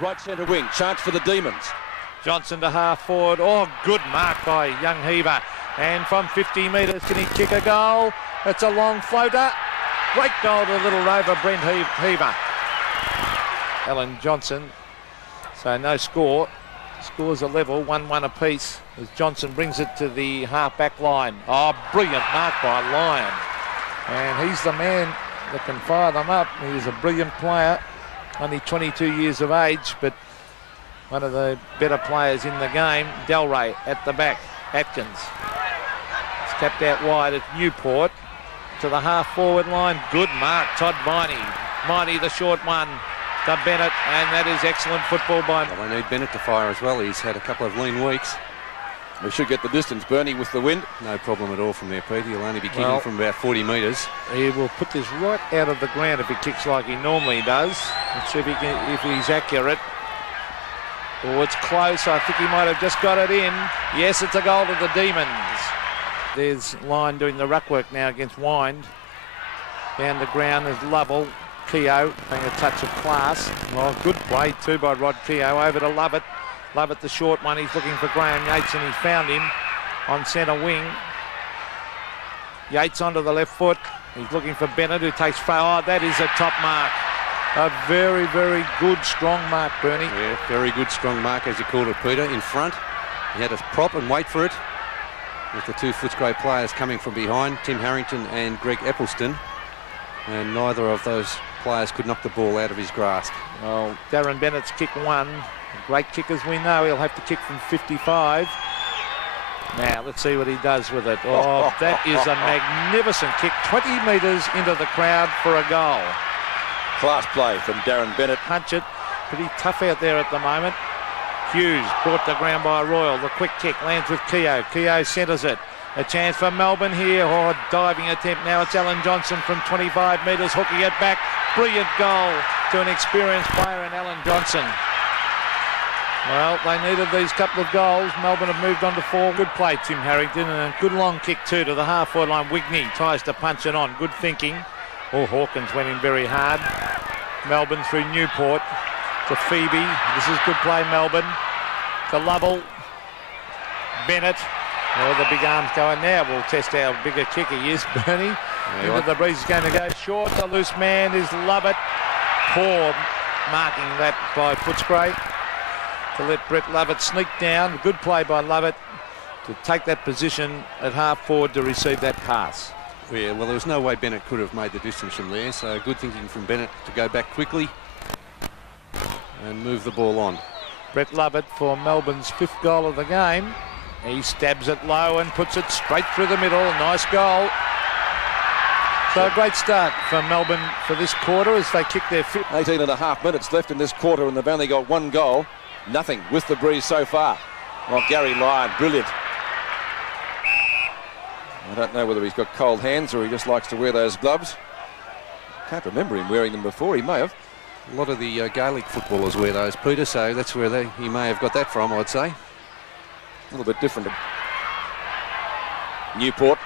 Right centre wing, chance for the Demons. Johnson to half forward. Oh, good mark by young Heaver. And from 50 metres, can he kick a goal? It's a long floater. Great goal to little rover Brent Heaver. Alan Johnson. So no score. Scores a level, 1-1 apiece as Johnson brings it to the half-back line. Oh, brilliant mark by Lyon. And he's the man that can fire them up. He's a brilliant player, only 22 years of age, but one of the better players in the game. Delray at the back. Atkins. It's tapped out wide at Newport to the half-forward line. Good mark, Todd Miney. Miney, the short one to Bennett, and that is excellent football by... Well, they need Bennett to fire as well. He's had a couple of lean weeks. We should get the distance, Bernie, with the wind. No problem at all from there, Pete. He'll only be kicking from about 40 metres. He will put this right out of the ground if he kicks like he normally does. Let's see if he's accurate. Oh, it's close. I think he might have just got it in. Yes, it's a goal to the Demons. There's Lyon doing the ruck work now against Wind. Down the ground is Lovell. Keogh having a touch of class. Well, good play too by Rod Keogh. Over to Lovett. Lovett the short one. He's looking for Graham Yates and he found him on centre wing. Yates onto the left foot. He's looking for Bennett who takes... Oh, that is a top mark. A very, very good, strong mark, Bernie. Yeah, very good, strong mark, as you called it, Peter. In front, he had to prop and wait for it, with the two Footscray players coming from behind, Tim Harrington and Greg Eppelston, and neither of those players could knock the ball out of his grasp. Well, Darren Bennett's kick one. A great kick, as we know. He'll have to kick from 55. Now, let's see what he does with it. Oh, that is a magnificent kick. 20 metres into the crowd for a goal. Class play from Darren Bennett. Punch it. Pretty tough out there at the moment. Hughes brought to ground by Royal. The quick kick lands with Keogh. Keogh centres it. A chance for Melbourne here. Oh, diving attempt. Now it's Alan Johnson from 25 metres, hooking it back. Brilliant goal to an experienced player in Alan Johnson. Well, they needed these couple of goals. Melbourne have moved on to 4. Good play, Tim Harrington, and a good long kick too to the half-forward line. Wigney tries to punch it on. Good thinking. Oh, Hawkins went in very hard. Melbourne through Newport to Phoebe. This is good play, Melbourne. To Lovell. Bennett. Oh, the big arm's going now. We'll test how big a kicker he is, Bernie. Into the breeze is going to go short. The loose man is Lovett. Poor marking that by Footscray to let Brett Lovett sneak down. Good play by Lovett to take that position at half forward to receive that pass. Yeah, well, there was no way Bennett could have made the distance from there, so good thinking from Bennett to go back quickly and move the ball on. Brett Lovett for Melbourne's 5th goal of the game. He stabs it low and puts it straight through the middle. Nice goal. So a great start for Melbourne for this quarter as they kick their 5th. 18 and a half minutes left in this quarter and they've only got 1 goal. Nothing with the breeze so far. Well, Gary Lyon, brilliant. I don't know whether he's got cold hands or he just likes to wear those gloves. Can't remember him wearing them before. He may have. A lot of the Gaelic footballers wear those, Peter, so that's where he may have got that from, I'd say. A little bit different. Newport.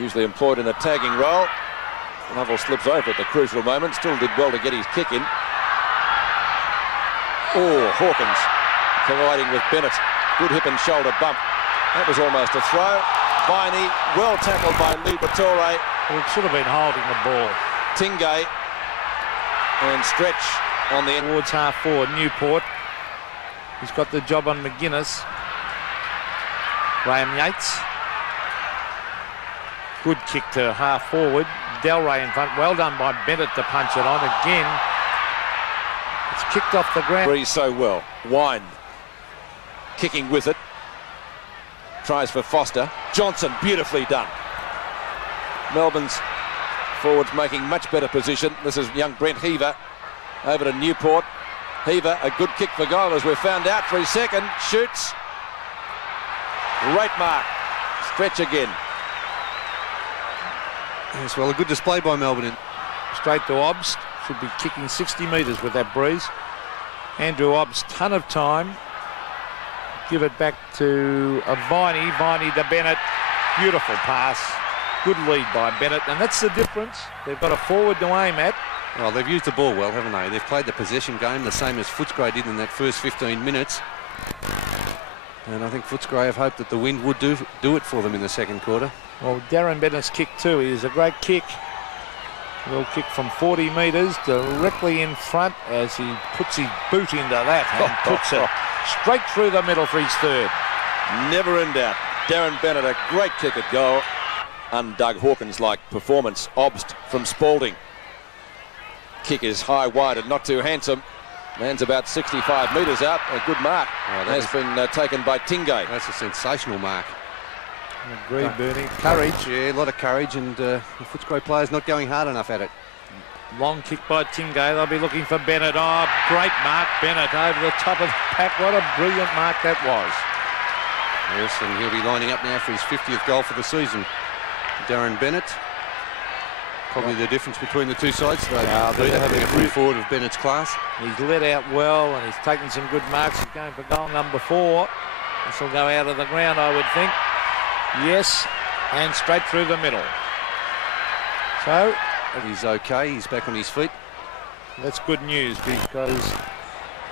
Usually employed in a tagging role. Lovell slips over at the crucial moment. Still did well to get his kick in. Oh, Hawkins colliding with Bennett. Good hip and shoulder bump. That was almost a throw. Viney, well tackled by Liberatore. It should have been holding the ball. Tingay and Stretch on the end. Towards half forward, Newport. He's got the job on McGuinness. Graham Yates. Good kick to half forward. Delray in front. Well done by Bennett to punch it on again. It's kicked off the ground. Breeze so well. Wind kicking with it. Tries for Foster. Johnson, beautifully done. Melbourne's forwards making much better position. This is young Brent Heaver over to Newport. Heaver, a good kick for goal as we've found out for his second. Shoots. Great mark. Stretch again. Yes, well, a good display by Melbourne. Straight to Obst. Should be kicking 60 metres with that breeze. Andrew Obst, ton of time. Give it back to Viney. Viney to Bennett. Beautiful pass. Good lead by Bennett. And that's the difference. They've got a forward to aim at. Well, they've used the ball well, haven't they? They've played the possession game the same as Footscray did in that first 15 minutes. And I think Footscray have hoped that the wind would do it for them in the second quarter. Well, Darren Bennett's kick too is a great kick. A little kick from 40 metres directly in front as he puts his boot into that and puts it straight through the middle for his third. Never in doubt. Darren Bennett, a great kick at goal. Doug Hawkins-like performance. Obst from Spalding. Kick is high, wide and not too handsome. Man's about 65 metres out. A good mark. Has been taken by Tingay. That's a sensational mark. Agree, Bernie. Courage. Yeah, a lot of courage, and the Footscray player's not going hard enough at it. Long kick by Tingay. They'll be looking for Bennett. Oh, great mark. Bennett over the top of the pack. What a brilliant mark that was. Yes, and he'll be lining up now for his 50th goal for the season. Darren Bennett. Probably the difference between the two sides today. Peter having a full forward of Bennett's class. He's let out well and he's taken some good marks. He's going for goal number 4. This will go out of the ground, I would think. Yes, and straight through the middle. So he's okay. He's back on his feet. That's good news because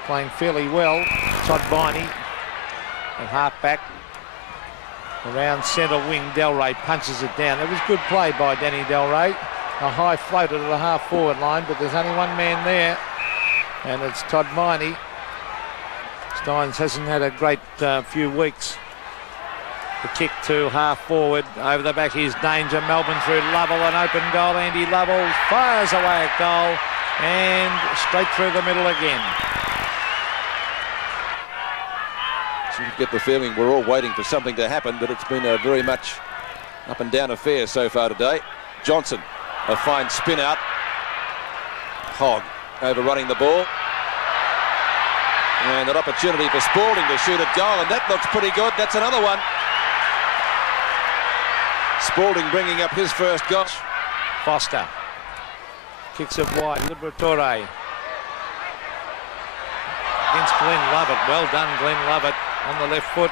playing fairly well. Todd Viney, a half-back. Around centre wing, Delray punches it down. It was good play by Danny Delray. A high floater to the half-forward line, but there's only one man there, and it's Todd Viney. Steins hasn't had a great few weeks. The kick to half-forward. Over the back, here's danger. Melbourne through Lovell, an open goal. Andy Lovell fires away at goal, and straight through the middle again. You get the feeling we're all waiting for something to happen, but it's been a very much up and down affair so far today. Johnson, a fine spin out. Hogg overrunning the ball. And an opportunity for Spalding to shoot at goal, and that looks pretty good. That's another one. Spalding bringing up his first goal. Foster kicks it wide. Liberatore against Glenn Lovett. Well done, Glenn Lovett. On the left foot,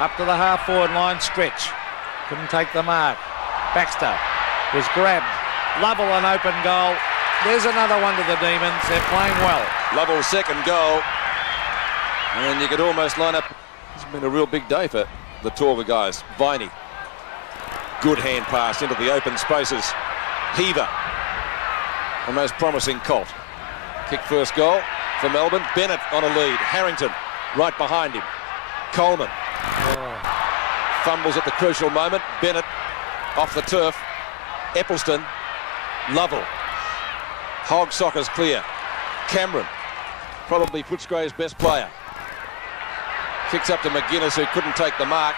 up to the half-forward line, stretch. Couldn't take the mark. Baxter was grabbed. Lovell an open goal. There's another one to the Demons. They're playing well. Lovell's second goal. And you could almost line up. It's been a real big day for the Torva guys. Viney. Good hand pass into the open spaces. Heaver. The most promising Colt. Kick first goal for Melbourne. Bennett on a lead. Harrington right behind him. Coleman fumbles at the crucial moment. Bennett off the turf. Eccleston. Lovell. Hogg Soccer's clear. Cameron, probably Footscray's best player. Kicks up to McGuinness, who couldn't take the mark.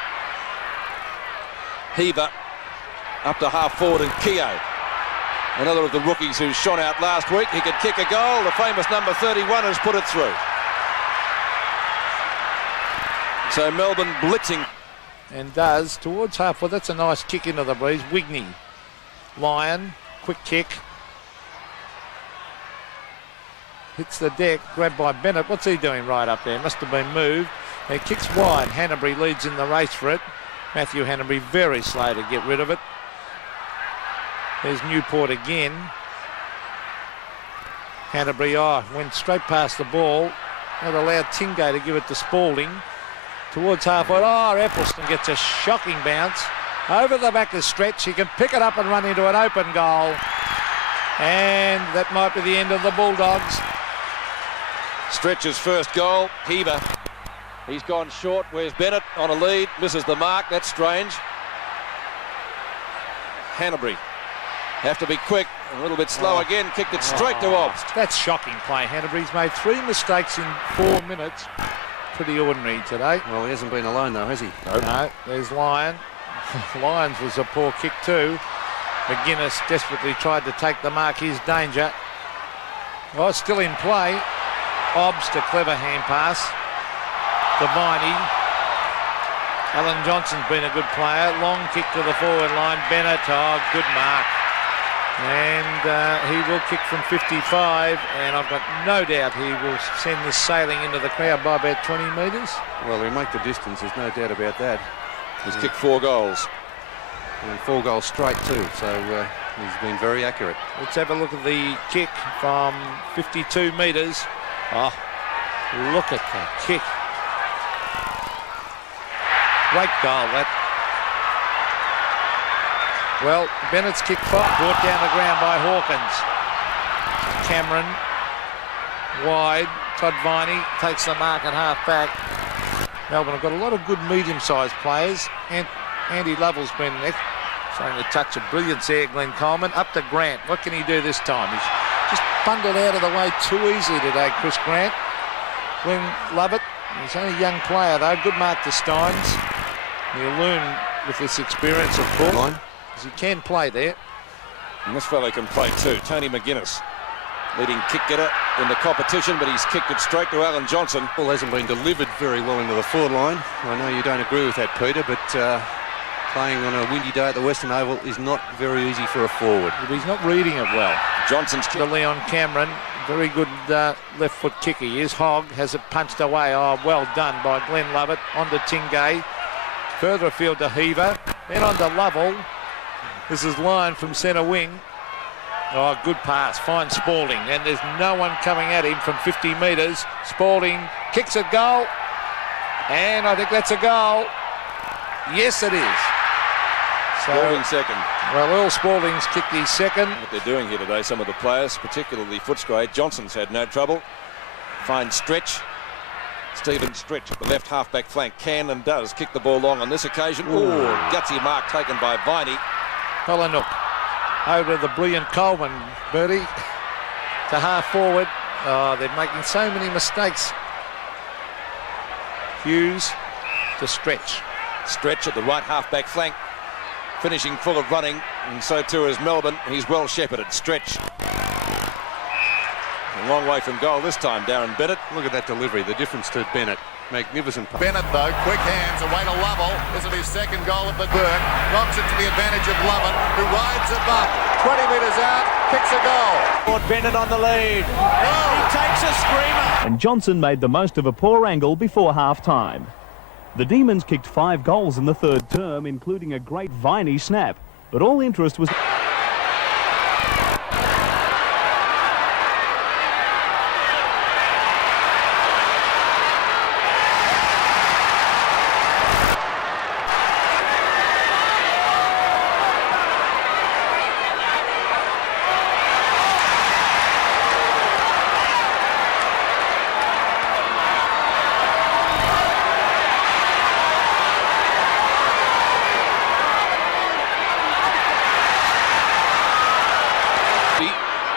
Heaver up to half forward, and Keogh, another of the rookies who shone out last week. He could kick a goal. The famous number 31 has put it through. So Melbourne blitzing. And does towards half. Well, that's a nice kick into the breeze. Wigney. Lyon. Quick kick. Hits the deck. Grabbed by Bennett. What's he doing right up there? Must have been moved. He kicks wide. Hanbury leads in the race for it. Matthew Hanbury very slow to get rid of it. There's Newport again. Hanbury went straight past the ball. That allowed Tingay to give it to Spalding. Towards halfway. Eccleston gets a shocking bounce. Over the back of stretch. He can pick it up and run into an open goal. And that might be the end of the Bulldogs. Stretch's first goal. Heaver. He's gone short. Where's Bennett on a lead? Misses the mark. That's strange. Hanbury. Have to be quick. A little bit slow again. Kicked it straight to Obst. That's shocking play. Hanbury's made 3 mistakes in 4 minutes. Pretty ordinary today. Well, he hasn't been alone though, has he? No, there's Lyon. Lyons was a poor kick too. McGuinness desperately tried to take the mark. Here's danger. Oh, it's still in play. Obst, a clever hand pass. Viney. Alan Johnson's been a good player. Long kick to the forward line. Bennett, good mark. And he will kick from 55, and I've got no doubt he will send this sailing into the crowd by about 20 metres. Well, he'll make the distance, there's no doubt about that. He's kicked 4 goals. And 4 goals straight too, so He's been very accurate. Let's have a look at the kick from 52 metres. Oh, look at that kick. Great goal, that. Well, Bennett's kick brought down the ground by Hawkins. Cameron, wide. Todd Viney takes the mark at half back. Melbourne have got a lot of good medium-sized players. And Andy Lovell's been showing a touch of brilliance there. Glenn Coleman up to Grant. What can he do this time? He's just bundled out of the way too easily today, Chris Grant. Glenn Lovett, he's only a young player though. Good mark to Steins. He'll learn with this experience, of course, because he can play there. And this fellow can play too. Tony McGuinness, leading kick getter in the competition, but he's kicked it straight to Alan Johnson. Ball hasn't been delivered very well into the forward line. I know you don't agree with that, Peter, but playing on a windy day at the Western Oval is not very easy for a forward. But he's not reading it well. Johnson's kick. To Leon Cameron, very good left foot kicker. Here's Hogg, has it punched away. Oh, well done by Glenn Lovett. On to Tingay. Further afield to Heaver. Then on to Lovell. This is Lyon from centre wing. Oh, good pass. Fine Spalding. And there's no one coming at him from 50 metres. Spalding kicks a goal. And I think that's a goal. Yes, it is. Spalding second. Well, Earl Spalding's kicked his second. What they're doing here today, some of the players, particularly Footscray. Johnson's had no trouble. Fine stretch. Stephen Stretch at the left half-back flank can and does kick the ball long on this occasion. Oh, gutsy mark taken by Viney. Pellenuk over the brilliant Coleman, Bertie, to half forward. Oh, they're making so many mistakes. Hughes to Stretch. Stretch at the right half-back flank, finishing full of running, and so too is Melbourne. He's well shepherded. Stretch. A long way from goal this time, Darren Bennett. Look at that delivery, the difference to Bennett. Magnificent pass. Bennett, though, quick hands, away to Lovell. This will be his second goal at the Burke. Knocks it to the advantage of Lovett, who rides it up. 20 metres out, kicks a goal. Bennett on the lead. And he takes a screamer. And Johnson made the most of a poor angle before half-time. The Demons kicked 5 goals in the third term, including a great Viney snap. But all interest was...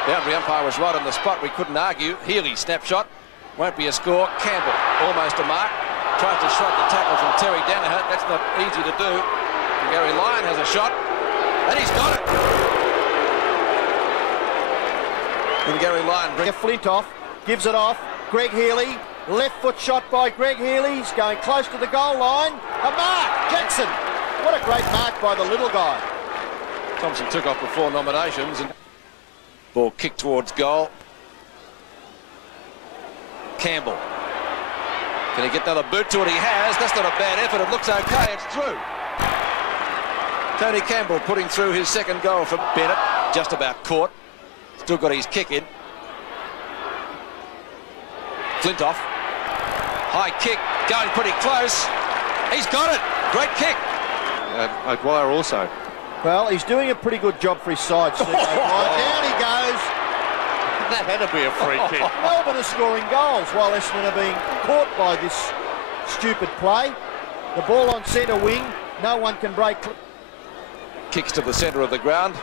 Boundary umpire was right on the spot. We couldn't argue. Healy snapshot. Won't be a score. Campbell almost a mark. Tries to shrug the tackle from Terry Danaher. That's not easy to do. And Gary Lyon has a shot. And he's got it. And Gary Lyon brings Flintoff, gives it off. Greg Healy, left foot shot by Greg Healy. He's going close to the goal line. A mark, Jackson. What a great mark by the little guy. Thompson took off before nominations. And ball kicked towards goal. Campbell. Can he get another boot to it? He has. That's not a bad effort. It looks okay. It's through. Tony Campbell putting through his second goal for Bennett. Just about caught. Still got his kick in. Flintoff. High kick. Going pretty close. He's got it. Great kick. O'Dwyer also. Well, he's doing a pretty good job for his side, Steve O'Dwyer. Down he goes. That had to be a free kick. Melbourne are scoring goals while Essendon are being caught by this stupid play. The ball on centre wing. No one can break. Kicks to the centre of the ground.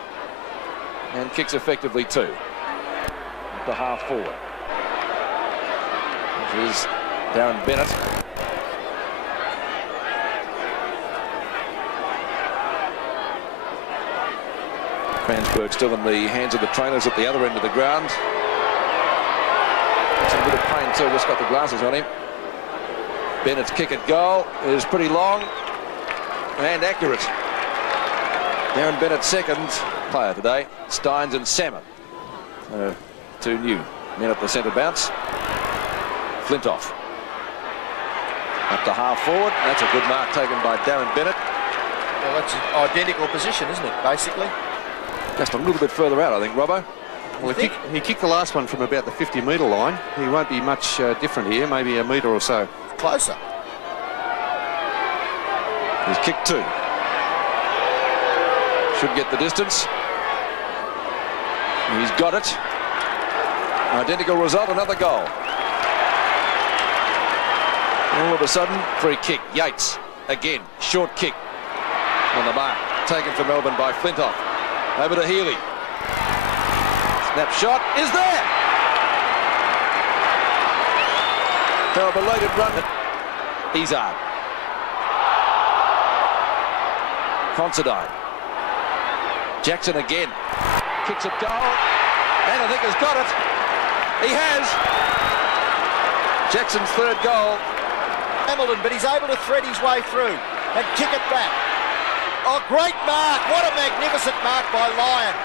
And kicks effectively too. The half forward. Which is Darren Bennett. Transberg still in the hands of the trainers at the other end of the ground. It's in a bit of pain too, just got the glasses on him. Bennett's kick at goal is pretty long and accurate. Darren Bennett second player today. Steins and Salmon. Two new men at the centre bounce. Flintoff. Up to half forward. That's a good mark taken by Darren Bennett. Well, that's an identical position, isn't it, basically? Just a little bit further out, I think, Robbo. Well, he kicked the last one from about the 50-metre line. He won't be much different here, maybe a metre or so. Closer. He's kicked 2. Should get the distance. He's got it. Identical result, another goal. All of a sudden, free kick. Yates again, short kick on the mark. Taken for Melbourne by Flintoff. Over to Healy. Snap shot is there. Now a belated run. Izzard. Considine. Jackson again. Kicks it goal. And I think has got it. He has. Jackson's 3rd goal. Hamilton, but he's able to thread his way through and kick it back. Oh, great mark. What a magnificent mark by Lyon.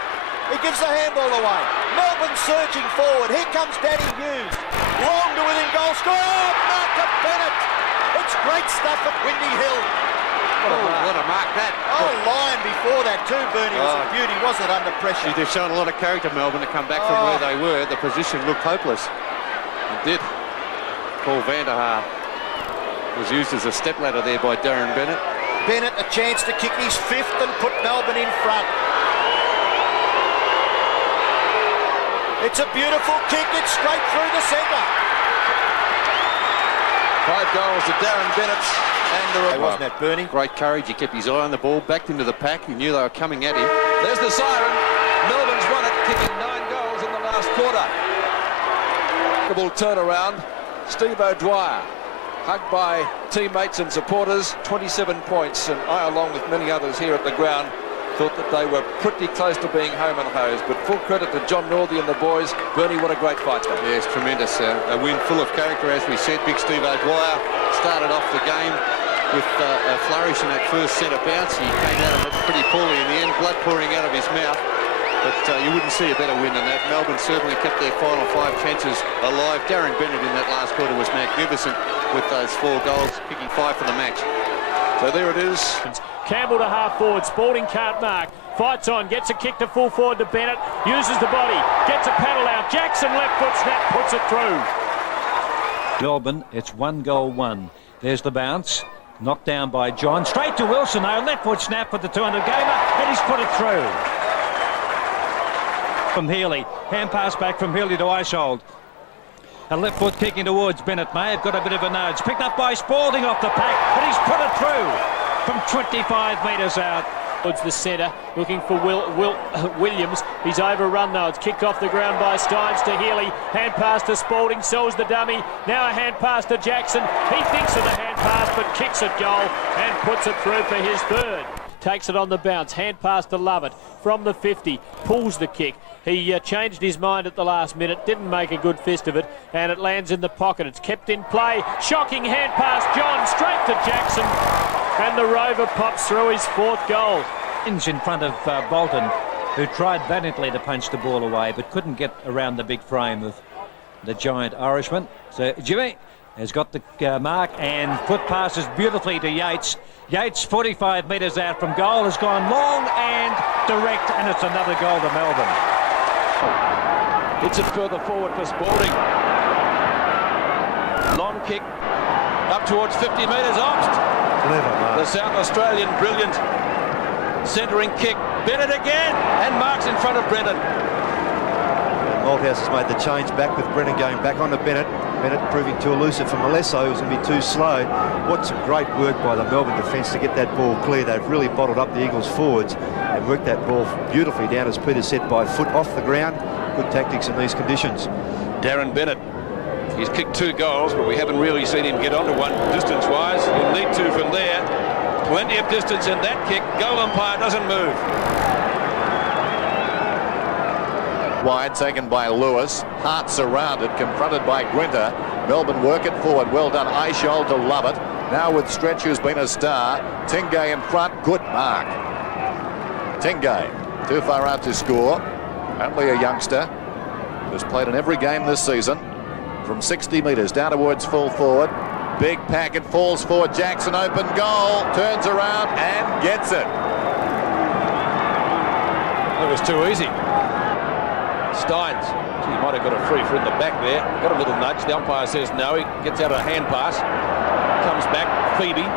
He gives the handball away. Melbourne surging forward. Here comes Danny Hughes. Long to within goal score. Oh, mark to Bennett. It's great stuff at Windy Hill. What a mark that. Oh, Lyon before that too, Bernie, was a beauty, wasn't it, under pressure? They've shown a lot of character, Melbourne, to come back from where they were. The position looked hopeless. It did. Paul Vanderhaar was used as a stepladder there by Darren Bennett. Bennett a chance to kick his 5th and put Melbourne in front. It's a beautiful kick. It's straight through the centre. 5 goals to Darren Bennett and the Wasn't that Bernie? Great courage. He kept his eye on the ball, backed into the pack. He knew they were coming at him. There's the siren. Melbourne's won it, kicking 9 goals in the last quarter. Incredible turnaround. Steve O'Dwyer, hugged by teammates and supporters, 27 points, and I, along with many others here at the ground, thought that they were pretty close to being home and hosed. But full credit to John Northey and the boys. Bernie, what a great fight. Yes, tremendous. A win full of character, as we said. Big Steve O'Dwyer started off the game with a flourish in that first centre bounce. He came out of it pretty poorly in the end, blood pouring out of his mouth. But you wouldn't see a better win than that. Melbourne certainly kept their final 5 chances alive. Darren Bennett in that last quarter was magnificent with those 4 goals, kicking 5 for the match. So there it is. Campbell to half forward, Spalding can't mark, fights on, gets a kick to full forward to Bennett, uses the body, gets a paddle out, Jackson left foot snap, puts it through. Melbourne, it's 1-1. There's the bounce, knocked down by John, straight to Wilson though, left foot snap for the 200 gamer, and he's put it through. From Healy, hand pass back from Healy to Icehold. A left foot kicking towards Bennett, may have got a bit of a nudge, picked up by Spalding off the pack, and he's put it through. From 25 metres out. Towards the centre, looking for Williams. He's overrun though. It's kicked off the ground by Steins to Healy. Hand pass to Spalding, sells the dummy. Now a hand pass to Jackson. He thinks of the hand pass but kicks it goal and puts it through for his 3rd. Takes it on the bounce. Hand pass to Lovett from the 50. Pulls the kick. He changed his mind at the last minute. Didn't make a good fist of it. And it lands in the pocket. It's kept in play. Shocking hand pass. John straight to Jackson. And the Rover pops through his 4th goal. In front of Bolton, who tried valiantly to punch the ball away but couldn't get around the big frame of the giant Irishman. So Jimmy has got the mark and foot passes beautifully to Yates. Yates, 45 metres out from goal, has gone long and direct, and it's another goal to Melbourne. Hits it further forward for Spalding. Long kick up towards 50 metres. Obst. The South Australian, brilliant centering kick. Bennett again, and marks in front of Brennan. Malthouse has made the change back with Brennan going back onto Bennett. Bennett proving too elusive for Malesso, who's going to be too slow. What some great work by the Melbourne defence to get that ball clear. They've really bottled up the Eagles forwards and worked that ball beautifully down, as Peter said, by foot off the ground. Good tactics in these conditions. Darren Bennett. He's kicked 2 goals, but we haven't really seen him get onto one distance-wise. He'll need to from there. Plenty of distance in that kick. Goal umpire doesn't move. Wide, taken by Lewis. Hart surrounded, confronted by Gwinter. Melbourne work it forward. Well done. Aishold to Lovett. Now with Stretch, who's been a star. Tingay in front. Good mark. Tingay too far out to score. Only a youngster who's played in every game this season. From 60 metres down towards full forward. Big packet falls for Jackson. Open goal. Turns around and gets it. It was too easy. Steins, he might have got a free for in the back there. Got a little nudge. The umpire says no. He gets out a hand pass. Comes back. Phoebe.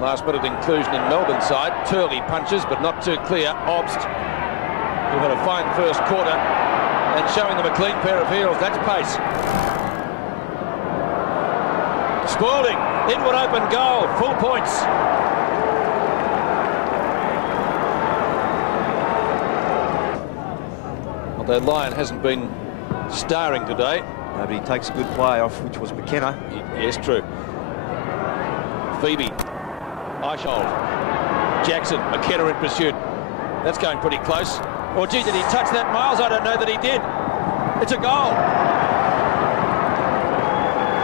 Last minute inclusion in Melbourne side. Turley punches, but not too clear. Obst, who had a fine first quarter, and showing them a clean pair of heels. That's pace. Spalding, inward open goal. Full points. Although Lyon hasn't been starring today. No, but he takes a good play off, which was McKenna. Yes, true. Phoebe. Eichhold. Jackson. McKenna in pursuit. That's going pretty close. Oh, gee, did he touch that, Miles? I don't know that he did. It's a goal.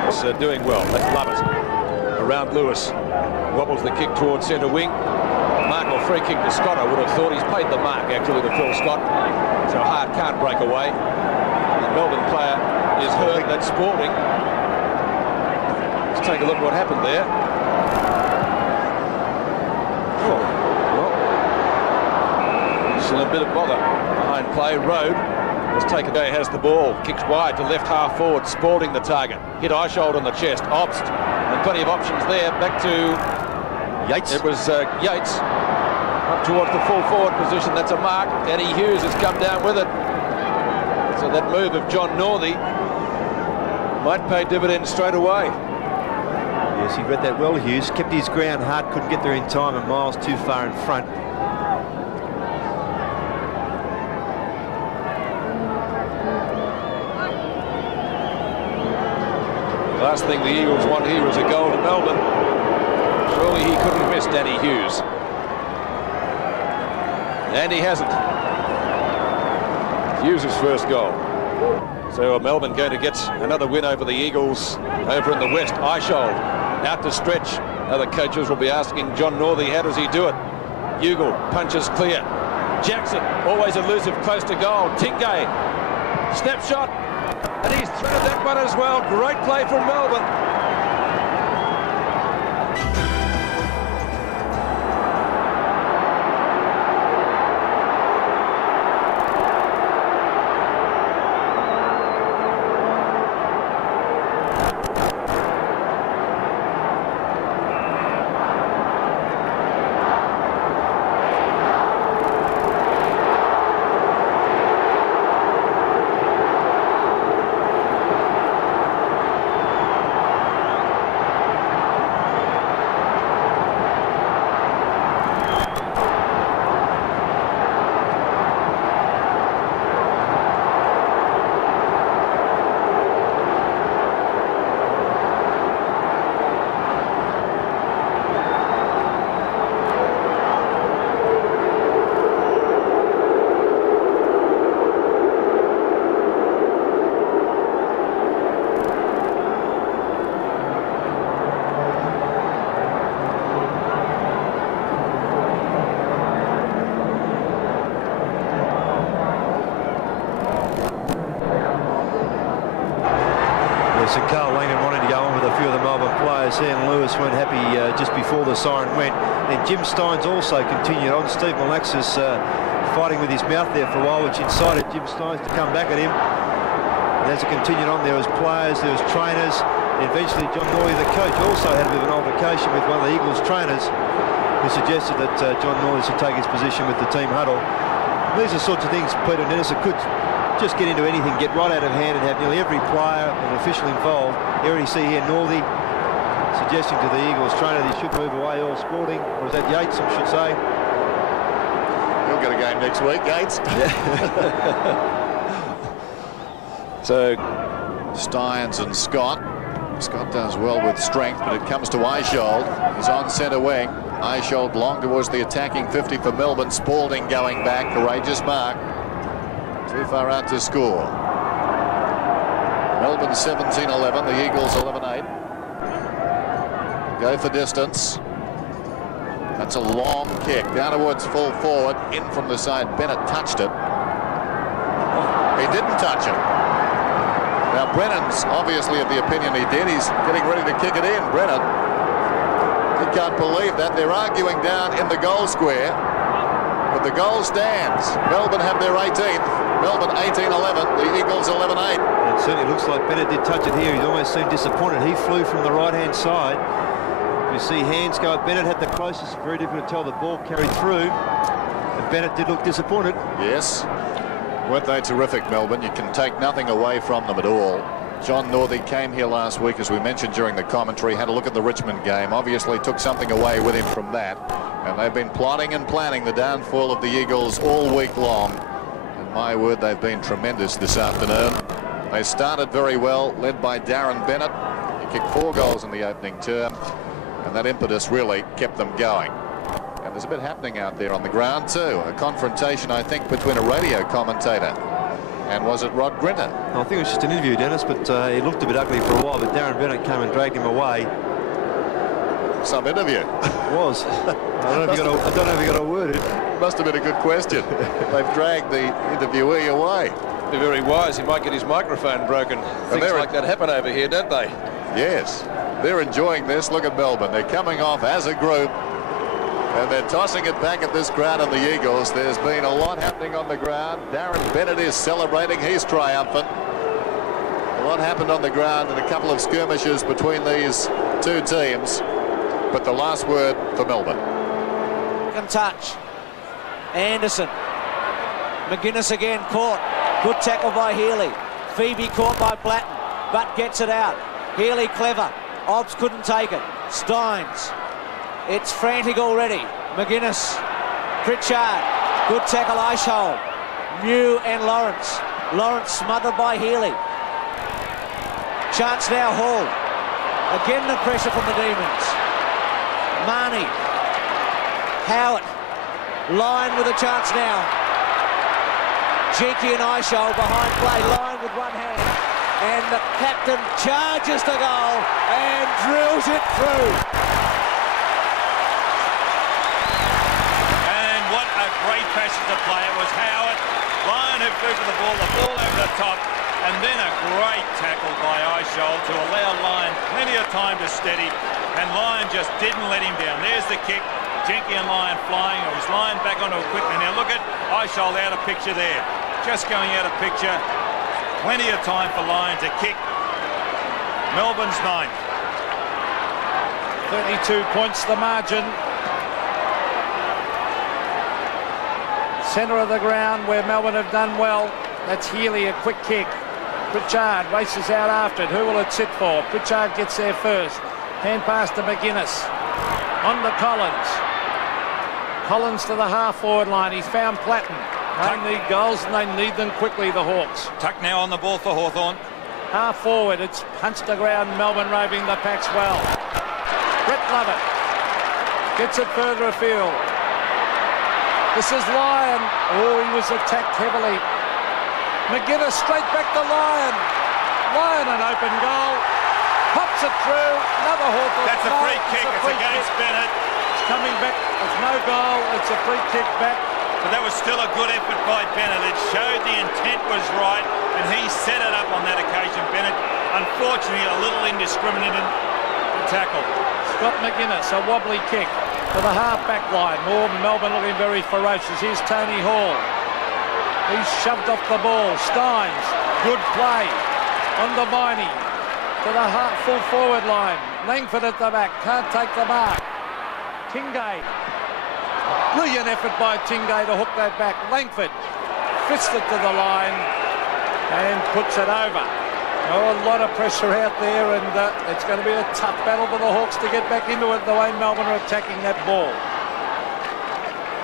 It's doing well. Let's love it. Around Lewis. Wobbles the kick towards centre wing. Mark or free kick to Scott. I would have thought he's played the mark, actually, to Phil Scott. So Hart can't break away. The Melbourne player is hurt. That's Spalding. Let's take a look at what happened there. Oh, well, still a bit of bother behind play. Road has taken away, has the ball, kicks wide to left half forward. Spalding the target. Hit Eichhold on the chest. Obst, and plenty of options there. Back to Yates. It was Yates. Up towards the full forward position. That's a mark. Eddie Hughes has come down with it. So that move of John Northey might pay dividends straight away. Yes, he read that well, Hughes. Kept his ground hard, couldn't get there in time, and Miles too far in front. Last thing the Eagles want here is a goal to Melbourne. Surely he couldn't miss Danny Hughes. And he hasn't. Hughes' first goal. So Melbourne going to get another win over the Eagles over in the West. Eichhold out to stretch. Other coaches will be asking John Northey, how does he do it? Ugle punches clear. Jackson, always elusive, close to goal. Tingay, snapshot, and he's threaded that one as well. Great play from Melbourne. So Carl Langan wanted to go on with a few of the Melbourne players here, and Lewis weren't happy just before the siren went. And Jim Steins also continued on. Steve Malaxis fighting with his mouth there for a while, which incited Jim Steins to come back at him. And as it continued on, there was players, there was trainers. And eventually John Northey, the coach, also had a bit of an altercation with one of the Eagles trainers, who suggested that John Northey should take his position with the team huddle. And these are sorts of things, Peter Dennis, that could just get into anything, get right out of hand, and have nearly every player and official involved. You already see here Northey suggesting to the Eagles trainer that he should move away, all Spalding, or is that Yates, I should say. He'll get a game next week, Yates. So Steins and Scott. Scott does well with strength, but it comes to Eichhold. He's on centre wing. Eichhold long towards the attacking 50 for Melbourne. Spalding going back, courageous mark. Too far out to score. Melbourne 17-11, the Eagles 11-8. Go for distance. That's a long kick. Down towards full forward. In from the side. Bennett touched it. He didn't touch it. Now Brennan's obviously of the opinion he did. He's getting ready to kick it in. Brennan. He can't believe that. They're arguing down in the goal square. But the goal stands. Melbourne have their 18th. Melbourne 18-11. The Eagles 11-8. It certainly looks like Bennett did touch it here. He almost seemed disappointed. He flew from the right-hand side. You see hands go up. Bennett had the closest. Very difficult to tell. The ball carried through. And Bennett did look disappointed. Yes. Weren't they terrific, Melbourne? You can take nothing away from them at all. John Northey came here last week, as we mentioned during the commentary, had a look at the Richmond game, obviously took something away with him from that. And they've been plotting and planning the downfall of the Eagles all week long. And my word, they've been tremendous this afternoon. They started very well, led by Darren Bennett. He kicked 4 goals in the opening term, and that impetus really kept them going. And there's a bit happening out there on the ground too. A confrontation, I think, between a radio commentator and was it Rod Grinter? I think it was just an interview, Dennis, but he looked a bit ugly for a while, but Darren Bennett came and dragged him away. Some interview. It was. I don't know if he got a word in. Must have been a good question. They've dragged the interviewee away. They're very wise. He might get his microphone broken. Things like that happen over here, don't they? Yes. They're enjoying this. Look at Melbourne. They're coming off as a group. And they're tossing it back at this crowd on the Eagles. There's been a lot happening on the ground. Darren Bennett is celebrating. He's triumphant. A lot happened on the ground in a couple of skirmishes between these two teams. But the last word for Melbourne. Second touch. Anderson. McGuinness again caught. Good tackle by Healy. Phoebe caught by Blatten. Butt gets it out. Healy clever. Obbs couldn't take it. Steins. It's frantic already. McGuinness. Pritchard. Good tackle, Eichhold. Mew and Lawrence. Lawrence smothered by Healy. Chance now, Hall. Again the pressure from the Demons. Marnie. Howard. Lyon with a chance now. Jenke and Eichhold behind play. Lyon with one hand. And the captain charges the goal and drills it through. Great passage of play. It was Howard. Lyon who flew for the ball over the top, and then a great tackle by Eichhold to allow Lyon plenty of time to steady, and Lyon just didn't let him down. There's the kick. Jenke and Lyon flying. It was Lyon back onto it quickly. Now look at Eichhold out of picture there. Just going out of picture. Plenty of time for Lyon to kick. Melbourne's 9. 32 points the margin. Centre of the ground where Melbourne have done well. That's Healy, a quick kick. Pritchard races out after it. Who will it sit for? Pritchard gets there first. Hand pass to McGuinness. On to Collins. Collins to the half-forward line. He's found Platten. They need goals and they need them quickly, the Hawks. Tuck now on the ball for Hawthorn. Half-forward. It's punched the ground. Melbourne roving the packs well. Brett Lovett gets it further afield. This is Lyon. Oh, he was attacked heavily. McGuinness straight back to Lyon. Lyon an open goal. Pops it through. Another Hawthorn. That's a free kick. It's against Bennett. It's coming back. There's no goal. It's a free kick back. But that was still a good effort by Bennett. It showed the intent was right, and he set it up on that occasion. Bennett, unfortunately, a little indiscriminate in the tackle. Scott McGuinness, a wobbly kick to the half-back line. More Melbourne looking very ferocious. Here's Tony Hall. He's shoved off the ball. Steins, good play. On the Viney. To the full forward line. Langford at the back. Can't take the mark. Tingay. Brilliant effort by Tingay to hook that back. Langford fists it to the line and puts it over. Oh, a lot of pressure out there, and it's going to be a tough battle for the Hawks to get back into it the way Melbourne are attacking that ball.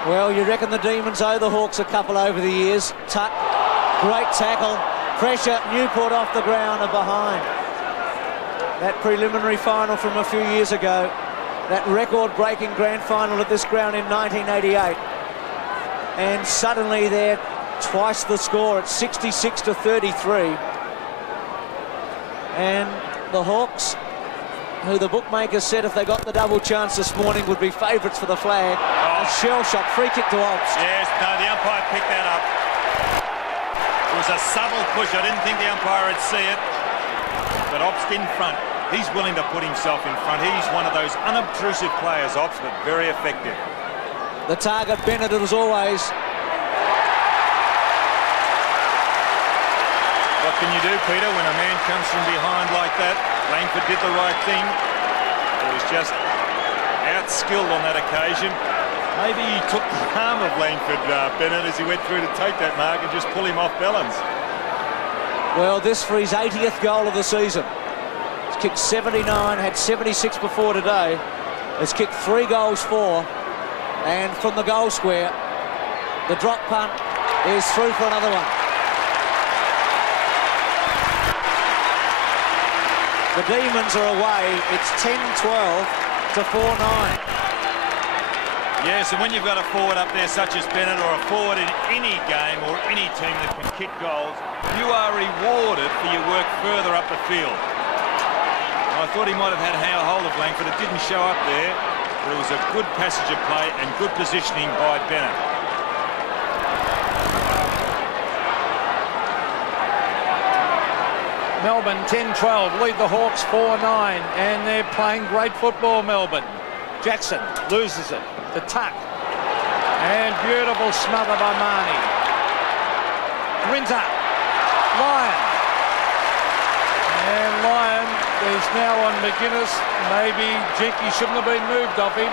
Well, you reckon the Demons owe the Hawks a couple over the years. Tuck, great tackle, pressure, Newport off the ground and behind. That preliminary final from a few years ago, that record-breaking grand final at this ground in 1988. And suddenly they're twice the score at 66-33. And the Hawks, who the bookmakers said if they got the double chance this morning would be favourites for the flag. A shell shot, free kick to Obbs. Yes, no, the umpire picked that up. It was a subtle push. I didn't think the umpire would see it. But Obbs in front. He's willing to put himself in front. He's one of those unobtrusive players, Obbs, but very effective. The target, Bennett, as always. What can you do, Peter, when a man comes from behind like that? Langford did the right thing. He was just outskilled on that occasion. Maybe he took the arm of Langford, Bennett, as he went through to take that mark and just pull him off balance. Well, this for his 80th goal of the season. He's kicked 79, had 76 before today. Has kicked 3 goals for. And from the goal square, the drop punt is through for another one. The Demons are away. It's 10-12 to 4-9. Yes, and when you've got a forward up there such as Bennett, or a forward in any game or any team that can kick goals, you are rewarded for your work further up the field. I thought he might have had a hold of Langford. It didn't show up there, but it was a good passage of play and good positioning by Bennett. Melbourne 10-12, lead the Hawks 4-9, and they're playing great football, Melbourne. Jackson loses it. The tuck. And beautiful smother by Marnie. Grinter. Lyon. And Lyon is now on McGuinness. Maybe Jenky shouldn't have been moved off him.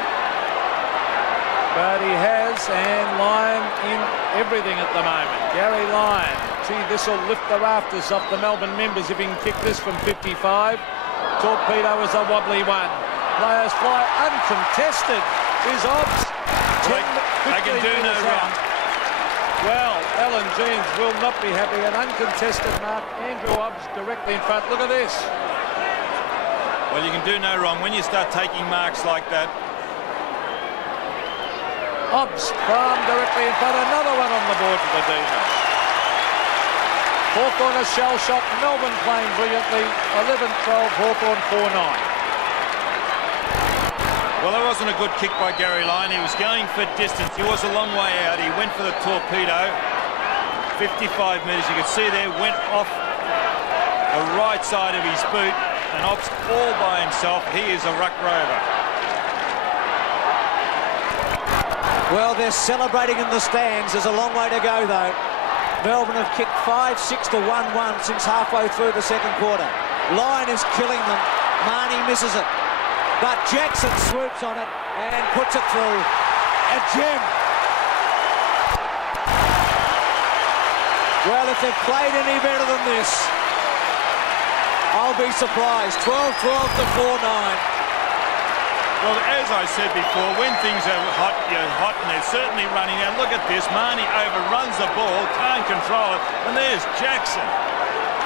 But he has, and Lyon in everything at the moment. Gary Lyon. Gee, this will lift the rafters off the Melbourne members if he can kick this from 55. Torpedo is a wobbly one. Players fly uncontested. Is Obbs. They can do no wrong. Well, Alan Jeans will not be happy. An uncontested mark. Andrew Obbs directly in front. Look at this. Well, you can do no wrong when you start taking marks like that. Obbs from directly in front. Another one on the board for the Demons. Hawthorn a shell shot. Melbourne playing brilliantly. 11-12. Hawthorn 4-9. Well, that wasn't a good kick by Gary Lyon. He was going for distance. He was a long way out. He went for the torpedo. 55 metres, you can see there, went off the right side of his boot. And Obbs all by himself. He is a ruck rover. Well, they're celebrating in the stands. There's a long way to go, though. Melbourne have kicked 5-6 to 1-1 since halfway through the second quarter. Lyon is killing them. Marnie misses it. But Jackson swoops on it and puts it through. A gem. Well, if they've played any better than this, I'll be surprised. 12-12 to 4-9. Well, as I said before, when things are hot, you're hot, and they're certainly running out. Look at this. Marnie overruns the ball, can't control it, and there's Jackson.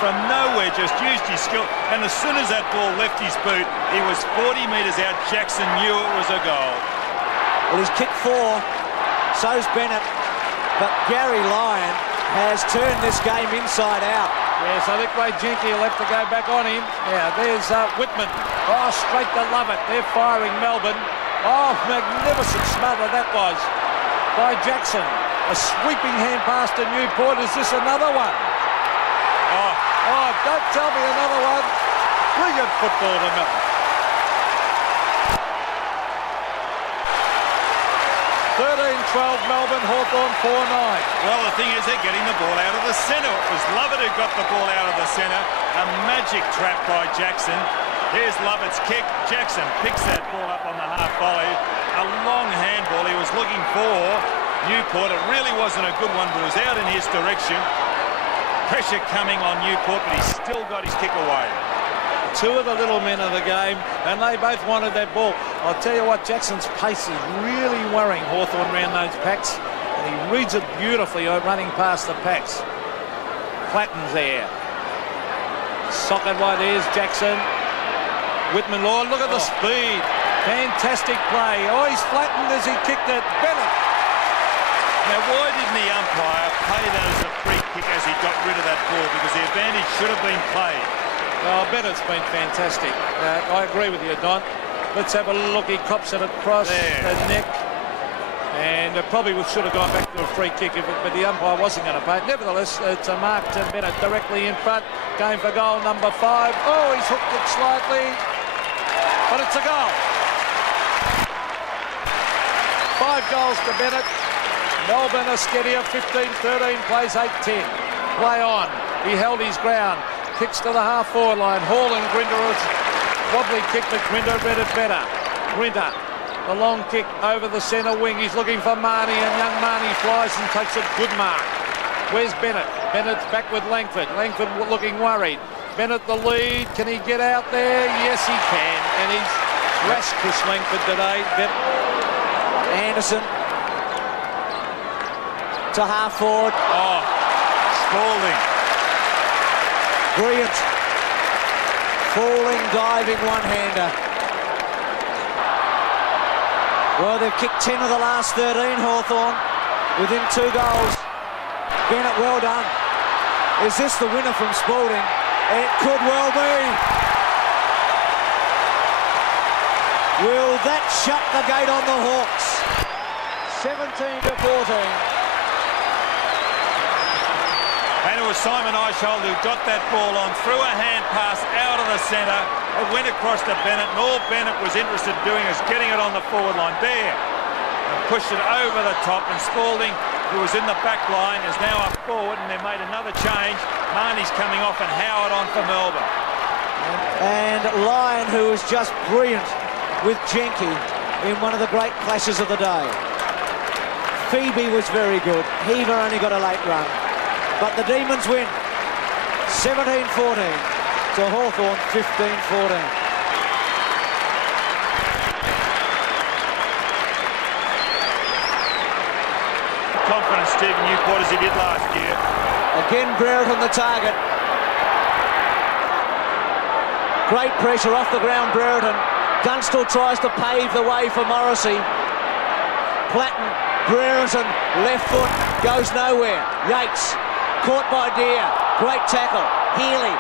From nowhere, just used his skill, and as soon as that ball left his boot, he was 40 metres out. Jackson knew it was a goal. Well, he's kicked 4, so's Bennett, but Gary Lyon has turned this game inside out. Yes, I think Ray Jenky will have to go back on him. Yeah, there's Whitman. Oh, straight to Lovett. They're firing Melbourne. Oh, magnificent smother that was by Jackson. A sweeping hand pass to Newport. Is this another one? Oh, don't tell me another one. Brilliant football to Melbourne. 13-12 Melbourne, Hawthorn 4-9. Well, the thing is, they're getting the ball out of the centre. It was Lovett who got the ball out of the centre. A magic trap by Jackson. Here's Lovett's kick. Jackson picks that ball up on the half volley. A long handball. He was looking for Newport. It really wasn't a good one, but it was out in his direction. Pressure coming on Newport, but he's still got his kick away. 2 of the little men of the game, and they both wanted that ball. I'll tell you what, Jackson's pace is really worrying Hawthorn around those packs, and he reads it beautifully running past the packs. Clatton's there. Socket right, there's Jackson. Whitman Law, look at the speed. Fantastic play. Oh, he's flattened as he kicked it. Bennett. Now, why didn't the umpire play that as a free kick as he got rid of that ball? Because the advantage should have been played. Well, Bennett's been fantastic. I agree with you, Don. Let's have a look. He cops it across the neck. And probably should have gone back to a free kick, but the umpire wasn't going to pay it. Nevertheless, it's a mark to Bennett directly in front. Going for goal number 5. Oh, he's hooked it slightly. But it's a goal. 5 goals to Bennett. Melbourne are steadier, 15-13, plays 8-10. Play on. He held his ground. Kicks to the half-forward line. Hall and Grinter, wobbly kick, but Grinter read it better. Grinter, the long kick over the centre wing. He's looking for Marnie, and young Marnie flies and takes a good mark. Where's Bennett? Bennett's back with Langford. Langford looking worried. Bennett the lead. Can he get out there? Yes, he can. And he's thrashed Chris Langford today. Anderson to half forward. Oh, Spalding. Brilliant. Falling, diving one-hander. Well, they've kicked 10 of the last 13, Hawthorn, within 2 goals. Bennett, well done. Is this the winner from Spalding? It could well be. Will that shut the gate on the Hawks? 17-14. And it was Simon Eishold who got that ball on, threw a hand pass out of the centre. It went across to Bennett, and all Bennett was interested in doing is getting it on the forward line there. And pushed it over the top, and Spalding, who was in the back line, is now up forward, and they made another change. Marnie's coming off, and Howard on for Melbourne. And Lyon, who was just brilliant with Jenke in one of the great clashes of the day. Phoebe was very good. Heaver only got a late run. But the Demons win 17-14 to Hawthorn 15-14. Confidence Stephen Newport as he did last year. Again, Brereton the target. Great pressure off the ground, Brereton. Dunstall tries to pave the way for Morrissey. Platten, Brereton, left foot, goes nowhere. Yates. Caught by Deere. Great tackle. Healy.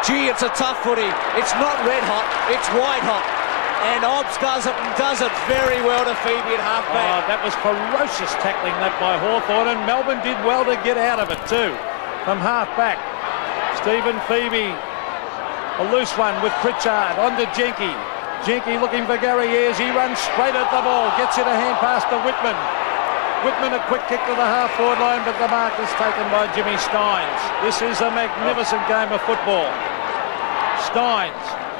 Gee, it's a tough footy. It's not red hot, it's white hot. And Obbs does it, and does it very well to Phoebe at half-back. Oh, that was ferocious tackling that by Hawthorn, and Melbourne did well to get out of it too. From half-back. Stephen Phoebe. A loose one with Pritchard. On to Jenke. Jenke looking for Gary Ayres. He runs straight at the ball. Gets it a hand pass to Whitman. Whitman a quick kick to the half-forward line, but the mark is taken by Jimmy Steins. This is a magnificent game of football. Steins,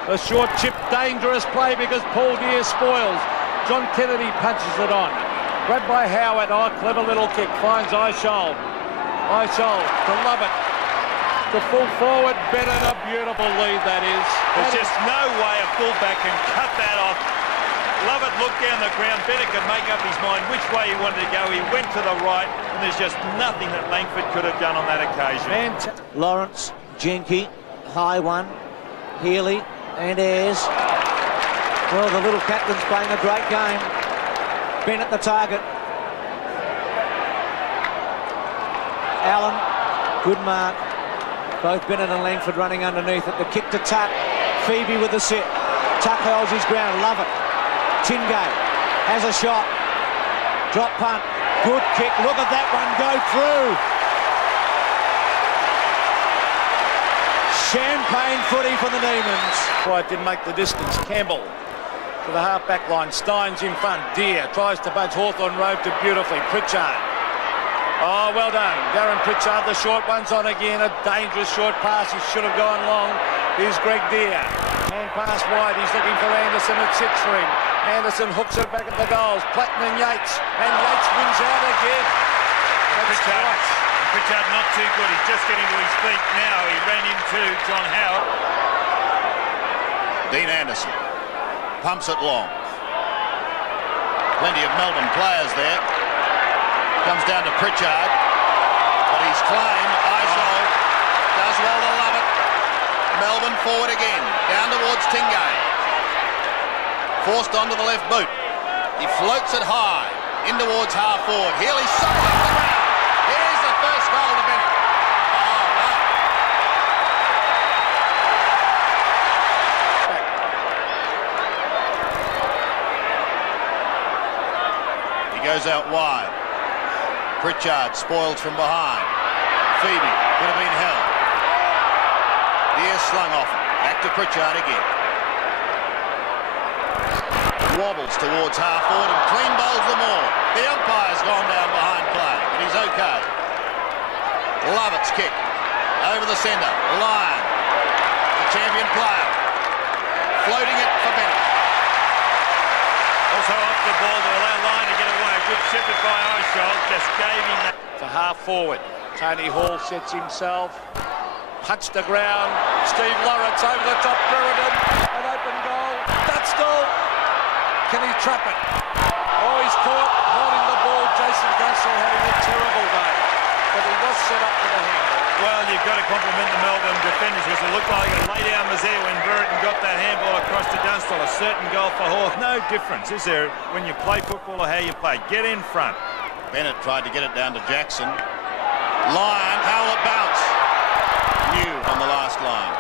the short chip, dangerous play because Paul Deere spoils. John Kennedy punches it on. Grabbed by Howard. Oh, clever little kick. Finds Eishold. Eishold to Lovett. To full forward. Bennett, a beautiful lead that is. There's just no way a fullback can cut that off. Lovett looked down the ground. Bennett could make up his mind which way he wanted to go. He went to the right, and there's just nothing that Langford could have done on that occasion. Lawrence, Jenke, high one, Healy and Ayres. Well, the little captain's playing a great game. Bennett the target. Allen, good mark. Both Bennett and Langford running underneath it. The kick to Tuck. Phoebe with the sit. Tuck holds his ground. Love it. Tingay has a shot. Drop punt. Good kick. Look at that one go through. Champagne footy for the Demons. Quite didn't make the distance. Campbell to the half-back line. Steins in front. Deere tries to budge Hawthorn Road to beautifully. Pritchard. Oh, well done. Darren Pritchard, the short one's on again. A dangerous short pass. He should have gone long. Here's Greg Deere. Hand pass wide. He's looking for Anderson. It sits for him. Anderson hooks it back at the goals. Platten and Yates. And Yates wins out again. Pritchard not too good. He's just getting to his feet now. He ran into John Howard. Dean Anderson pumps it long. Plenty of Melbourne players there. Comes down to Pritchard, but he's claimed. Eishold does well to love it. Melbourne forward again, down towards Tingay. Forced onto the left boot. He floats it high, in towards half forward. Healy sucked off the ground. Here's the first goal to Bennett. Oh, no. He goes out wide. Pritchard spoiled from behind. Phoebe could have been held. Deere slung off. Back to Pritchard again. Wobbles towards half forward and clean bowls them all. The umpire's gone down behind play, but he's okay. Lovett's kick over the centre. Lyon, the champion player, floating it for Bennett. Also off the ball to allow Lyon to get away. Good shepherd by Eichel, just gave him that. To half forward. Tony Hall sets himself. Punch the ground. Steve Lawrence over the top. Brereton. An open goal. Dunstall. Can he trap it? Oh, he's caught holding the ball. Jason Dunstall having a terrible day. But he was set up for the handle. Well, you've got to compliment the Melbourne defenders because it looked like a lay down was there when Brereton got that handball across to Dunstall. A certain goal for Hawth. No difference, is there, when you play football or how you play? Get in front. Bennett tried to get it down to Jackson. Lyon, how will it bounce? New on the last line.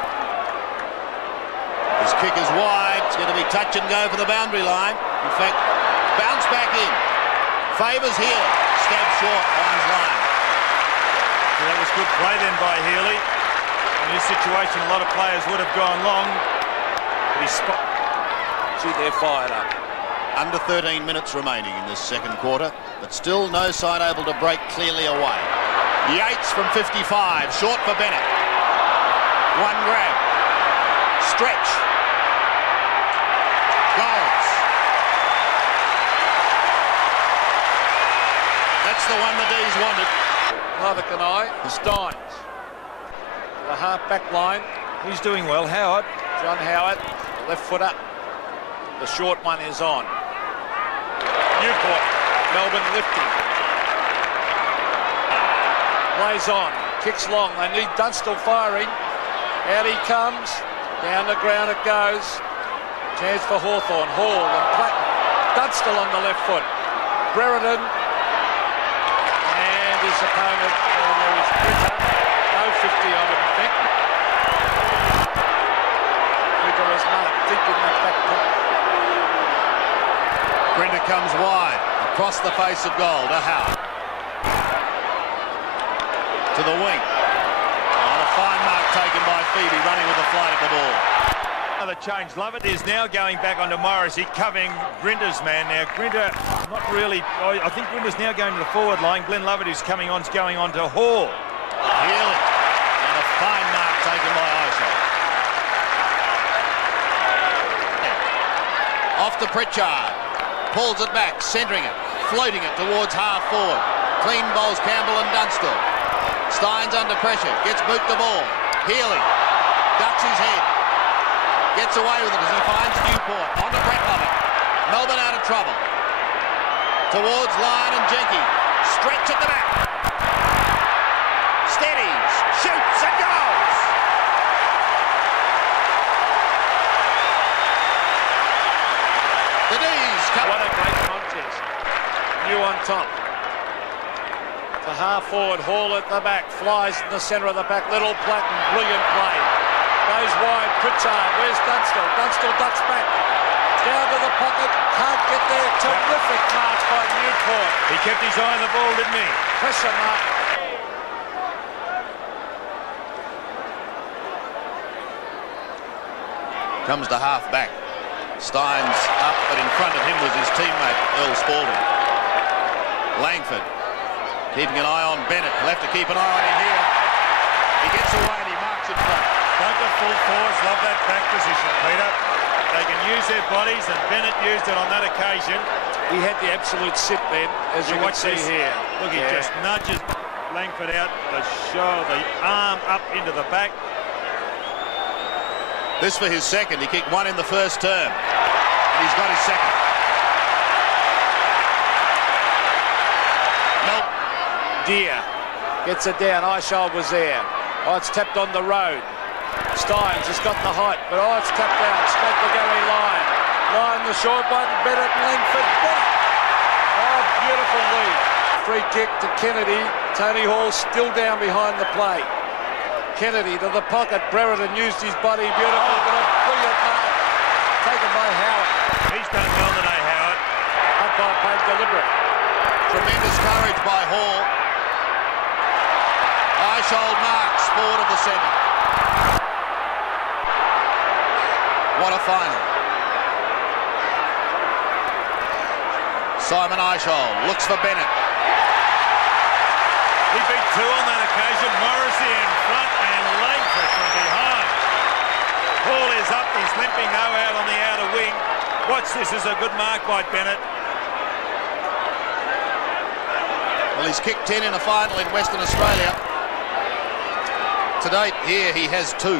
His kick is wide. It's going to be touch and go for the boundary line. In fact, bounce back in. Favours here. Stab short, Lyon's line. So that was good play then by Healy. In this situation, a lot of players would have gone long. But he's See, they're fired up. Under 13 minutes remaining in this second quarter, but still no side able to break clearly away. Yates from 55, short for Bennett. One grab. Stretch. Goals. That's the one the D's wanted. Neither can I. Steins. The half-back line. He's doing well. Howard. John Howard. Left foot up. The short one is on. Newport. Melbourne lifting. Plays on. Kicks long. They need Dunstall firing. Out he comes. Down the ground it goes. Chance for Hawthorn. Hall and Platten. Dunstall on the left foot. Brereton. And his opponent. And there is Britta. No 50 on him, I think. Britta was marked deep in that back pocket. Grinter comes wide. Across the face of goal to Howard. To the wing. And a fine mark taken by Phoebe, running with a flight at the ball. Another change. Lovett is now going back onto Morrissey, covering Grinter's man. Now, Grinter, not really. I think Grinter's now going to the forward line. Glenn Lovett, who's coming on, is going on to Hall. Healy. And a fine mark taken by Eichel. Off to Pritchard. Pulls it back, centering it, floating it towards half forward. Clean bowls Campbell and Dunstall. Steins under pressure, gets boot the ball. Healy ducks his head, gets away with it as he finds Newport. On to Brett Lovett. Melbourne out of trouble. Towards Lyon and Jenke. Stretch at the back. Steadies, shoots and goes. The D's come. What a great contest. New on top. To half forward, Hall at the back, flies in the centre of the back. Little Platten, brilliant play. Goes wide, Pritchard, where's Dunstall? Dunstall ducks back. Down to the pocket, can't get there. Terrific mark by Newport. He kept his eye on the ball, didn't he? Pressure mark. Comes to half back. Steins up, but in front of him was his teammate, Earl Spalding. Langford keeping an eye on Bennett. He'll have to keep an eye on him here. He gets away and he marks in front. Don't go full force. Love that back position, Peter. They can use their bodies, and Bennett used it on that occasion. He had the absolute sit then, as you can see here. Look, he just nudges Langford out the arm up into the back. This for his second. He kicked one in the first term. And he's got his second. Nope. Deer gets it down. Eichel was there. Oh, it's tapped on the road. Steins has got the height, but it's tapped out. Straight to Gary Lyon. Lyon the short one. Bennett and Langford. Bennett. Oh, beautiful lead. Free kick to Kennedy. Tony Hall still down behind the play. Kennedy to the pocket. Brereton used his body beautifully, but a brilliant mark taken by Howard. He's done well today, Howard. Umpire played deliberate. Tremendous courage by Hall. Eichel marks forward of the centre. What a final. Simon Eichel looks for Bennett. He beat two on that occasion. Morrissey in front and Langford from behind. Hall is up. He's limping now out on the outer wing. Watch this as a good mark by Bennett. Well, he's kicked 10 in a final in Western Australia. To date, here he has 2.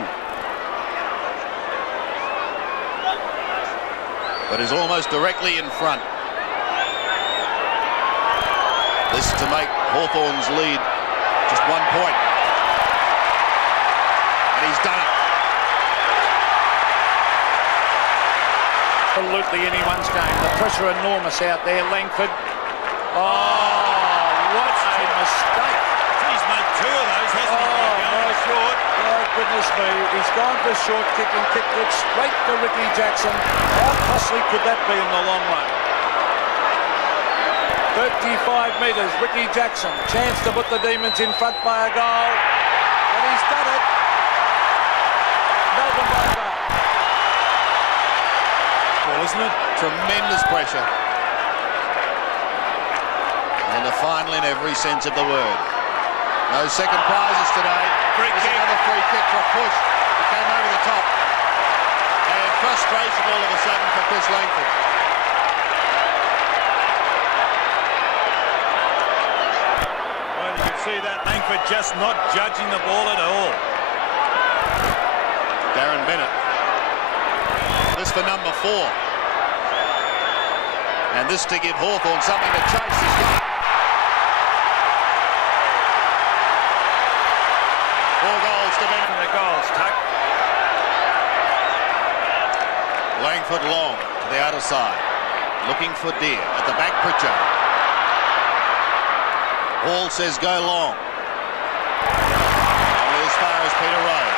But is almost directly in front. This to make Hawthorn's lead just 1 point. And he's done it. Absolutely anyone's game. The pressure enormous out there. Langford. Oh, what a mistake. He's made 2 of those, hasn't he? Going short. Oh, goodness me. He's gone for short kick and kicked it straight to Ricky Jackson. How costly could that be in the long run? 35 metres, Ricky Jackson. Chance to put the Demons in front by a goal. And he's done it. Melbourne by a goal. Well, isn't it? Tremendous pressure. And a final in every sense of the word. No second prizes today. Free kick. Another free kick for a push. He came over the top. And frustration all of a sudden for Chris Langford. Well, you can see that Langford just not judging the ball at all. Darren Bennett. This for number 4. And this to give Hawthorn something to chase. 4 goals to Bennett. The goals, Tuck. Langford long to the outer side. Looking for Deer. At the back, Pritchard. Hall says go long. Only as far as Peter Rowe.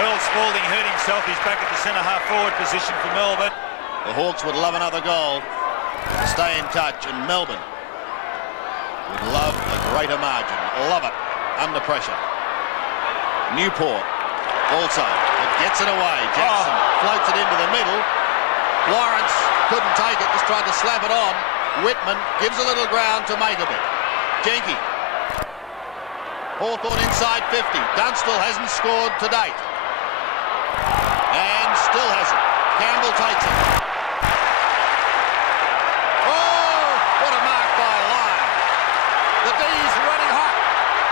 Earl Spalding hurt himself. He's back at the centre-half forward position for Melbourne. The Hawks would love another goal to stay in touch, and Melbourne would love a greater margin. Love it. Under pressure. Newport also. It gets it away. Jackson floats it into the middle. Lawrence couldn't take it, just tried to slap it on. Whitman gives a little ground to make of it. Jenke. Hawthorn inside 50. Dunstall hasn't scored to date. And still hasn't. Campbell takes it. Oh, what a mark by Lyon. The D's running hot.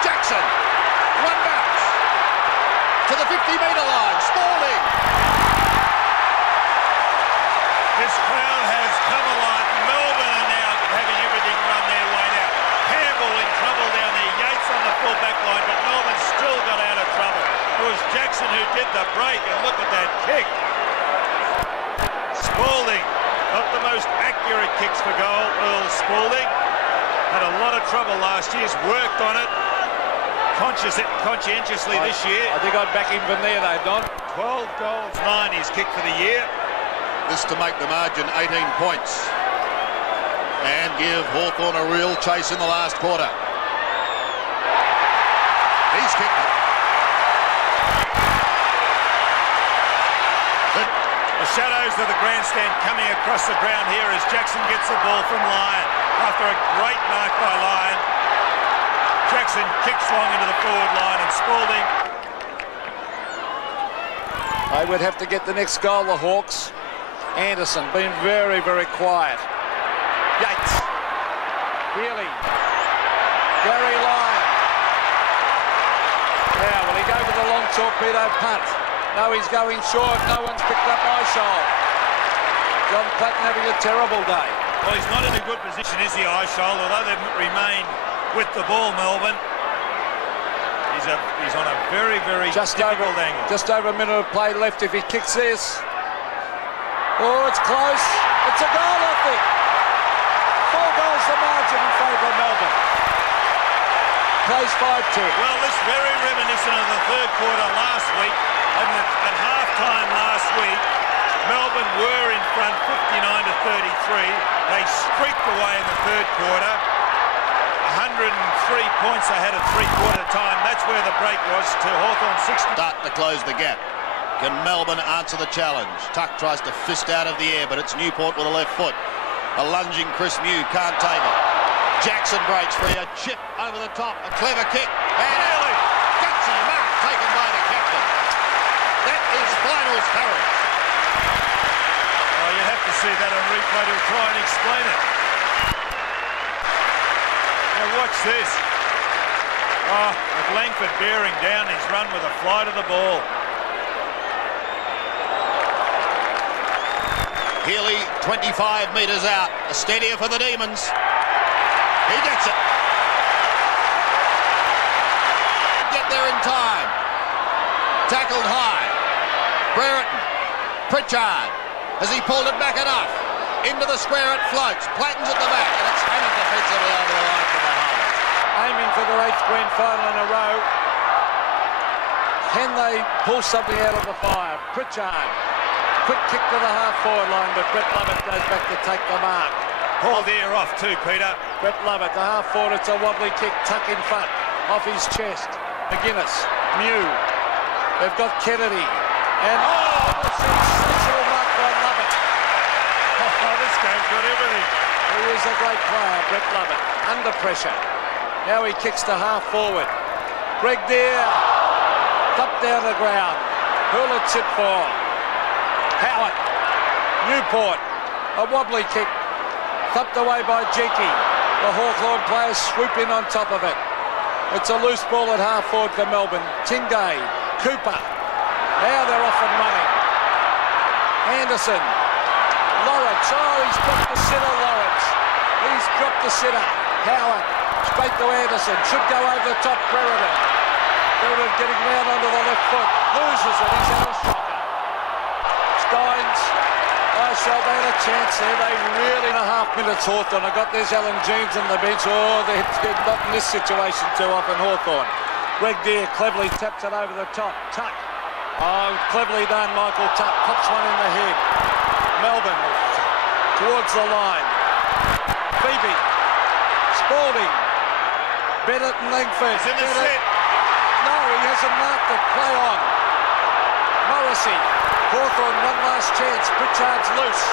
Jackson. One bounce. To the 50-metre line. Spalding. This crowd has come alive. Melbourne are now having everything run their way now. Campbell in trouble down there. Yates on the full back line, but Melbourne still got out of trouble. It was Jackson who did the break, and look at that kick. Spalding, not the most accurate kicks for goal. Earl Spalding had a lot of trouble last year. He's worked on it conscientiously this year. I think I'd back him from there though, Don. 12 goals, 9 he's kicked for the year. This to make the margin 18 points. And give Hawthorn a real chase in the last quarter. He's kicked it. The shadows of the grandstand coming across the ground here as Jackson gets the ball from Lyon. After a great mark by Lyon, Jackson kicks long into the forward line, and Spalding. They would have to get the next goal, the Hawks. Anderson been very, very quiet. Yates. Healy. Gary Lyon. Now, will he go for the long torpedo punt? No, he's going short. No one's picked up Eichel. John Platten having a terrible day. Well, he's not in a good position, is he, Eichel? Although they've remained with the ball, Melbourne. He's on a very, very difficult angle. Just over a minute of play left. If he kicks this. Oh, it's close. It's a goal, I think. 4 goals the margin in favour of Melbourne. Plays 5-2. Well, this very reminiscent of the third quarter last week. At half-time last week, Melbourne were in front 59-33. They streaked away in the third quarter. 103 points they had at three-quarter time. That's where the break was to Hawthorn 60. Start to close the gap. Can Melbourne answer the challenge? Tuck tries to fist out of the air, but it's Newport with a left foot. A lunging Chris Mew can't take it. Jackson breaks free, a chip over the top, a clever kick, and a gutsy mark taken by the captain. That is finals courage. Oh, you have to see that on replay to try and explain it. Now watch this. Oh, with Langford bearing down, he's run with a flight of the ball. Healy, 25 metres out. A steadier for the Demons. He gets it. Get there in time. Tackled high. Brereton. Pritchard. Has he pulled it back enough? Into the square it floats. Plattens at the back, and it's headed defensively over the line for the Harvey. Aiming for their 8th grand final in a row. Can they pull something out of the fire? Pritchard. Quick kick to the half-forward line, but Brett Lovett goes back to take the mark. Paul Deere off too, Peter. Brett Lovett, the half-forward, it's a wobbly kick, tuck in front, off his chest. McGuinness, Mew. They've got Kennedy. And a sensational mark by Lovett. Oh, this game's got everything. He is a great player, Brett Lovett, under pressure. Now he kicks to half-forward. Greg Deere, up down the ground. Who'll it sit for? Howard, Newport, a wobbly kick, thumped away by Jeky. The Hawthorn players swoop in on top of it. It's a loose ball at half forward for Melbourne. Tingay, Cooper, now they're off and running. Anderson, Lawrence, he's dropped the sitter, Lawrence. He's dropped the sitter. Howard, straight to Anderson, should go over the top, Brereton. Brereton getting round onto the left foot, loses it, he's out of shocker. Steins, they had a chance there. They really, in a half minutes, Hawthorn. I got there's Alan Jeans on the bench. Oh, they're not in this situation too often, Hawthorn. Greg Deere cleverly taps it over the top. Tuck. Oh, cleverly done, Michael Tuck. Pops one in the head. Melbourne towards the line. Phoebe. Spalding. Bennett and Langford. He's in the set. No, he hasn't marked it. Play on. Morrissey. Hawthorn, one last chance. Pritchard's loose.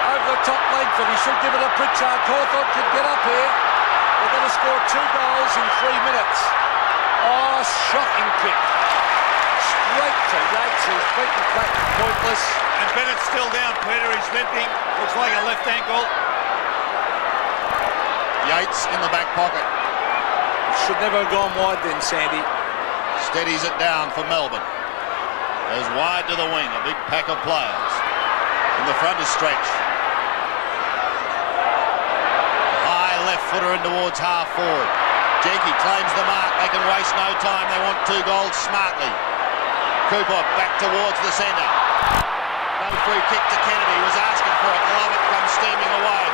Over the top, Langford. He should give it to Pritchard. Hawthorn could get up here. They're going to score 2 goals in 3 minutes. Oh, shocking kick. Straight to Yates, who's beaten Clayton pointless. And Bennett's still down, Peter. He's limping. Looks like a left ankle. Yates in the back pocket. Should never have gone wide then, Sandy. Steadies it down for Melbourne. Goes wide to the wing, a big pack of players. In the front is Stretch. High left footer in towards half forward. Jeky claims the mark. They can waste no time. They want 2 goals smartly. Cooper back towards the centre. No free kick to Kennedy. He was asking for it. Lovett comes steaming away.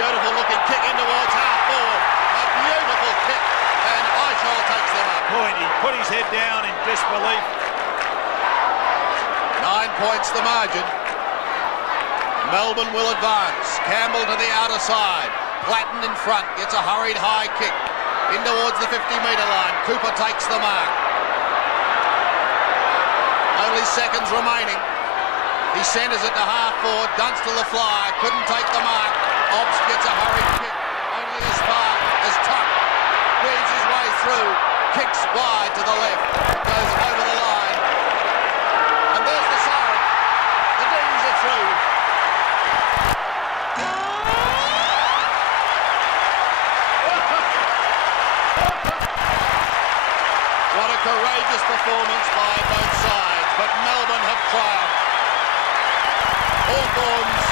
Beautiful looking kick in towards half forward. A beautiful kick. And Eichel takes them up. He put his head down in disbelief. 9 points the margin. Melbourne will advance. Campbell to the outer side. Platten in front. Gets a hurried high kick. In towards the 50-metre line. Cooper takes the mark. Only seconds remaining. He centres it to half forward. Dunstall the fly. Couldn't take the mark. Obst gets a hurried kick. Only as far as Tuck weaves his way through. Kicks wide to the left. Goes over the line. And there's the siren. The Dings are through. What a courageous performance by both sides, but Melbourne have triumphed. Hawthorn's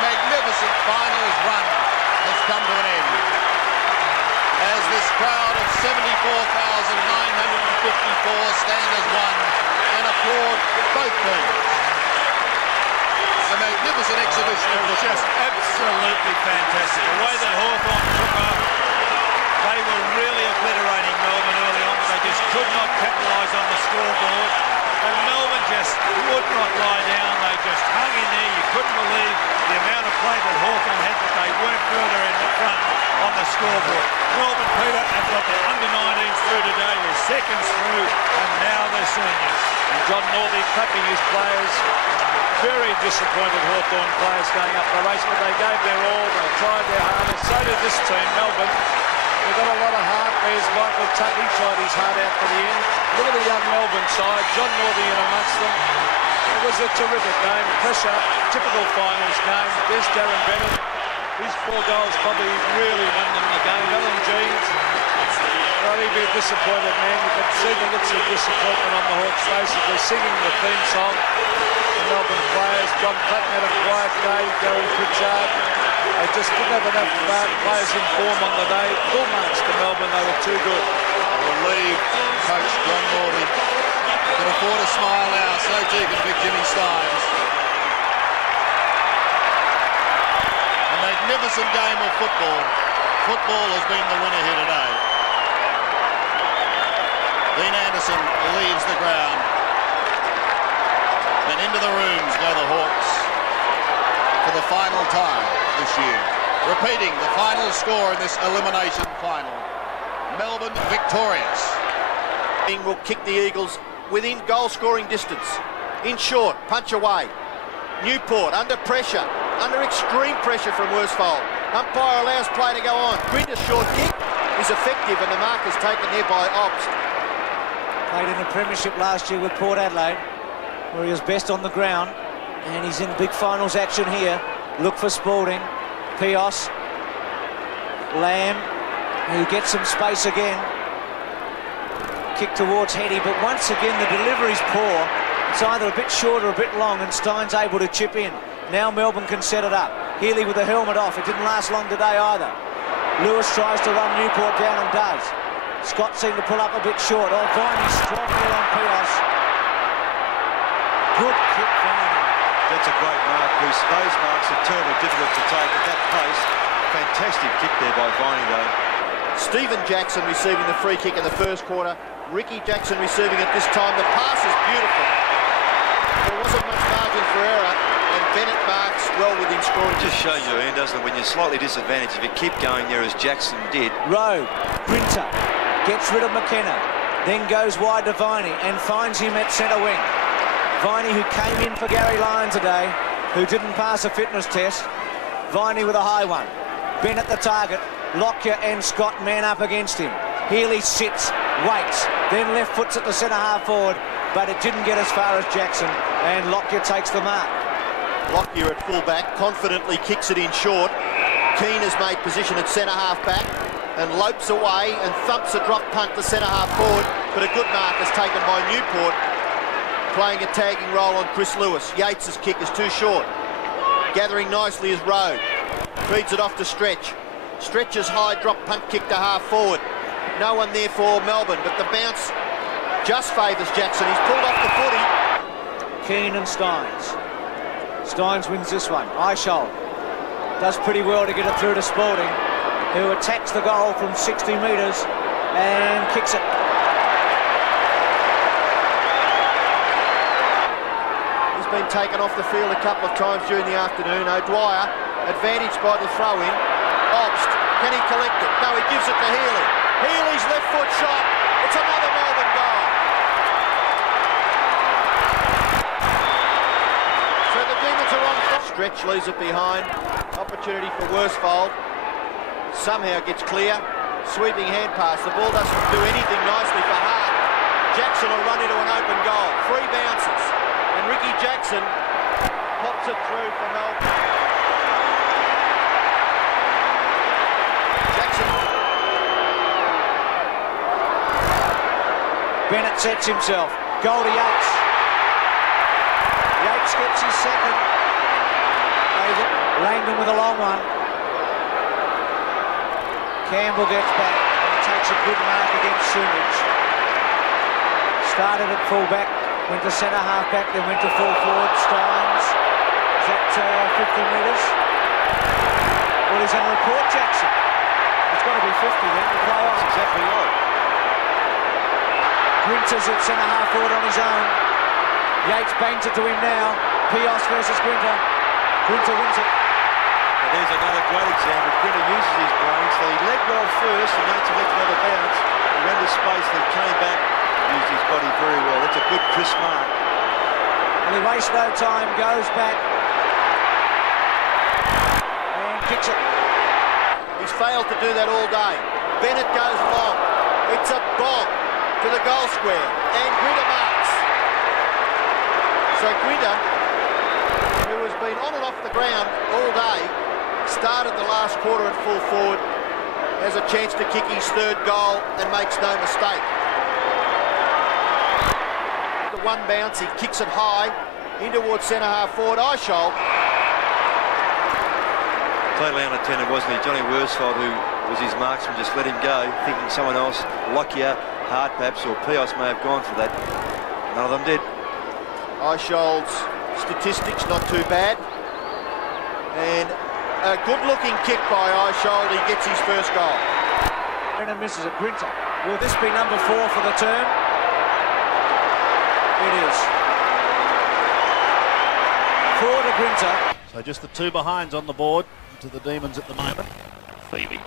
magnificent finals run has come to an end. As this crowd of 74,954 stand as one and applaud both teams. It's a magnificent exhibition of football. Just absolutely fantastic. The way that Hawthorn took up, they were really obliterating Melbourne early on, but they just could not capitalise on the scoreboard. And Melbourne just would not lie down. They just hung in there. You couldn't believe the amount of play that Hawthorn had, that they weren't further in the front on the scoreboard. Melbourne, Peter, have got their under-19s through today, their seconds through, and now their seniors. And John Northey clapping his players. Very disappointed Hawthorn players going up the race, but they gave their all, they tried their hardest. So did this team, Melbourne. They've got a lot of heart. There's Michael Tuckey tried his heart out for the end. Look at the young Melbourne side, John Northey in amongst them. It was a terrific game, pressure, typical finals game. There's Darren Bennett. His 4 goals probably really won them the game. Alan Jeans, well, he'd be a disappointed man. You can see the looks of disappointment on the Hawks' faces. They're singing the theme song. The Melbourne players, John Clatton had a quiet day, Gary Pritchard. They just didn't have enough players in form on the day. Full marks to Melbourne, they were too good. Relieved coach John Northey can afford a smile now, so too can big Jimmy Stynes. A magnificent game of football. Football has been the winner here today. Dean Anderson leaves the ground. And into the rooms go the Hawks for the final time this year. Repeating the final score in this elimination final. Melbourne victorious. Will kick the Eagles within goal-scoring distance. In short, punch away. Newport under pressure, under extreme pressure from Worsfold. Umpire allows play to go on. Grinder's short kick is effective, and the mark is taken there by Obbs. Played in the premiership last year with Port Adelaide, where he was best on the ground, and he's in big finals action here. Look for Spalding, Pios, Lamb, who gets some space again. Kick towards Heady, but once again the delivery's poor. It's either a bit short or a bit long, and Stein's able to chip in. Now Melbourne can set it up. Healy with the helmet off. It didn't last long today either. Lewis tries to run Newport down and does. Scott seemed to pull up a bit short. Oh, Viney strong there on Pios. Good kick, Viney. That's a great mark, Bruce. Those marks are terribly difficult to take at that pace. Fantastic kick there by Viney, though. Stephen Jackson receiving the free kick in the first quarter. Ricky Jackson receiving it this time. The pass is beautiful. There wasn't much margin for error, and Bennett marks well within scoring. It just shows you, Ian, doesn't it, when you're slightly disadvantaged, if you keep going there as Jackson did. Rowe, Grinter, gets rid of McKenna, then goes wide to Viney and finds him at centre wing. Viney, who came in for Gary Lyons today, who didn't pass a fitness test. Viney with a high one. Bennett the target. Lockyer and Scott man up against him. Healy sits, waits, then left foots at the centre-half forward, but it didn't get as far as Jackson, and Lockyer takes the mark. Lockyer at full-back, confidently kicks it in short. Keane has made position at centre-half back and lopes away and thumps a drop punt to centre-half forward, but a good mark is taken by Newport, playing a tagging role on Chris Lewis. Yates's kick is too short. Gathering nicely is Rowe. Feeds it off to Stretch. Stretch's high drop punt kick to half forward. No one there for Melbourne, but the bounce just favours Jackson. He's pulled off the footy. Keane and Stynes. Stynes wins this one. Eichel does pretty well to get it through to Spalding, who attacks the goal from 60 metres and kicks it. He's been taken off the field a couple of times during the afternoon. O'Dwyer, advantaged by the throw-in. Obst, can he collect it? No, he gives it to Healy. Healy's left foot shot. It's another Melbourne goal. So the Demons are on. Stretch leaves it behind. Opportunity for Worsfold. Somehow gets clear. Sweeping hand pass. The ball doesn't do anything nicely for Hart. Jackson will run into an open goal. 3 bounces. And Ricky Jackson pops it through for Melbourne. Bennett sets himself. Goal to Yates. Yates gets his second. Langdon with a long one. Campbell gets back and takes a good mark against Soonage. Started at full back, went to centre half back, then went to full forward. Stynes. Is that 50 metres? Well, he's going to report Jackson. It's got to be 50 then to play off. That's exactly right. Grinter's at centre-half forward on his own. Yates bangs it to him now. Pios versus Grinter. Grinter wins it. Well, there's another great example. Grinter uses his brains, so he led well first, and once he left another bounce, he ran to space, then came back, used his body very well. That's a good crisp mark. And he wastes no time, goes back and kicks it. He's failed to do that all day. Bennett goes long. It's a bomb to the goal square, and Grinter marks. So Grinter, who has been on and off the ground all day, started the last quarter at full forward, has a chance to kick his third goal and makes no mistake. The one bounce, he kicks it high in towards centre half forward. Eichel. Totally unattended, wasn't he? Johnny Worsfold, who was his marksman, just let him go, thinking someone else, Lockyer, Hart perhaps, or Pios may have gone for that. None of them did. Eichel's statistics not too bad. And a good-looking kick by Eichel. He gets his first goal. And misses it. Grinter. Will this be number 4 for the term? It is. 4 to Grinter. So just the two behinds on the board to the Demons at the moment. Phoebe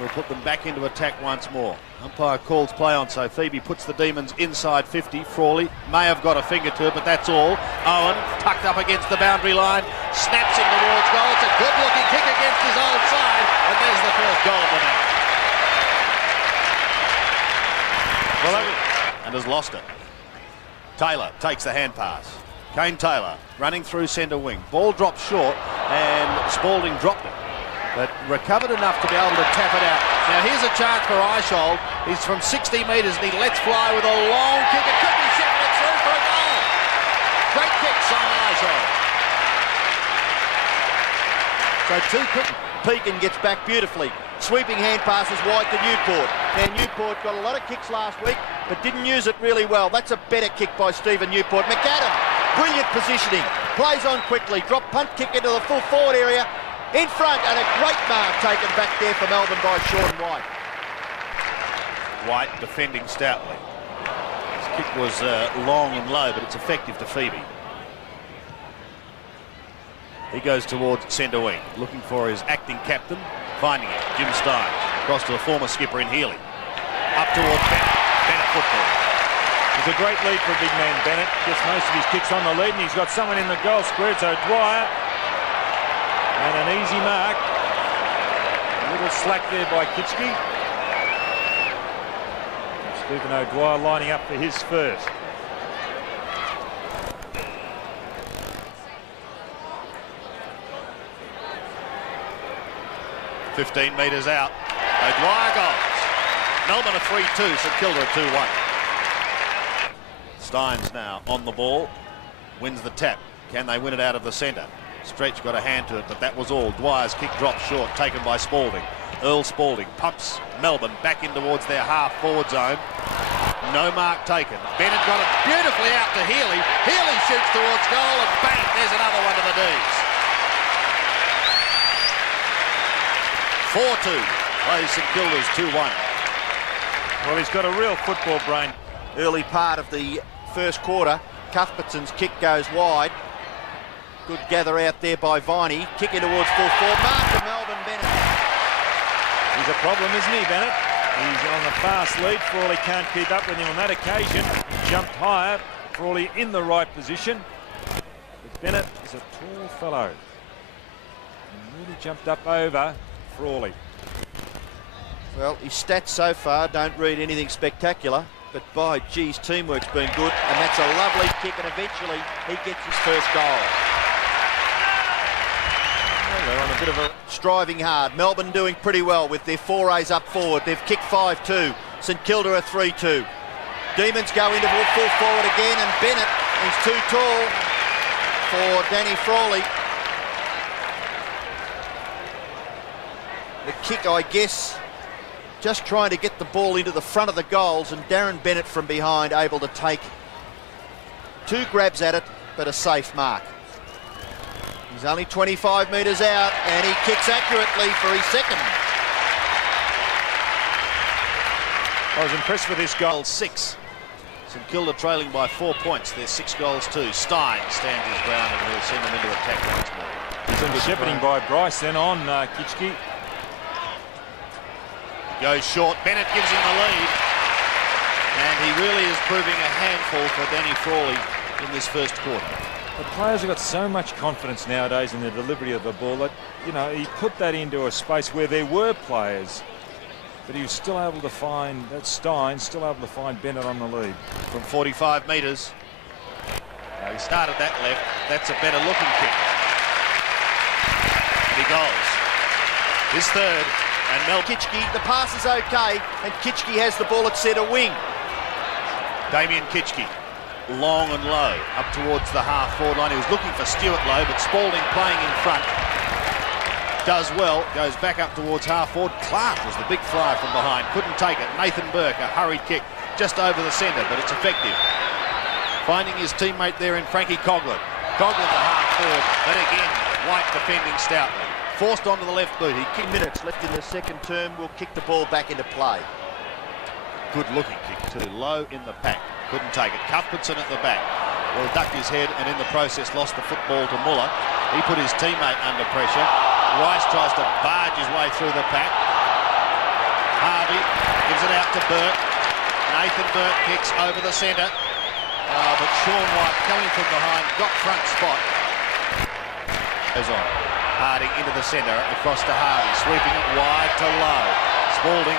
will put them back into attack once more. Umpire calls play on, so Phoebe puts the Demons inside 50. Frawley may have got a finger to it, but that's all. Owen tucked up against the boundary line, snaps in towards goal. It's a good-looking kick against his old side, and there's the first goal of the match. Well, and has lost it. Taylor takes the hand pass. Kane Taylor running through centre wing. Ball dropped short, and Spalding dropped it, but recovered enough to be able to tap it out. Now here's a chance for Eichel. He's from 60 metres and he lets fly with a long kick. It could be shifted it through for a goal. Great kick, Simon Eichel. So two quick. Pekin gets back beautifully. Sweeping hand passes wide to Newport. Now Newport got a lot of kicks last week, but didn't use it really well. That's a better kick by Stephen Newport. McAdam, brilliant positioning. Plays on quickly. Drop punt kick into the full forward area. In front, and a great mark taken back there for Melbourne by Sean White. White defending stoutly. His kick was long and low, but it's effective to Phoebe. He goes towards centre wing, looking for his acting captain, finding it. Jim Stein across to the former skipper in Healy. Up towards Bennett. Bennett football. It's a great lead for a big man, Bennett. Gets most of his kicks on the lead, and he's got someone in the goal square. So Dwyer. And an easy mark. A little slack there by Kitschke. Stephen O'Dwyer lining up for his first. .15 metres out. O'Dwyer goals. Melbourne a 3-2, St Kilda a 2-1. Steins now on the ball. Wins the tap. Can they win it out of the centre? Stretch got a hand to it, but that was all. Dwyer's kick dropped short, taken by Spalding. Earl Spalding pumps Melbourne back in towards their half-forward zone. No mark taken. Bennett got it beautifully out to Healy. Healy shoots towards goal, and bang, there's another one to the D's. 4-2. Plays St Kilda's 2-1. Well, he's got a real football brain. Early part of the first quarter, Cuthbertson's kick goes wide. Good gather out there by Viney. Kicking towards full forward. Mark to Melbourne, Bennett. He's a problem, isn't he, Bennett? He's on the fast lead. Frawley can't keep up with him on that occasion. Jumped higher. Frawley in the right position. But Bennett is a tall fellow. And really jumped up over Frawley. Well, his stats so far don't read anything spectacular, but by geez, teamwork's been good, and that's a lovely kick, and eventually he gets his first goal. They're on a bit of a striving hard. Melbourne doing pretty well with their forays up forward. They've kicked 5-2. St Kilda are 3-2. Demons go into full forward again, and Bennett is too tall for Danny Frawley. The kick, I guess, just trying to get the ball into the front of the goals, and Darren Bennett from behind able to take 2 grabs at it, but a safe mark. He's only 25 metres out, and he kicks accurately for his second. I was impressed with this goal. 6. St Kilda trailing by 4 points. They're 6 goals too. Stein stands his ground and we'll send them into attack once more. He's under shepherding by Bryce then on Kitchke. Goes short. Bennett gives him the lead. And he really is proving a handful for Danny Frawley in this first quarter. The players have got so much confidence nowadays in the delivery of the ball that, you know, he put that into a space where there were players, but he was still able to find, that Stein, still able to find Bennett on the lead. From 45 metres. Now he started that left. That's a better looking kick. And he goes. His third. And Mel Kitchke, the pass is okay, and Kitchke has the ball at centre wing. Damien Kitchke, long and low, up towards the half-forward line. He was looking for Stuart Lowe, but Spalding playing in front. Does well, goes back up towards half-forward. Clark was the big flyer from behind, couldn't take it. Nathan Burke, a hurried kick just over the centre, but it's effective. Finding his teammate there in Frankie Coughlin. Coughlin the half-forward, but again, White defending stoutly. Forced onto the left boot. He kicked Minutes left in the second term. We'll kick the ball back into play. Good looking kick too, low in the pack. Couldn't take it. Cuthbertson at the back. Well, ducked his head and in the process lost the football to Muller. He put his teammate under pressure. Rice tries to barge his way through the pack. Harvey gives it out to Burke. Nathan Burke kicks over the centre. But Sean White coming from behind, got front spot. Goes on. Harding into the centre, across to Harvey, sweeping it wide to Lowe. Spalding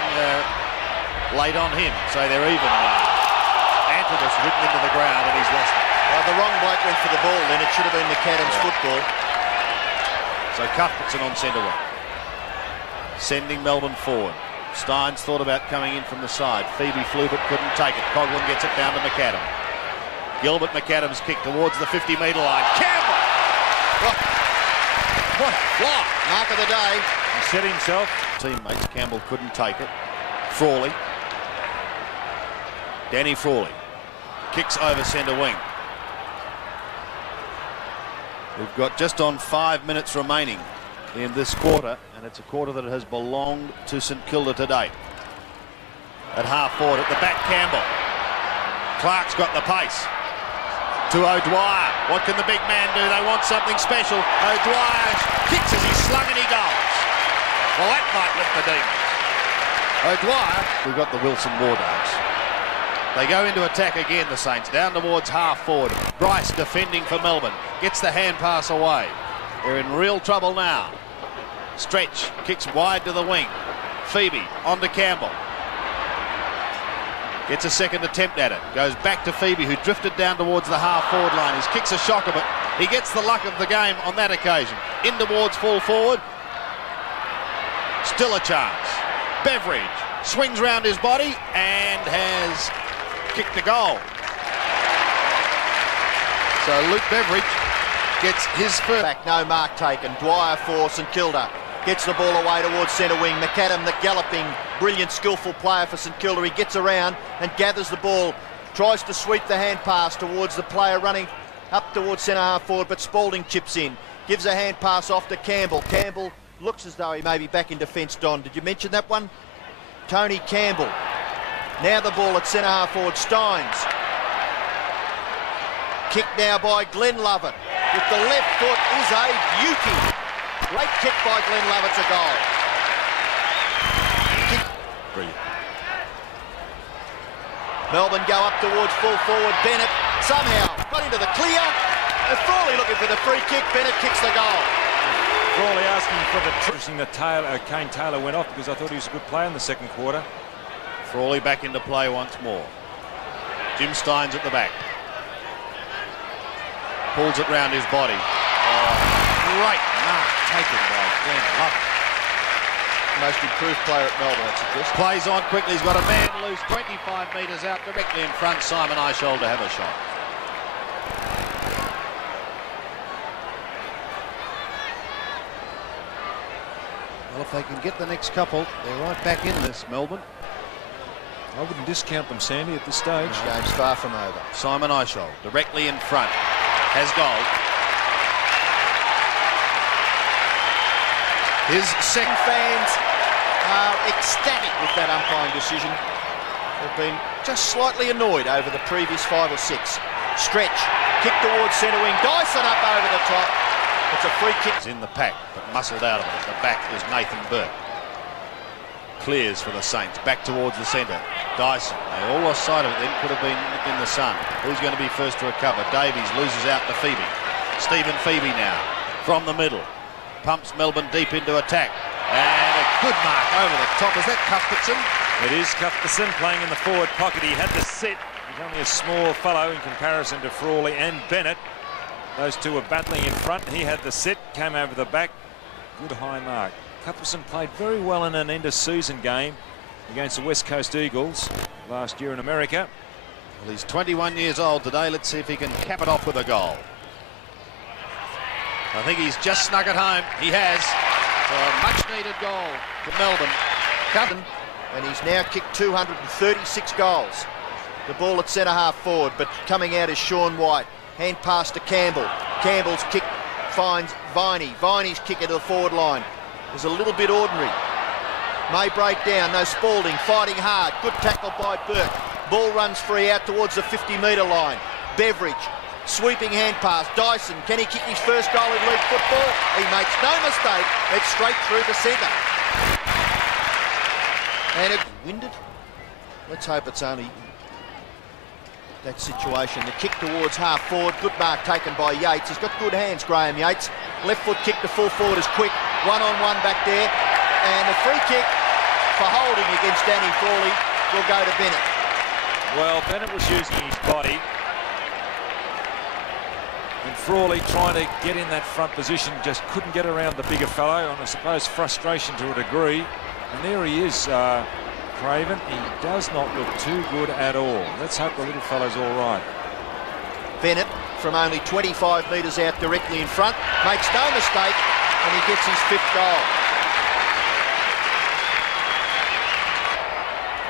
late on him, so they're even now. Antipas ridden into the ground and he's lost it. The wrong bloke went for the ball then. It should have been McAdam's football. So Cuthbertson on centre wing. Sending Melbourne forward. Steins thought about coming in from the side. Phoebe flew but couldn't take it. Coughlin gets it down to McAdam. Gilbert McAdam's kick towards the 50-metre line. Campbell! What a fly. Mark of the day. He set himself. Teammates, Campbell couldn't take it. Frawley. Danny Frawley. Kicks over centre wing. We've got just on 5 minutes remaining in this quarter, and it's a quarter that has belonged to St Kilda to date. At half forward, at the back, Campbell. Clark's got the pace. To O'Dwyer. What can the big man do? They want something special. O'Dwyer kicks as he's slung and he goes. Well, that might lift the Demons. O'Dwyer, we've got the Wilson War Dogs. They go into attack again, the Saints, down towards half forward. Bryce defending for Melbourne. Gets the hand pass away. They're in real trouble now. Stretch, kicks wide to the wing. Phoebe, on to Campbell. Gets a second attempt at it. Goes back to Phoebe, who drifted down towards the half-forward line. His kick's a shocker, but he gets the luck of the game on that occasion. In towards full forward. Still a chance. Beveridge swings round his body and has kicked a goal. So Luke Beveridge gets his first. Back, no mark taken. Dwyer for St Kilda. Gets the ball away towards centre wing. McAdam, the galloping, brilliant, skillful player for St Kilda. He gets around and gathers the ball. Tries to sweep the hand pass towards the player running up towards centre half forward, but Spalding chips in. Gives a hand pass off to Campbell. Campbell looks as though he may be back in defence, Don. Did you mention that one? Tony Campbell. Now the ball at centre half forward. Steins. Kick now by Glenn Lovett. With the left foot is a beauty. Great kick by Glenn Lovett, a goal. Brilliant. Melbourne go up towards full forward. Bennett somehow got into the clear. And Frawley looking for the free kick. Bennett kicks the goal. Frawley asking for the interesting that Kane Taylor went off because I thought he was a good player in the second quarter. Frawley back into play once more. Jim Steins at the back. Pulls it round his body. Oh, great mark taken by Glenn Lovett. Most improved player at Melbourne, I suggest. Plays on quickly. He's got a man loose 25 metres out directly in front. Simon Eichel to have a shot. Well, if they can get the next couple, they're right back in this, Melbourne. I wouldn't discount them, Sandy, at this stage. This game's far from over. Simon Eichel directly in front. Has goal. His second fans are ecstatic with that umpiring decision. have been just slightly annoyed over the previous 5 or 6. Stretch, kick towards centre wing, Dyson up over the top. It's a free kick. In the pack, but muscled out of it. At the back is Nathan Burke. Clears for the Saints, back towards the centre. Dyson, they all lost sight of it then, could have been in the sun. Who's going to be first to recover? Davies loses out to Phoebe. Stephen Phoebe now, from the middle. Pumps Melbourne deep into attack. And a good mark over the top. Is that Cuthbertson? It is Cuthbertson playing in the forward pocket. He had to sit. He's only a small fellow in comparison to Frawley and Bennett. Those two were battling in front. He had the sit, came over the back. Good high mark. Cuthbertson played very well in an end-of-season game against the West Coast Eagles last year in America. Well, he's 21 years old today. Let's see if he can cap it off with a goal. I think he's just snuck it home. He has. So a much-needed goal for Melbourne. Cutton, and he's now kicked 236 goals. The ball at centre-half forward, but coming out is Sean White. Hand pass to Campbell. Campbell's kick finds Viney. Viney's kick into the forward line is a little bit ordinary. May break down, no Spalding, fighting hard. Good tackle by Burke. Ball runs free out towards the 50-metre line. Beveridge, sweeping hand pass. Dyson, can he kick his first goal in league football? He makes no mistake. It's straight through the centre. And it's winded. Let's hope it's only that situation. The kick towards half forward. Good mark taken by Yates. He's got good hands, Graham Yates. Left foot kick to full forward is quick. One-on-one back there. And a free kick for holding against Danny Frawley will go to Bennett. Well, Bennett was using his body. And Frawley trying to get in that front position, just couldn't get around the bigger fellow, and I suppose frustration to a degree. And there he is, Craven. He does not look too good at all. Let's hope the little fellow's all right. Bennett from only 25 metres out directly in front, makes no mistake, and he gets his 5th goal.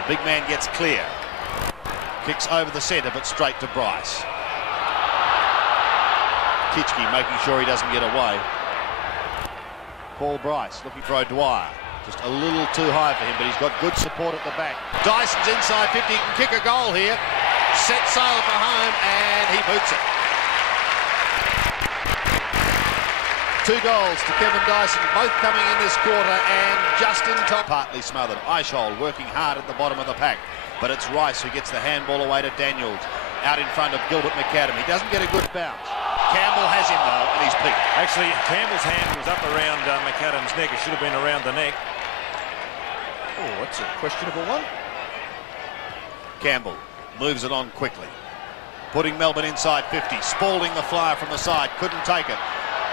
The big man gets clear. Kicks over the centre, but straight to Bryce. Kitchke making sure he doesn't get away. Paul Bryce looking for O'Dwyer. Just a little too high for him, but he's got good support at the back. Dyson's inside 50, he can kick a goal here. Set sail for home, and he boots it. 2 goals to Kevin Dyson, both coming in this quarter, and just in top. Partly smothered. Eichhold working hard at the bottom of the pack, but it's Rice who gets the handball away to Daniels. Out in front of Gilbert McAdam. He doesn't get a good bounce. Campbell has him though, and he's picked. Actually, Campbell's hand was up around McAdam's neck. It should have been around the neck. Oh, that's a questionable one. Campbell moves it on quickly, putting Melbourne inside 50. Spalding the flyer from the side, couldn't take it.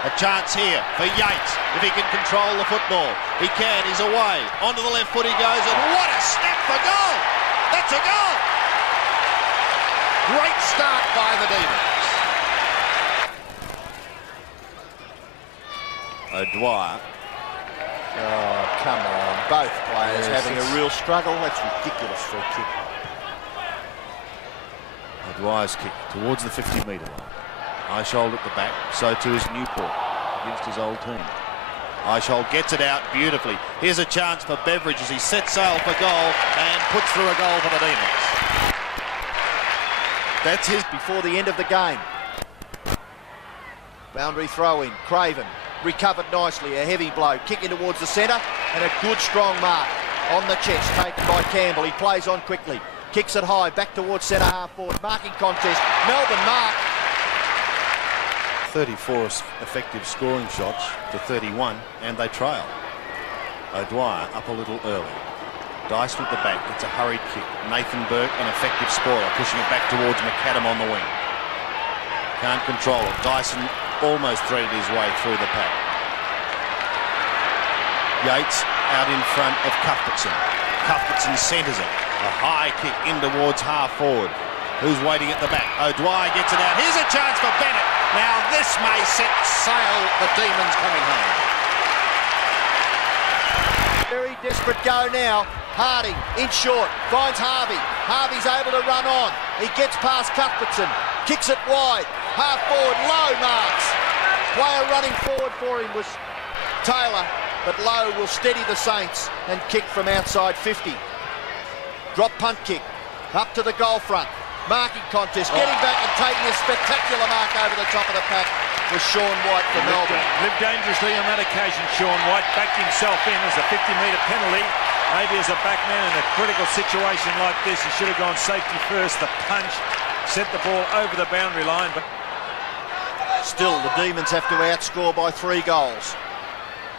A chance here for Yates, if he can control the football. He can, he's away. Onto the left foot he goes, and what a snap for goal! That's a goal! Great start by the Demons. O'Dwyer. Oh, come on. Both players having a real struggle. That's ridiculous for a kick. O'Dwyer's kick towards the 50-metre line. Eichhold at the back, so too is Newport against his old team. Eichhold gets it out beautifully. Here's a chance for Beveridge as he sets sail for goal and puts through a goal for the Demons. That's his before the end of the game. Boundary throw in. Craven recovered nicely. A heavy blow. Kicking towards the centre and a good strong mark on the chest taken by Campbell. He plays on quickly. Kicks it high. Back towards centre half forward. Marking contest. Melbourne mark. 34 effective scoring shots to 31, and they trail. O'Dwyer up a little early. Dyson at the back, gets a hurried kick. Nathan Burke, an effective scorer, pushing it back towards McAdam on the wing. Can't control it. Dyson almost threaded his way through the pack. Yates out in front of Cuthbertson. Cuthbertson centres it. A high kick in towards half forward. Who's waiting at the back? O'Dwyer gets it out. Here's a chance for Bennett. Now this may set sail the Demons coming home. Very desperate go now. Harding in short, finds Harvey. Harvey's able to run on. He gets past Cuthbertson, kicks it wide. Half forward, Lowe marks. Player running forward for him was Taylor, but Lowe will steady the Saints and kick from outside 50. Drop punt kick. Up to the goal front. Marking contest. Getting back and taking a spectacular mark over the top of the pack was Sean White for Melbourne. Lived dangerously on that occasion, Sean White. Backed himself in as a 50-metre penalty. Maybe as a backman in a critical situation like this, he should have gone safety first. The punch sent the ball over the boundary line. But still, the Demons have to outscore by 3 goals.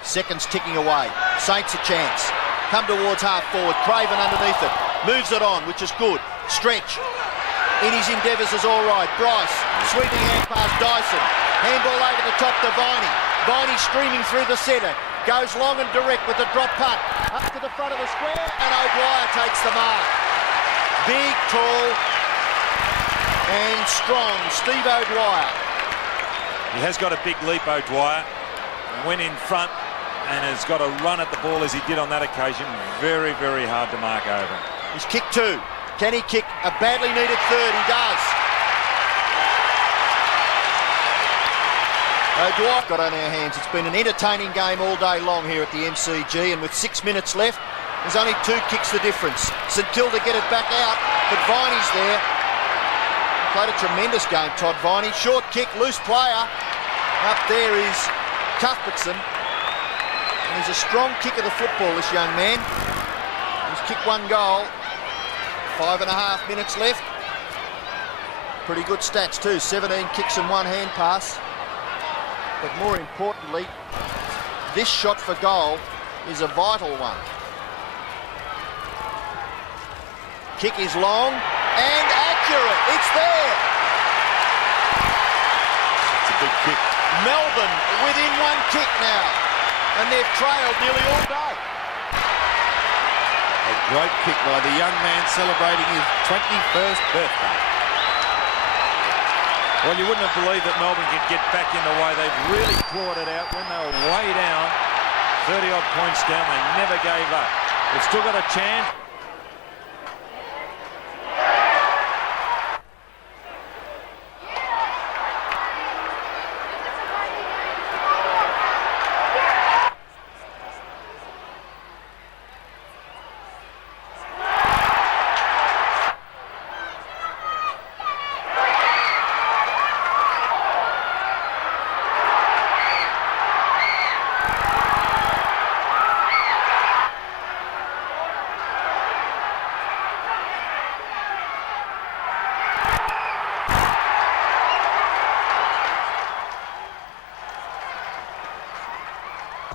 Seconds ticking away. Saints a chance. Come towards half forward. Craven underneath it. Moves it on, which is good. Stretch. In his endeavours is all right. Bryce. Sweeping hand past Dyson. Handball over the top to Viney. Viney streaming through the centre. Goes long and direct with the drop punt. Up to the front of the square. And O'Dwyer takes the mark. Big, tall and strong Steve O'Dwyer. He has got a big leap, O'Dwyer. Went in front and has got a run at the ball as he did on that occasion. Very, very hard to mark over. He's kicked 2. Can he kick a badly needed 3rd? He does. O'Dwyer got on our hands. It's been an entertaining game all day long here at the MCG, and with 6 minutes left, there's only 2 kicks the difference. St Kilda get it back out, but Viney's there. Played a tremendous game, Todd Viney. Short kick, loose player. Up there is Cuthbertson. And he's a strong kick of the football, this young man. He's kicked 1 goal. 5.5 minutes left. Pretty good stats too. 17 kicks and 1 hand pass. But more importantly, this shot for goal is a vital one. Kick is long and accurate. It's there. It's a big kick. Melbourne within 1 kick now. And they've trailed nearly all day. A great kick by the young man celebrating his 21st birthday. Well, you wouldn't have believed that Melbourne could get back in the way. They've really clawed it out when they were way down. 30-odd points down. They never gave up. They've still got a chance.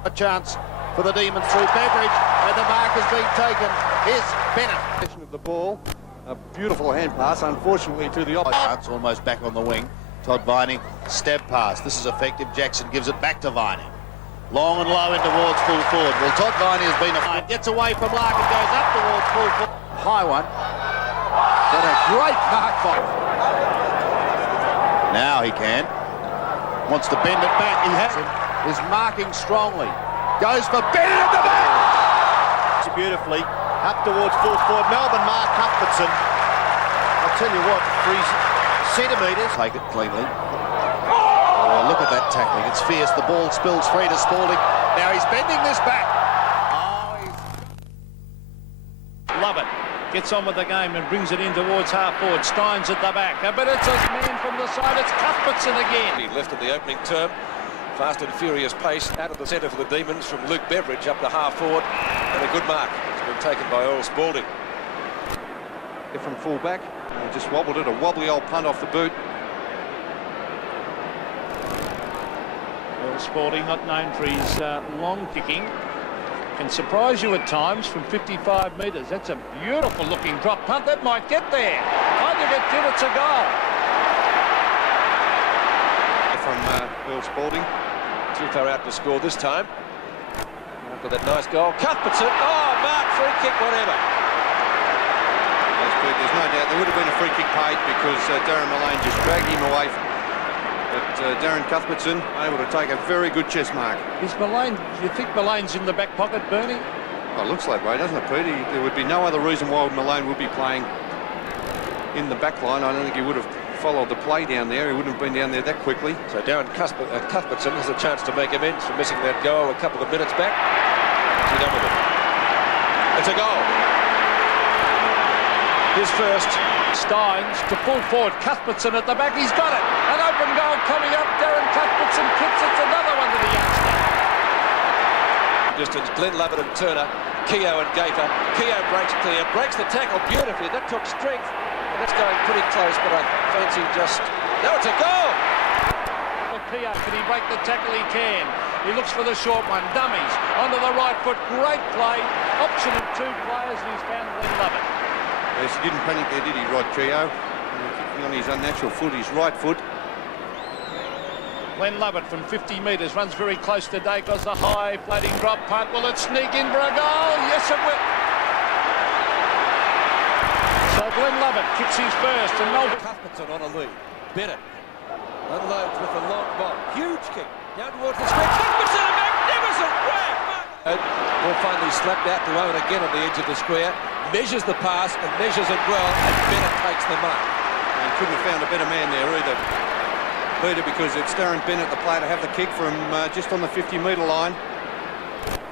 A chance for the Demons through Beveridge, and the mark has been taken. Here's Bennett. Of the ball, a beautiful hand pass, unfortunately to the opposite. It's almost back on the wing. Todd Viney, stab pass. This is effective. Jackson gives it back to Viney. Long and low in towards full forward. Well, Todd Viney has been a... Gets away from Larkin, goes up towards full forward. High one. But a great mark by... Now he can. Wants to bend it back. He has it. Is marking strongly. Goes for Bennett at the back. Beautifully up towards full forward. Melbourne mark Cuthbertson. I'll tell you what, 3 centimetres. Take it cleanly. Oh, look at that tackling. It's fierce. The ball spills free to Spalding. Now he's bending this back. Love it. Gets on with the game and brings it in towards half forward. Steins at the back. But it's a man from the side. It's Cuthbertson again. He left at the opening term. Fast and furious pace out of the centre for the Demons from Luke Beveridge up to half forward, and a good mark. It's been taken by Earl Spalding. From full back, just wobbled it, a wobbly old punt off the boot. Earl Spalding, not known for his long kicking, can surprise you at times from 55 metres. That's a beautiful looking drop punt. That might get there. I think it did. It's a goal. From Earl Spalding. Too far out to score this time. After that nice goal, Cuthbertson. Oh, mark, free kick, whatever. There's no doubt there would have been a free kick paid because Darren Mullane just dragged him away. But Darren Cuthbertson able to take a very good chest mark. Is Mullane, do you think Mullane's in the back pocket, Bernie? Oh, it looks that way, doesn't it, Pete? There would be no other reason why Mullane would be playing in the back line. I don't think he would have followed the play down there. He wouldn't have been down there that quickly. So Darren Cuthbertson has a chance to make amends for missing that goal a couple of minutes back. What's he done with it? It's a goal. His first. Steins to full forward. Cuthbertson at the back. He's got it. An open goal coming up. Darren Cuthbertson kicks. It's another one to the youngster. Distance, Glenn Lovett and Turner, Keogh and Gaiter. Keogh breaks clear, breaks the tackle beautifully. That took strength. And that's going pretty close, but I fancy just... No, it's a goal! Keogh, can he break the tackle? He can. He looks for the short one. Dummies onto the right foot. Great play. Option of two players, and he's found Glenn Lovett. Yes, he didn't panic there, did he, Rod Keogh? Kicking on his unnatural foot, his right foot. Glenn Lovett from 50 metres runs very close to Dacos. The high floating drop punt. Will it sneak in for a goal? Yes, it will. So Glenn Lovett kicks his first, and Melbourne. Cuthbertson on a lead. Bennett unloads with the long ball. Huge kick down towards the square. Cuthbertson, a magnificent grab. Ball finally slapped out to Owen again on the edge of the square. Measures the pass and measures it well, and Bennett takes the mark. And couldn't have found a better man there either, Peter, because it's Darren Bennett, the player, to have the kick from just on the 50-metre line.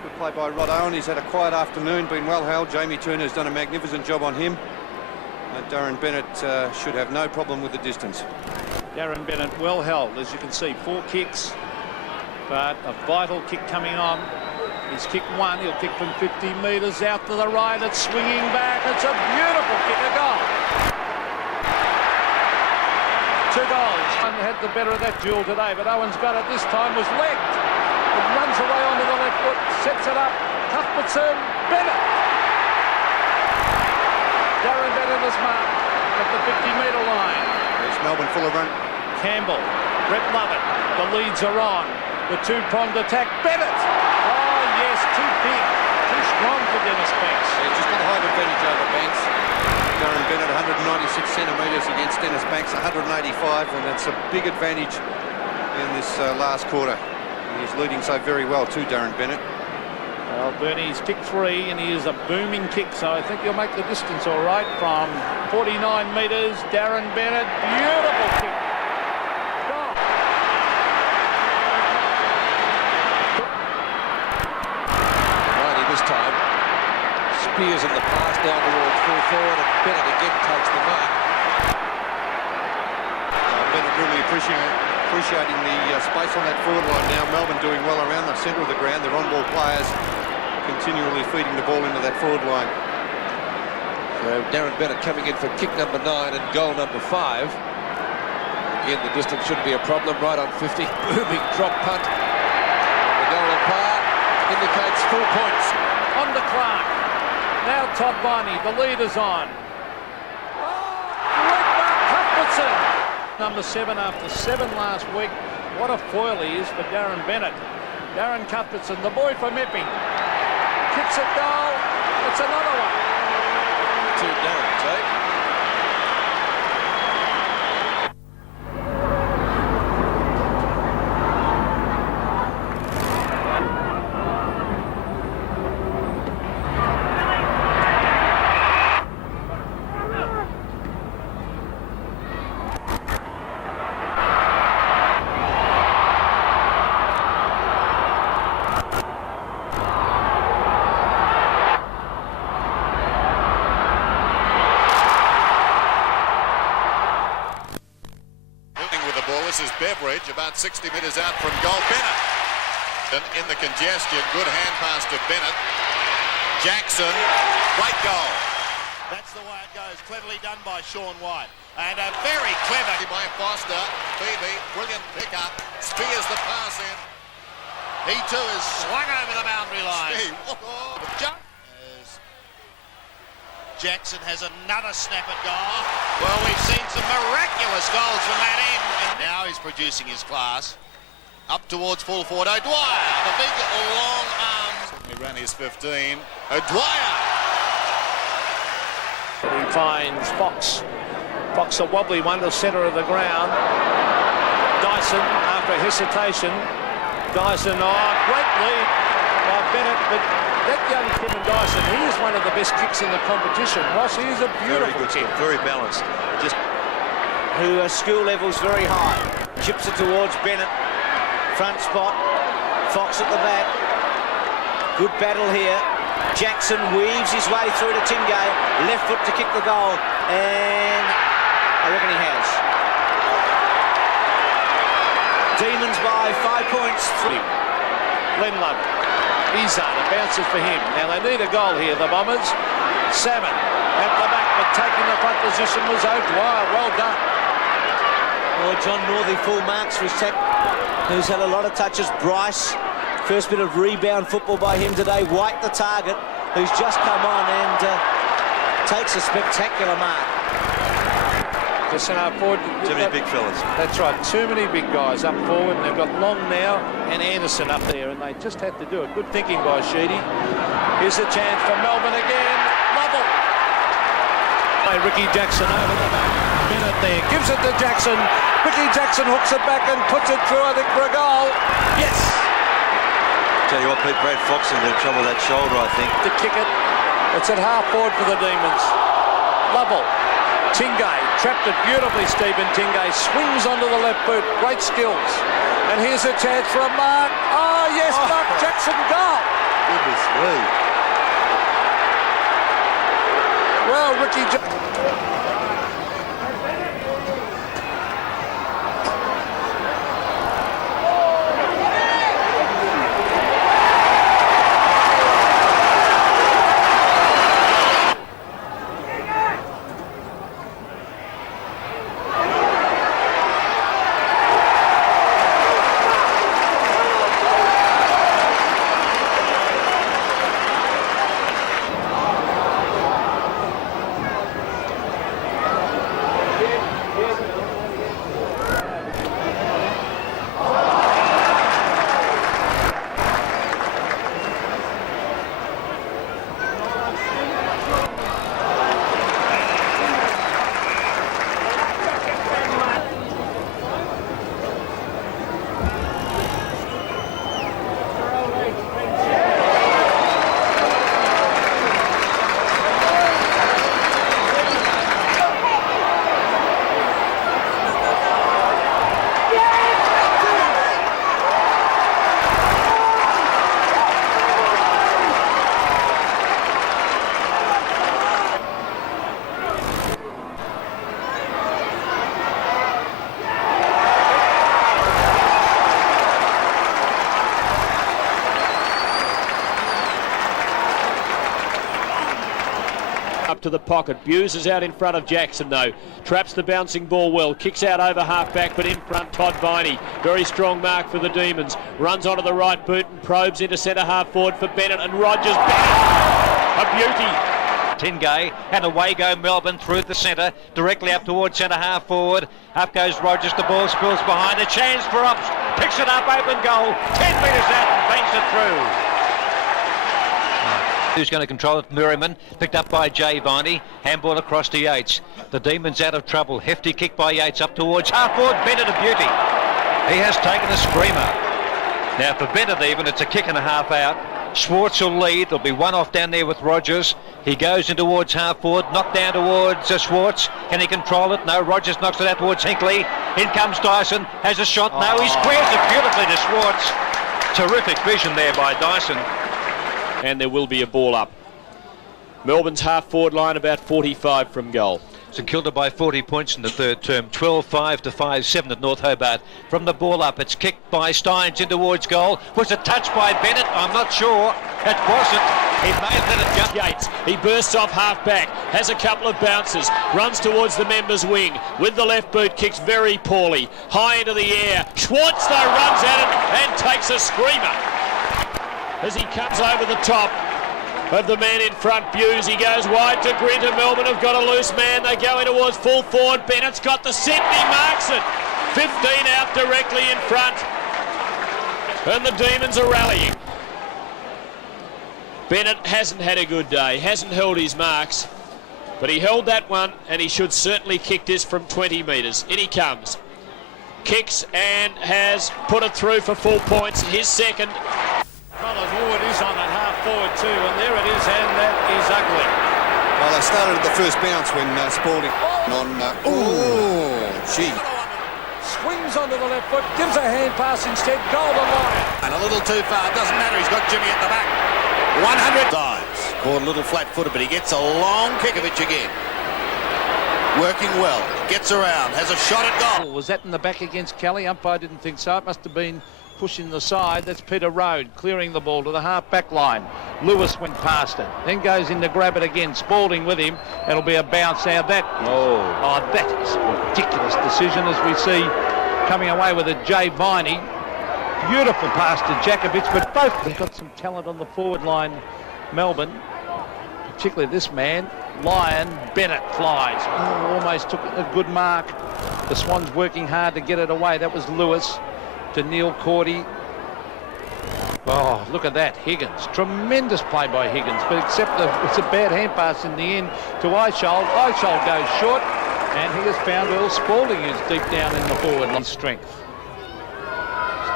Good play by Rod Owen. He's had a quiet afternoon, been well held. Jamie Turner's done a magnificent job on him. Darren Bennett should have no problem with the distance. Darren Bennett well held, as you can see, 4 kicks, but a vital kick coming on. He's kicked one. He'll kick from 50 metres out to the right. It's swinging back. It's a beautiful kick, a goal. 2 goals. One had the better of that duel today, but Owen's got it this time. Was legged. It runs away onto the left foot, sets it up. Cuthbertson, Bennett. Darren Bennett is marked at the 50-metre line. There's Melbourne full of run. Campbell, Brett Lovett. The leads are on. The two-pronged attack. Bennett. Yes, too big, too strong for Dennis Banks. Yeah, just got a height advantage over Banks. Darren Bennett, 196 centimetres against Dennis Banks, 185, and that's a big advantage in this last quarter. He's leading so very well too, Darren Bennett. Well, Bernie's kicked 3, and he is a booming kick, so I think he'll make the distance all right from 49 metres. Darren Bennett, beautiful kick. Time. Spears in the pass down towards full forward, and Bennett again takes the mark. Bennett really appreciating the space on that forward line now. Melbourne doing well around the centre of the ground. Their on-ball players continually feeding the ball into that forward line. So Darren Bennett coming in for kick number 9 and goal number 5. Again, the distance shouldn't be a problem, right on 50. Booming drop punt. The goal apart indicates full points. On to Clark. Now Todd Viney. The lead is on. Great mark, Cuthbertson. Number 7 after 7 last week. What a foil he is for Darren Bennett. Darren Cuthbertson, the boy from Epping. Kicks it goal. It's another one. To Darren, Tate. This is Beveridge, about 60 metres out from goal. Bennett in the congestion. Good hand pass to Bennett. Jackson, great goal. That's the way it goes. Cleverly done by Sean White. And a very clever by Foster. Beebe, brilliant pickup. Spears the pass in. He too is swung over the boundary line. Jackson has another snap at goal. Well, we've seen some miraculous goals from that end. And now he's producing his class. Up towards full forward. O'Dwyer, the big long arms. He ran his 15. O'Dwyer. He finds Fox. Fox a wobbly one to centre of the ground. Dyson after hesitation. Dyson, great lead by Bennett, but that young Kevin Dyson, he is one of the best kicks in the competition. Ross, he is a beautiful kick. Very balanced. Just who skill levels very high. Chips it towards Bennett. Front spot. Fox at the back. Good battle here. Jackson weaves his way through to Tingay. Left foot to kick the goal. And I reckon he has. Demons by 5 points. Glenn Love. Izard, it bounces for him. Now they need a goal here, the Bombers. Salmon at the back, but taking the front position was O'Dwyer. Well done. Well, John Northey full marks for his tackle, who's had a lot of touches. Bryce, first bit of rebound football by him today. White, the target, who's just come on and takes a spectacular mark. The centre forward. Too many big fellas. That's right, too many big guys up forward. And they've got Long now and Anderson up there, and they just had to do it. Good thinking by Sheedy. Here's a chance for Melbourne again. Lovell. By Ricky Jackson over the back. Bennett there, gives it to Jackson. Ricky Jackson hooks it back and puts it through, I think, for a goal. Yes! Tell you what, Pete, Brad Fox in trouble with that shoulder, I think. To kick it. It's at half forward for the Demons. Lovell. Tingay trapped it beautifully. Stephen Tingay swings onto the left boot. Great skills. And here's a chance for a mark. Oh, yes, Mark Jackson goal. Goodness me. Well, Ricky Jackson. Up to the pocket. Buse is out in front of Jackson though. Traps the bouncing ball well. Kicks out over half back, but in front Todd Viney. Very strong mark for the Demons. Runs onto the right boot and probes into centre half forward for Bennett and Rogers. Bennett! A beauty. Tingay and away go Melbourne through the centre, directly up towards centre half forward. Up goes Rogers, the ball spills behind, a chance for Ops, picks it up, open goal, 10 metres out and banks it through. Who's going to control it? Merriman, picked up by Jay Viney, handball across to Yates. The Demons out of trouble, hefty kick by Yates up towards half forward, Bennett a beauty. He has taken a screamer. Now for Bennett even, it's a kick and a half out. Schwartz will lead. There'll be one off down there with Rogers. He goes in towards half forward, knocked down towards Schwartz. Can he control it? No. Rogers knocks it out towards Hinkley. In comes Dyson, has a shot. No, he squares it beautifully to Schwartz. Terrific vision there by Dyson. And there will be a ball up. Melbourne's half forward line about 45 from goal. St Kilda by 40 points in the third term, 12-5 to 5-7 at North Hobart. From the ball up, it's kicked by Steins in towards goal. Was it touched by Bennett? I'm not sure. It wasn't. He may have let it jump. Yates, he bursts off half back, has a couple of bounces, runs towards the members' wing with the left boot, kicks very poorly, high into the air. Schwartz though runs at it and takes a screamer as he comes over the top of the man in front, Buse. He goes wide to Grinter. Melbourne have got a loose man. They go in towards full forward. Bennett's got the sit and he marks it. 15 out directly in front. And the Demons are rallying. Bennett hasn't had a good day, hasn't held his marks, but he held that one and he should certainly kick this from 20 metres. In he comes. Kicks and has put it through for full points. His second. Collins Ward is on that half forward too, and there it is, and that is ugly. Well, they started at the first bounce when Spalding on. Gee. Swings onto the left foot, gives a hand pass instead, goal to line. And a little too far, doesn't matter, he's got Jimmy at the back. 100 dives. Caught a little flat-footed, but he gets a long kick of it again. Working well, gets around, has a shot at goal. Was that in the back against Kelly? Umpire didn't think so. It must have been pushing the side. That's Peter Rode clearing the ball to the half-back line. Lewis went past it, then goes in to grab it again. Spalding with him. It'll be a bounce now. That is a ridiculous decision, as we see coming away with it. Jay Viney. Beautiful pass to Jakovic, but both have got some talent on the forward line, Melbourne. Particularly this man, Lyon. Bennett flies. Almost took a good mark. The Swans working hard to get it away. That was Lewis to Neil Cordy. Oh, look at that. Higgins. Tremendous play by Higgins, but except it's a bad hand pass in the end to Eichhold. Eichhold goes short, and he has found Earl Spalding, who's deep down in the forward line strength.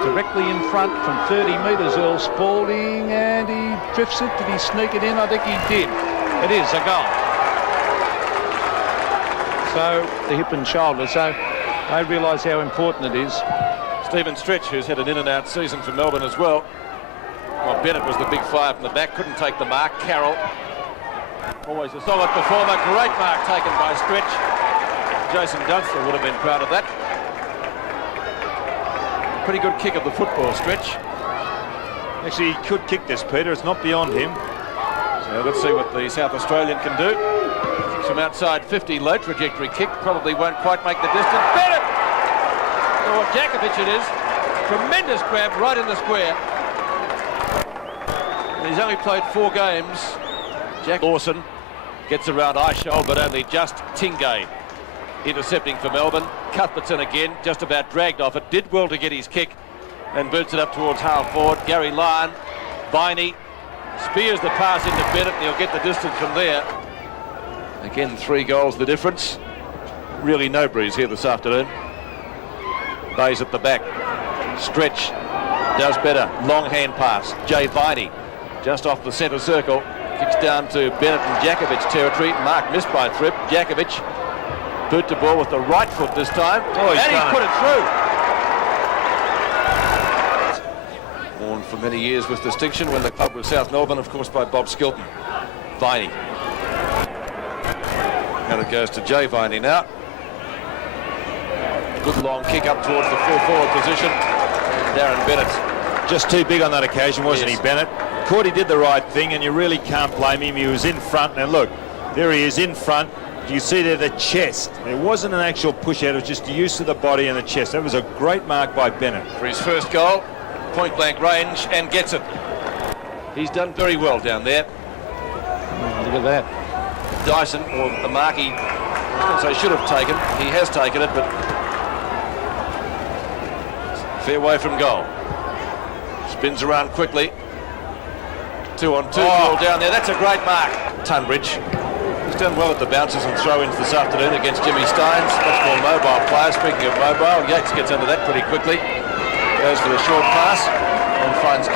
Directly in front from 30 metres, Earl Spalding, and he drifts it. Did he sneak it in? I think he did. It is a goal. So the hip and shoulder. So I realise how important it is. Stephen Stretch, who's had an in-and-out season for Melbourne as well. Well, Bennett was the big fire from the back, couldn't take the mark. Carroll, always a solid performer. Great mark taken by Stretch. Jason Dunster would have been proud of that. Pretty good kick of the football, Stretch. Actually, he could kick this, Peter. It's not beyond him. So let's see what the South Australian can do. Kicks from outside 50, low trajectory kick. Probably won't quite make the distance. Bennett! Or Jakovic it is. Tremendous grab right in the square. And he's only played 4 games. Jack Lawson gets around Eichhold, but only just. Tingay intercepting for Melbourne. Cuthbertson again, just about dragged off it. Did well to get his kick and boots it up towards half forward. Gary Lyon, Viney spears the pass into Bennett, and he'll get the distance from there. Again, 3 goals the difference. Really no breeze here this afternoon. Bayes at the back. Stretch does better. Long hand pass. Jay Viney just off the centre circle. Kicks down to Bennett and Jakovic territory. Mark missed by Thripp. Jakovic boot the ball with the right foot this time. And he's put it through. Worn for many years with distinction when the club was South Melbourne, of course, by Bob Skilton. Viney. And it goes to Jay Viney now. Good long kick up towards the full forward position. And Darren Bennett. Just too big on that occasion, wasn't he, Bennett? Cordy did the right thing, and you really can't blame him. He was in front. And look, there he is in front. You see there the chest. It wasn't an actual push out, it was just the use of the body and the chest. That was a great mark by Bennett. For his first goal, point blank range, and gets it. He's done very well down there. Look at that. Dyson, or the mark he should have taken. He has taken it, but fair way from goal. Spins around quickly. 2-on-2 duel down there. That's a great mark. Tunbridge. He's done well at the bounces and throw-ins this afternoon against Jimmy Steins. Much more mobile player. Speaking of mobile, Yates gets under that pretty quickly. Goes for the short pass and finds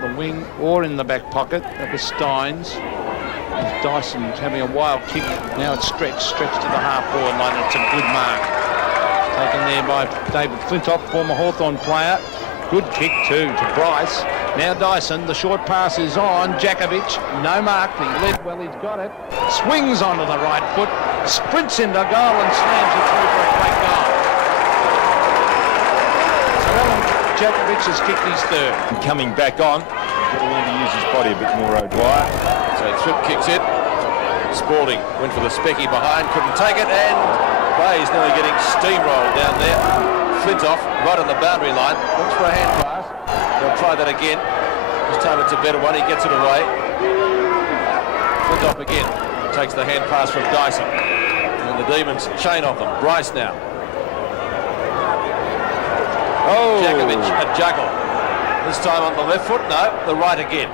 the wing or in the back pocket. That was Steins. Dyson having a wild kick. Now it's stretched to the half-forward line. It's a good mark. Taken there by David Flintoff, former Hawthorn player. Good kick too to Bryce. Now Dyson, the short pass is on. Jakovic, no mark. He led well, he's got it. Swings onto the right foot, sprints into goal and slams it through for a great goal. So Alan Jakovic has kicked his third. And coming back on, he's got to learn to use his body a bit more, O'Dwyer. So Thripp kicks it. Spalding went for the specky behind, couldn't take it, and Bayes nearly getting steamrolled down there. Flintoff right on the boundary line, looks for a hand pass. They'll try that again. This time it's a better one, he gets it away. Flintoff again, takes the hand pass from Dyson. And the Demons chain off them. Bryce now. Jakovic, a juggle. This time on the left foot, no, the right again.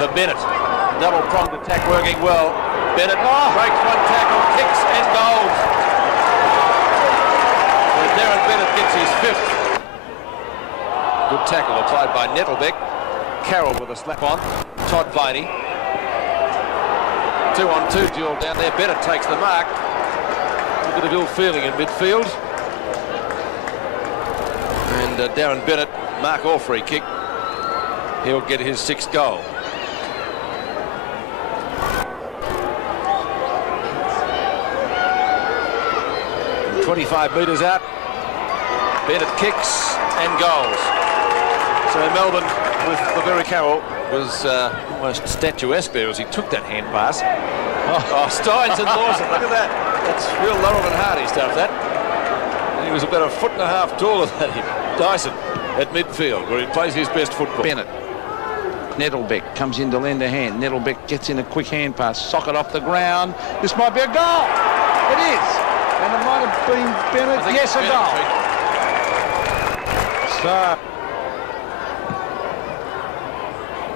To Bennett. Double-pronged attack working well. Bennett breaks one tackle, kicks and goals. Darren Bennett gets his 5th. Good tackle applied by Nettlebeck. Carroll with a slap on. Todd Viney. 2-on-2 duel down there. Bennett takes the mark. A bit of ill feeling in midfield. And Darren Bennett, mark or free kick. He'll get his 6th goal. 25 metres out. Bennett kicks and goals. So Melbourne with Laveri Carroll was almost statuesque there as he took that hand pass. Oh, Steins and Lawson, look at that. That's real Laurel and Hardy stuff, that. And he was about 1.5 feet taller than him. Dyson at midfield, where he plays his best football. Bennett. Nettlebeck comes in to lend a hand. Nettlebeck gets in a quick hand pass. Socket off the ground. This might be a goal. It is. And it might have been Bennett. Yes, a goal. So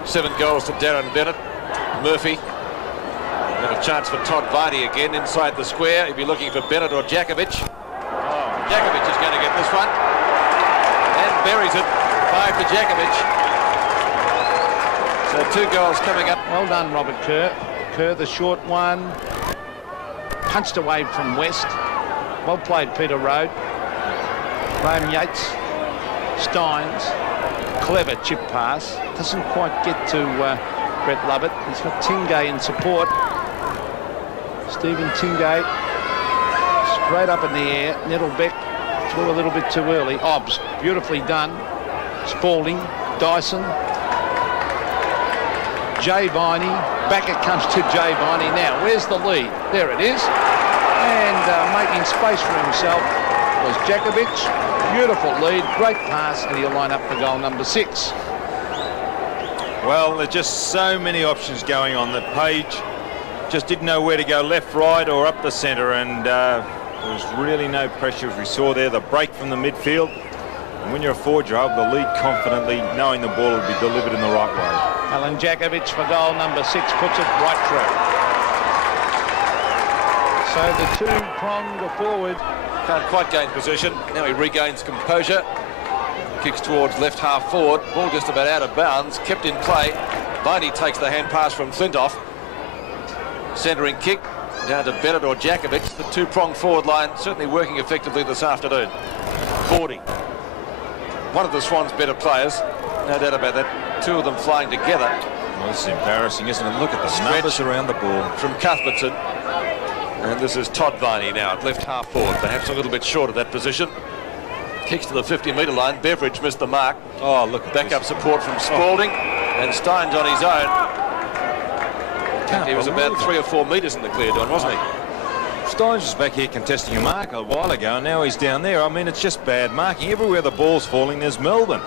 7 goals to Darren Bennett. Murphy. And a chance for Todd Vardy again inside the square. He'll be looking for Bennett or Djakovic. Oh, Djakovic is going to get this one. And buries it. 5 to Djakovic. So 2 goals coming up. Well done, Robert Kerr. Kerr, the short one. Punched away from West. Well played, Peter Road. Graham Yates. Steins. Clever chip pass. Doesn't quite get to Brett Lovett. He's got Tingay in support. Stephen Tingay. Straight up in the air. Nettlebeck threw a little bit too early. Obbs, beautifully done. Spalding. Dyson. Jay Viney. Back it comes to Jay Viney now. Where's the lead? There it is. And making space for himself was Djakovic. Beautiful lead, great pass, and he'll line up for goal number 6. Well, there's just so many options going on that Page just didn't know where to go, left, right, or up the centre, and there was really no pressure, as we saw there, the break from the midfield. And when you're a forward, you're able to lead confidently, knowing the ball will be delivered in the right way. Alan Djakovic for goal number 6 puts it right through. So the two-pronged forward. Can't quite gain possession. Now he regains composure. Kicks towards left half forward. Ball just about out of bounds. Kept in play. Viney takes the hand pass from Flintoff. Centering kick down to Bennett or Djakovic. The two-pronged forward line certainly working effectively this afternoon. 40. One of the Swans' better players. No doubt about that. 2 of them flying together. Well, this is embarrassing, isn't it? Look at the numbers around the ball. From Cuthbertson. And this is Todd Viney now at left half forward, perhaps a little bit short of that position. Kicks to the 50-metre line. Beveridge missed the mark. Oh, look. Backup support from Spalding. And Steins on his own. He was about 3 or 4 metres in the clear, Don, wasn't he? Steins was back here contesting a mark a while ago, and now he's down there. I mean, it's just bad marking. Everywhere the ball's falling, there's Melbourne.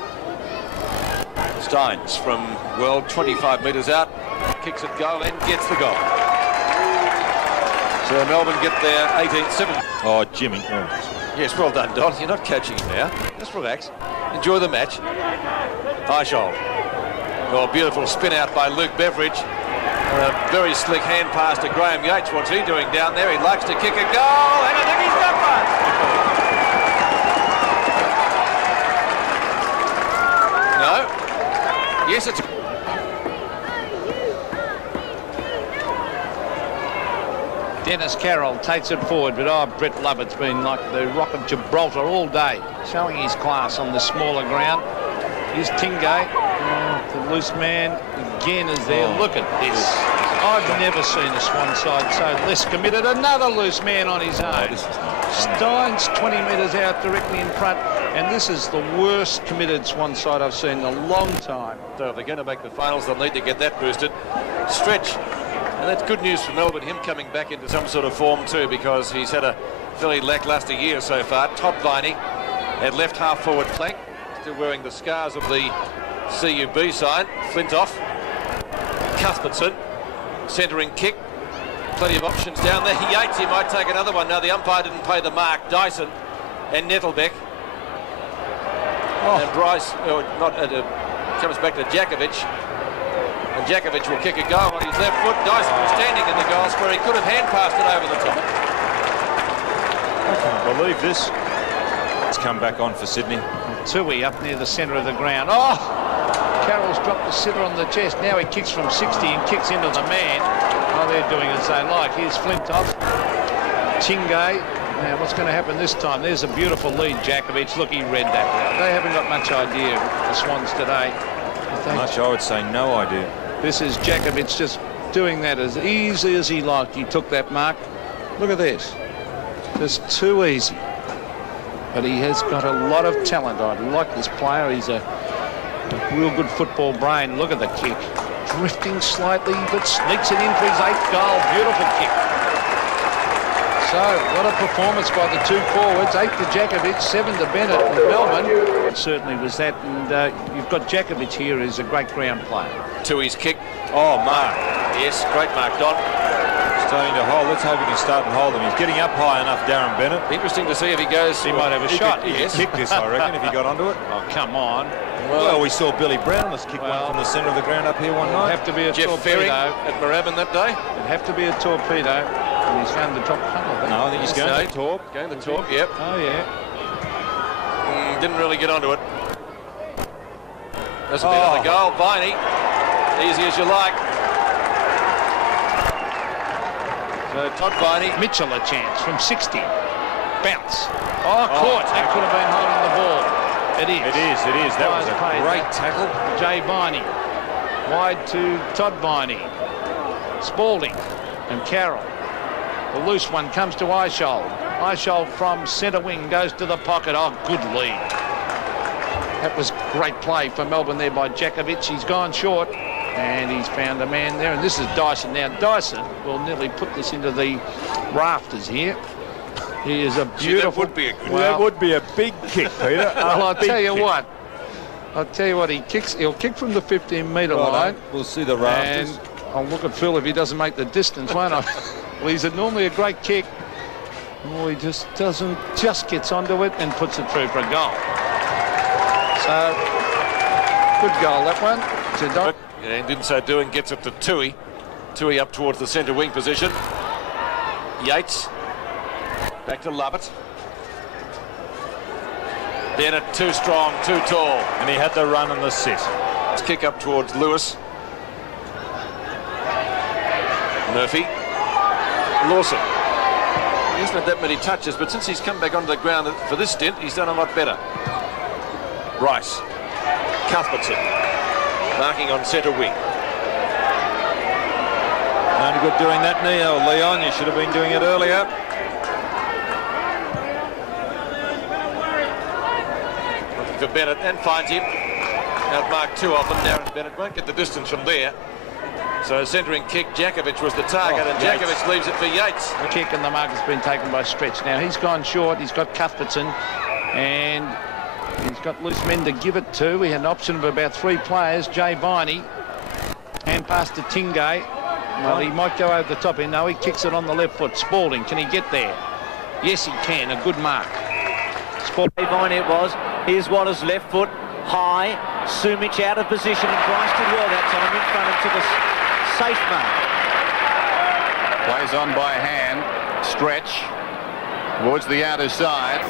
Steins from, well, 25 metres out. Kicks it goal and gets the goal. So Melbourne get their 18-7. Oh, Jimmy. Oh. Yes, well done, Don. You're not coaching him now. Just relax. Enjoy the match. Eichel. Oh, beautiful spin out by Luke Beveridge. A very slick hand pass to Graham Yates. What's he doing down there? He likes to kick a goal, and I think he's got one. No. Yes, it's... Dennis Carroll takes it forward, but Brett Lovett's been like the Rock of Gibraltar all day, showing his class on the smaller ground. Here's Tingay, the loose man again is there. Look at this. I've never seen a Swan side so less committed. Another loose man on his own. Steins 20 metres out directly in front, and this is the worst committed Swan side I've seen in a long time. So if they're going to make the finals, they'll need to get that boosted. Stretch. And that's good news for Melbourne, him coming back into some sort of form too, because he's had a fairly lacklustre year so far. Todd Viney at left half forward flank, still wearing the scars of the CUB sign. Flintoff, Cuthbertson, centering kick, plenty of options down there. Yates, he might take another one. No, the umpire didn't pay the mark. Dyson and Nettlebeck. And Bryce, comes back to Djakovic. And Djakovic will kick a goal on his left foot. Dyson was standing in the goal square. He could have hand passed it over the top. I can't believe this. It's come back on for Sydney. Tui up near the centre of the ground. Oh! Carroll's dropped the sitter on the chest. Now he kicks from 60 and kicks into the man. Oh, they're doing as they like. Here's Flintoff. Tingay. Now, what's going to happen this time? There's a beautiful lead, Djakovic. Look, he read that. They haven't got much idea, the Swans today. Much, I would say no idea. This is Djakovic just doing that as easy as he liked. He took that mark. Look at this. Just too easy. but he has got a lot of talent. I like this player. He's a real good football brain. Look at the kick. Drifting slightly, but sneaks it in for his 8th goal. Beautiful kick. So, what a performance by the two forwards. 8 to Djakovic, 7 to Bennett from Melbourne. It certainly was that, and you've got Djakovic here, who's a great ground player. Tui's kick. Oh, Mark. Yes, great mark, Don. Starting to hold. Let's hope he can start and hold him. He's getting up high enough, Darren Bennett. Interesting to see if he goes. He might have a shot. He could kick this, I reckon, if he got onto it. Oh, come on. Well, we saw Billy Brownless kick one from the centre of the ground up here one night. It'd have to be a Jeff torpedo. Ferring at Moorabbin that day. It'd have to be a torpedo. And he's found the top punt. No, I think he's going to Torp. Going to Torp, yep. Oh, yeah. Didn't really get onto it. That's a bit of the goal. Viney. Easy as you like. So Todd Viney. Mitchell a chance from 60. Bounce. Oh, caught. That could have been holding the ball. It is. It is. That was a great tackle. Jay Viney. Wide to Todd Viney. Spalding and Carroll. The loose one comes to Eisholt. Eisholt from centre wing goes to the pocket. Oh, good lead. That was great play for Melbourne there by Djakovic. He's gone short and he's found a man there. And this is Dyson. Now, Dyson will nearly put this into the rafters here. He is a beautiful... That would be a good that would be a big kick, Peter. Well, I'll tell you what. I'll tell you what, he kicks. He'll kick from the 15-metre line. We'll see the rafters. And I'll look at Phil if he doesn't make the distance, won't I? Well, he's normally a great kick. Oh, he just doesn't, just gets onto it and puts it through for a goal. So, good goal, that one. Yeah, and in so doing, gets it to Tui. Tui up towards the centre wing position. Yates. Back to Lovett. Bennett too strong, too tall. And he had the run and the sit. Let's kick up towards Lewis. Murphy. Lawson. He hasn't had that many touches, but since he's come back onto the ground for this stint, he's done a lot better. Rice. Cuthbertson. Marking on centre wing. No good doing that, Neo. Leon, you should have been doing it earlier. Looking for Bennett and finds him. Outmarked too often. Darren Bennett won't get the distance from there. So centering kick, Djakovic was the target, and Djakovic leaves it for Yates. The kick and the mark has been taken by Stretch. Now he's gone short. He's got Cuthbertson, and he's got loose men to give it to. He had an option of about 3 players. Jay Viney, hand pass to Tingay. Well, he might go over the top end. No, he kicks it on the left foot. Spalding, can he get there? Yes, he can. A good mark. Spalding, Viney it was. Here's Waters' left foot, high. Sumich out of position, and Bryce did well that time in front and took a safe mark. Plays on by hand. Stretch towards the outer side.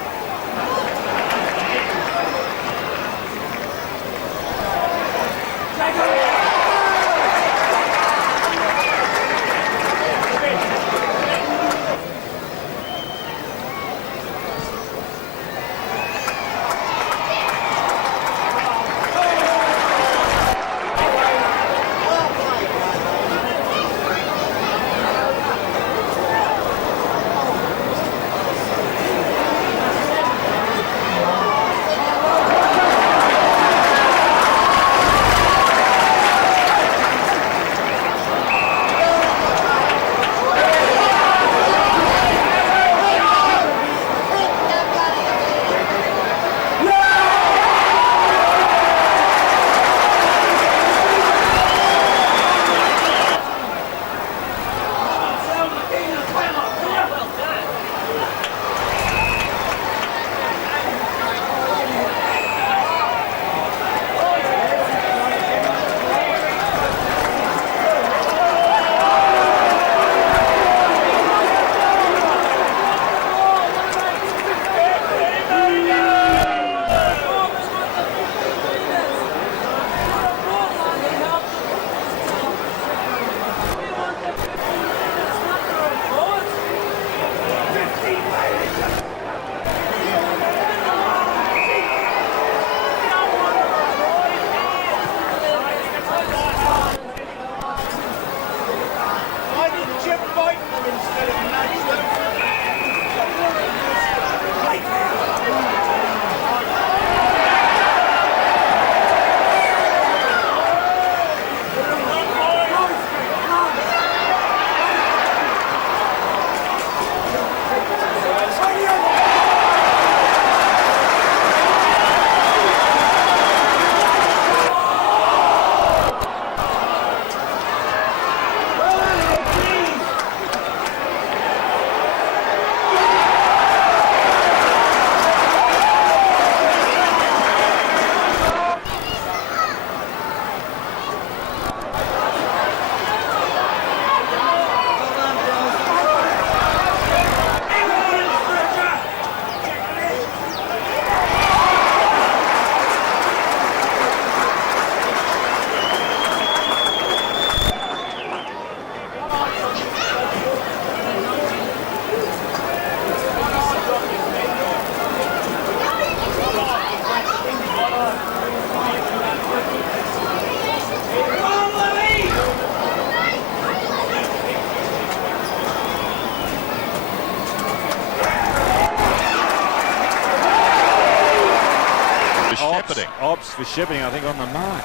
shepherding. Obs for shepherding, I think, on the mark.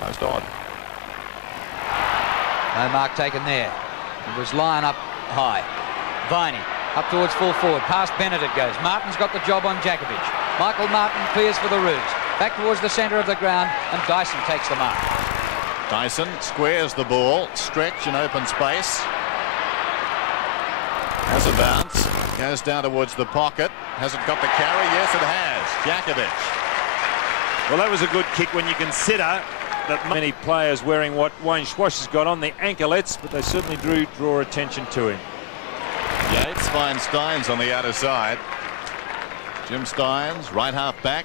Most odd. No mark taken there. It was Lyon up high. Viney up towards full forward. Past Bennett it goes. Martin's got the job on Djakovic. Michael Martin clears for the Roos. Back towards the centre of the ground, and Dyson takes the mark. Dyson squares the ball. Stretch in open space. Has a bounce. Goes down towards the pocket. Has it got the carry? Yes, it has. Djakovic. Well, that was a good kick when you consider that many players wearing what Wayne Schwash has got on, the anklettes, but they certainly draw attention to him. Yates finds Steins on the outer side. Jim Steins, right half back.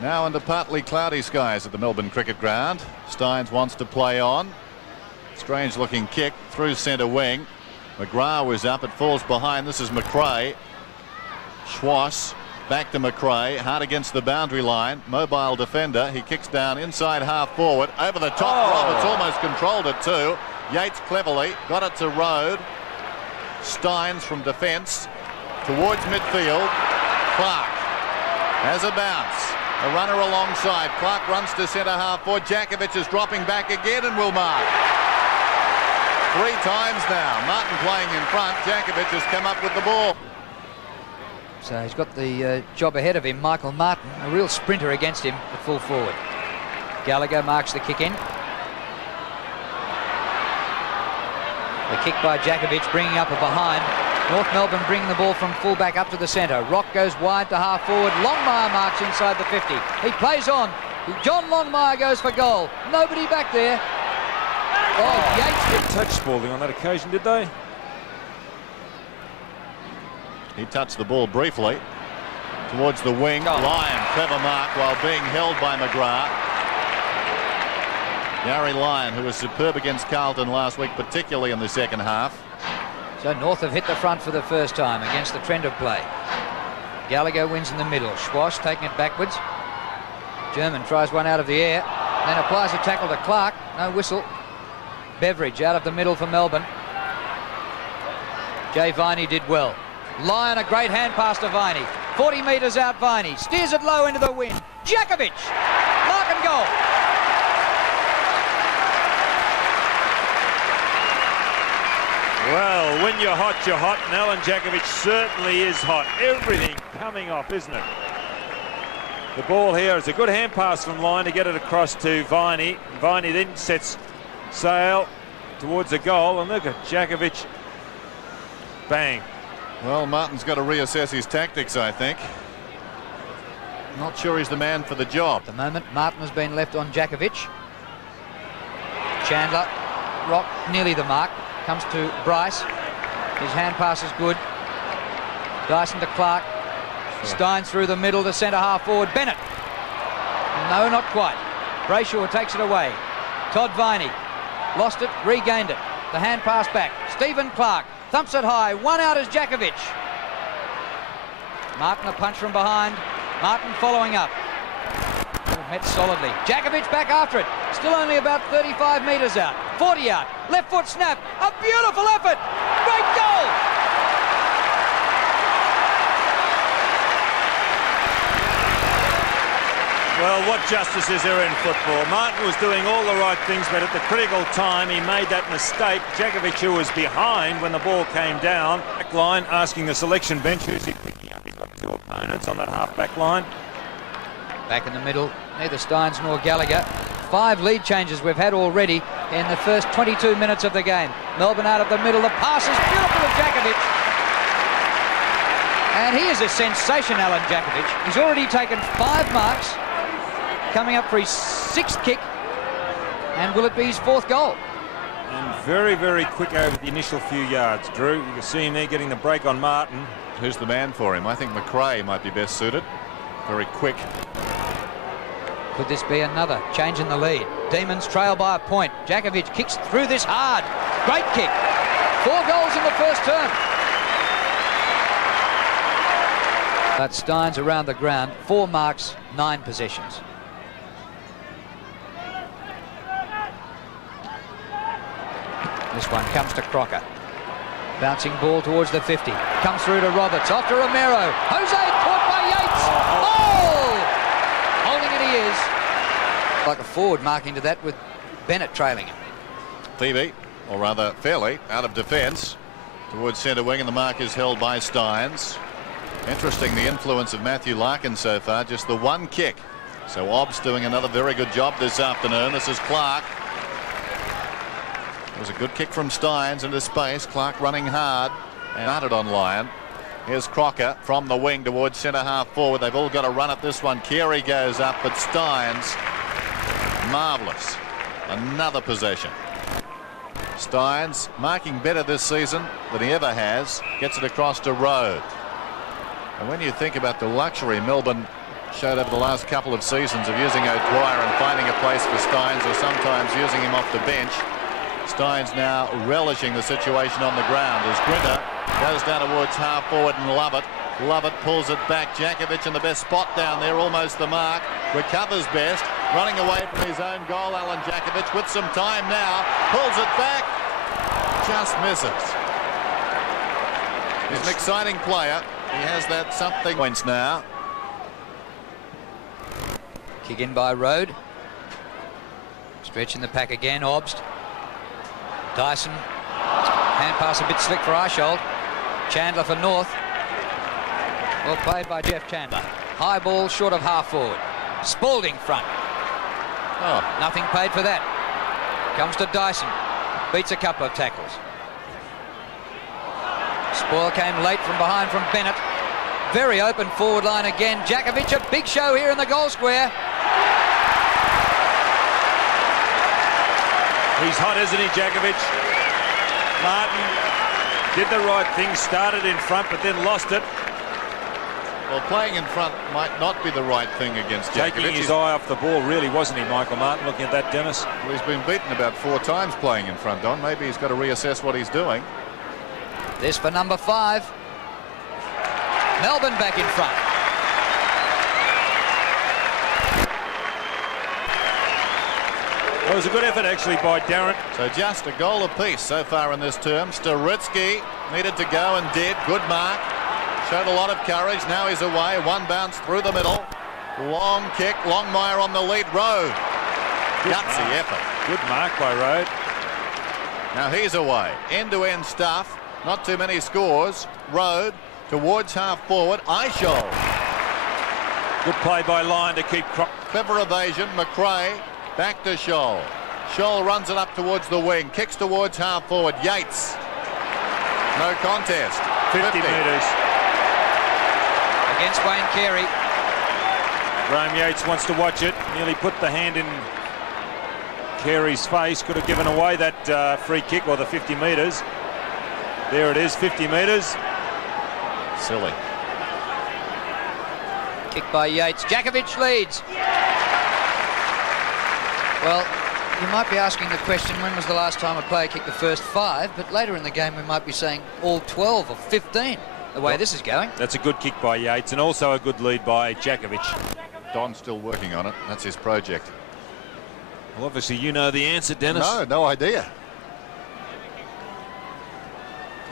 Now under partly cloudy skies at the Melbourne Cricket Ground. Steins wants to play on. Strange looking kick through centre wing. McGrath was up. It falls behind. This is McRae. Schwass back to McRae. Hard against the boundary line. Mobile defender. He kicks down inside half forward. Over the top. Roberts almost controlled it too. Yates cleverly got it to Rode. Steins from defence towards midfield. Clark has a bounce. A runner alongside. Clark runs to centre half forward. Djakovic is dropping back again and will mark. 3 times now. Martin playing in front. Djakovic has come up with the ball. So he's got the job ahead of him, Michael Martin, a real sprinter against him at full forward. Gallagher marks the kick in. The kick by Djakovic bringing up a behind. North Melbourne bringing the ball from full-back up to the centre. Rock goes wide to half forward. Longmire marks inside the 50. He plays on. John Longmire goes for goal. Nobody back there. Oh, Yates didn't touch Spalding on that occasion, did they? He touched the ball briefly towards the wing. Lyon, clever mark while being held by McGrath. Gary Lyon, who was superb against Carlton last week, particularly in the second half. So North have hit the front for the first time against the trend of play. Gallagher wins in the middle. Schwash taking it backwards. German tries one out of the air, then applies a tackle to Clark. No whistle. Beveridge out of the middle for Melbourne. Jay Viney did well. Lyon, a great hand pass to Viney. 40 metres out, Viney. Steers it low into the wind. Djakovic! Mark and goal. Well, when you're hot, you're hot. And Alan Djakovic certainly is hot. Everything coming off, isn't it? The ball here is a good hand pass from Lyon to get it across to Viney. Viney then sets sail towards the goal. And look at Djakovic. Bang. Well, Martin's got to reassess his tactics, I think. Not sure he's the man for the job. At the moment, Martin has been left on Djakovic. Chandler, Rock, nearly the mark. Comes to Bryce. His hand pass is good. Dyson to Clark. Steins through the middle to centre half forward. Bennett. No, not quite. Brayshaw takes it away. Todd Viney. Lost it, regained it. The hand pass back. Stephen Clark thumps it high. One out is Djakovic. Martin a punch from behind. Martin following up. Met solidly. Djakovic back after it. Still only about 35 metres out. 40 out. Left foot snap. A beautiful effort. Great goal. Well, what justice is there in football? Martin was doing all the right things, but at the critical time he made that mistake. Djakovic, who was behind when the ball came down. Back line asking the selection bench who's he picking up. He's got 2 opponents on that half back line. Back in the middle, neither Steins nor Gallagher. 5 lead changes we've had already in the first 22 minutes of the game. Melbourne out of the middle. The pass is beautiful to Djakovic. And he is a sensation, Alan Djakovic. He's already taken 5 marks, coming up for his 6th kick. And will it be his 4th goal? And very, very quick over the initial few yards, Drew. You can see him there getting the break on Martin. Who's the man for him? I think McRae might be best suited. Very quick. Could this be another change in the lead? Demons trail by a point. Djakovic kicks through this hard. Great kick. 4 goals in the first term. But Steins around the ground. 4 marks, 9 possessions. This one comes to Crocker. Bouncing ball towards the 50. Comes through to Roberts. Off to Romero. Jose caught by Yates. Oh! like a forward marking to that with Bennett trailing him. Phoebe, or rather fairly, out of defence towards centre wing, and the mark is held by Steins. Interesting, the influence of Matthew Larkin so far, just the one kick. So Obbs doing another very good job this afternoon. This is Clark. It was a good kick from Steins into space. Clark running hard and started on Lyon. Here's Crocker from the wing towards centre half forward. They've all got to run at this one. Carey goes up, but Steins, marvellous. Another possession. Steins marking better this season than he ever has. Gets it across to Road. And when you think about the luxury Melbourne showed over the last couple of seasons of using O'Dwyer and finding a place for Steins, or sometimes using him off the bench, Steins now relishing the situation on the ground as Grinter goes down towards half forward and Lovett pulls it back. Jakovic in the best spot down there, almost the mark. Recovers best, running away from his own goal. Alan Jakovic with some time now, pulls it back, just misses. He's an exciting player. He has that something. Points now. Kick in by Road. Stretching the pack again, Obst. Dyson. Hand pass a bit slick for Arshold. Chandler for North. Well played by Jeff Chandler. High ball short of half forward. Spalding front. Oh, nothing paid for that. Comes to Dyson. Beats a couple of tackles. Spoil came late from behind from Bennett. Very open forward line again. Jakovic, a big show here in the goal square. He's hot, isn't he, Jakovic? Martin did the right thing, started in front, but then lost it. Well, playing in front might not be the right thing against Jakovic. Taking his eye off the ball, really, wasn't he, Michael Martin, looking at that, Dennis? Well, he's been beaten about 4 times playing in front, Don. Maybe he's got to reassess what he's doing. This for number 5. Melbourne back in front. Well, it was a good effort, actually, by Darren. So just a goal apiece so far in this term. Staritsky needed to go and did. Good mark. Showed a lot of courage. Now he's away. One bounce through the middle. Long kick. Longmire on the lead. Road. Gutsy effort. Good mark by Road. Now he's away. End-to-end stuff. Not too many scores. Road towards half forward. Aishold. Good play by Lyon to keep. Clever evasion. McRae back to Scholl. Scholl runs it up towards the wing. Kicks towards half forward. Yates. No contest. 50 metres. Against Wayne Carey. Graham Yates wants to watch it. Nearly put the hand in Carey's face. Could have given away that free kick, or the 50 metres. There it is, 50 metres. Silly. Kick by Yates. Jakovic leads. Well, you might be asking the question, when was the last time a player kicked the first 5? But later in the game we might be saying all 12 or 15, the way this is going. That's a good kick by Yates, and also a good lead by Jakovic. Don's still working on it. That's his project. Well, obviously you know the answer, Dennis. No idea.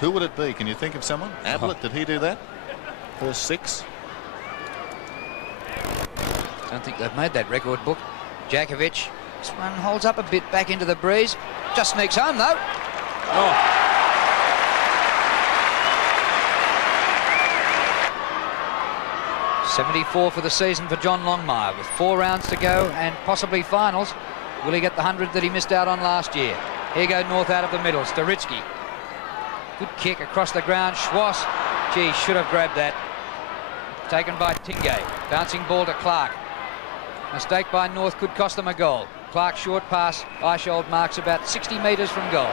Who would it be? Can you think of someone? Ablett, did he do that? First 6? Don't think they've made that record book. Jakovic. This one holds up a bit back into the breeze. Just sneaks home, though. Oh. .74 for the season for John Longmire, with 4 rounds to go and possibly finals. Will he get the 100 that he missed out on last year? Here go North out of the middle. Staritsky. Good kick across the ground. Schwass. Gee, should have grabbed that. Taken by Tingay. Bouncing ball to Clark. Mistake by North could cost them a goal. Clark short pass. Aishold marks about 60 metres from goal.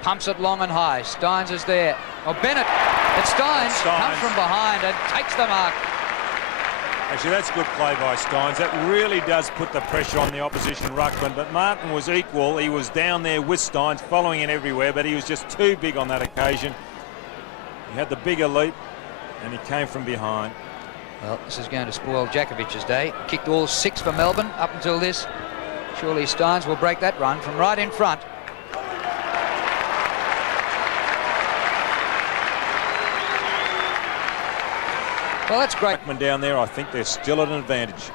Pumps it long and high. Steins is there. Oh, Bennett. It's Steins. Comes from behind and takes the mark. Actually, that's good play by Steins. That really does put the pressure on the opposition ruckman. But Martin was equal. He was down there with Steins, following it everywhere, but he was just too big on that occasion. He had the bigger leap, and he came from behind. Well, this is going to spoil Jakovic's day. Kicked all 6 for Melbourne up until this. Surely Steins will break that run from right in front. Well, that's great. Down there, I think they're still at an advantage.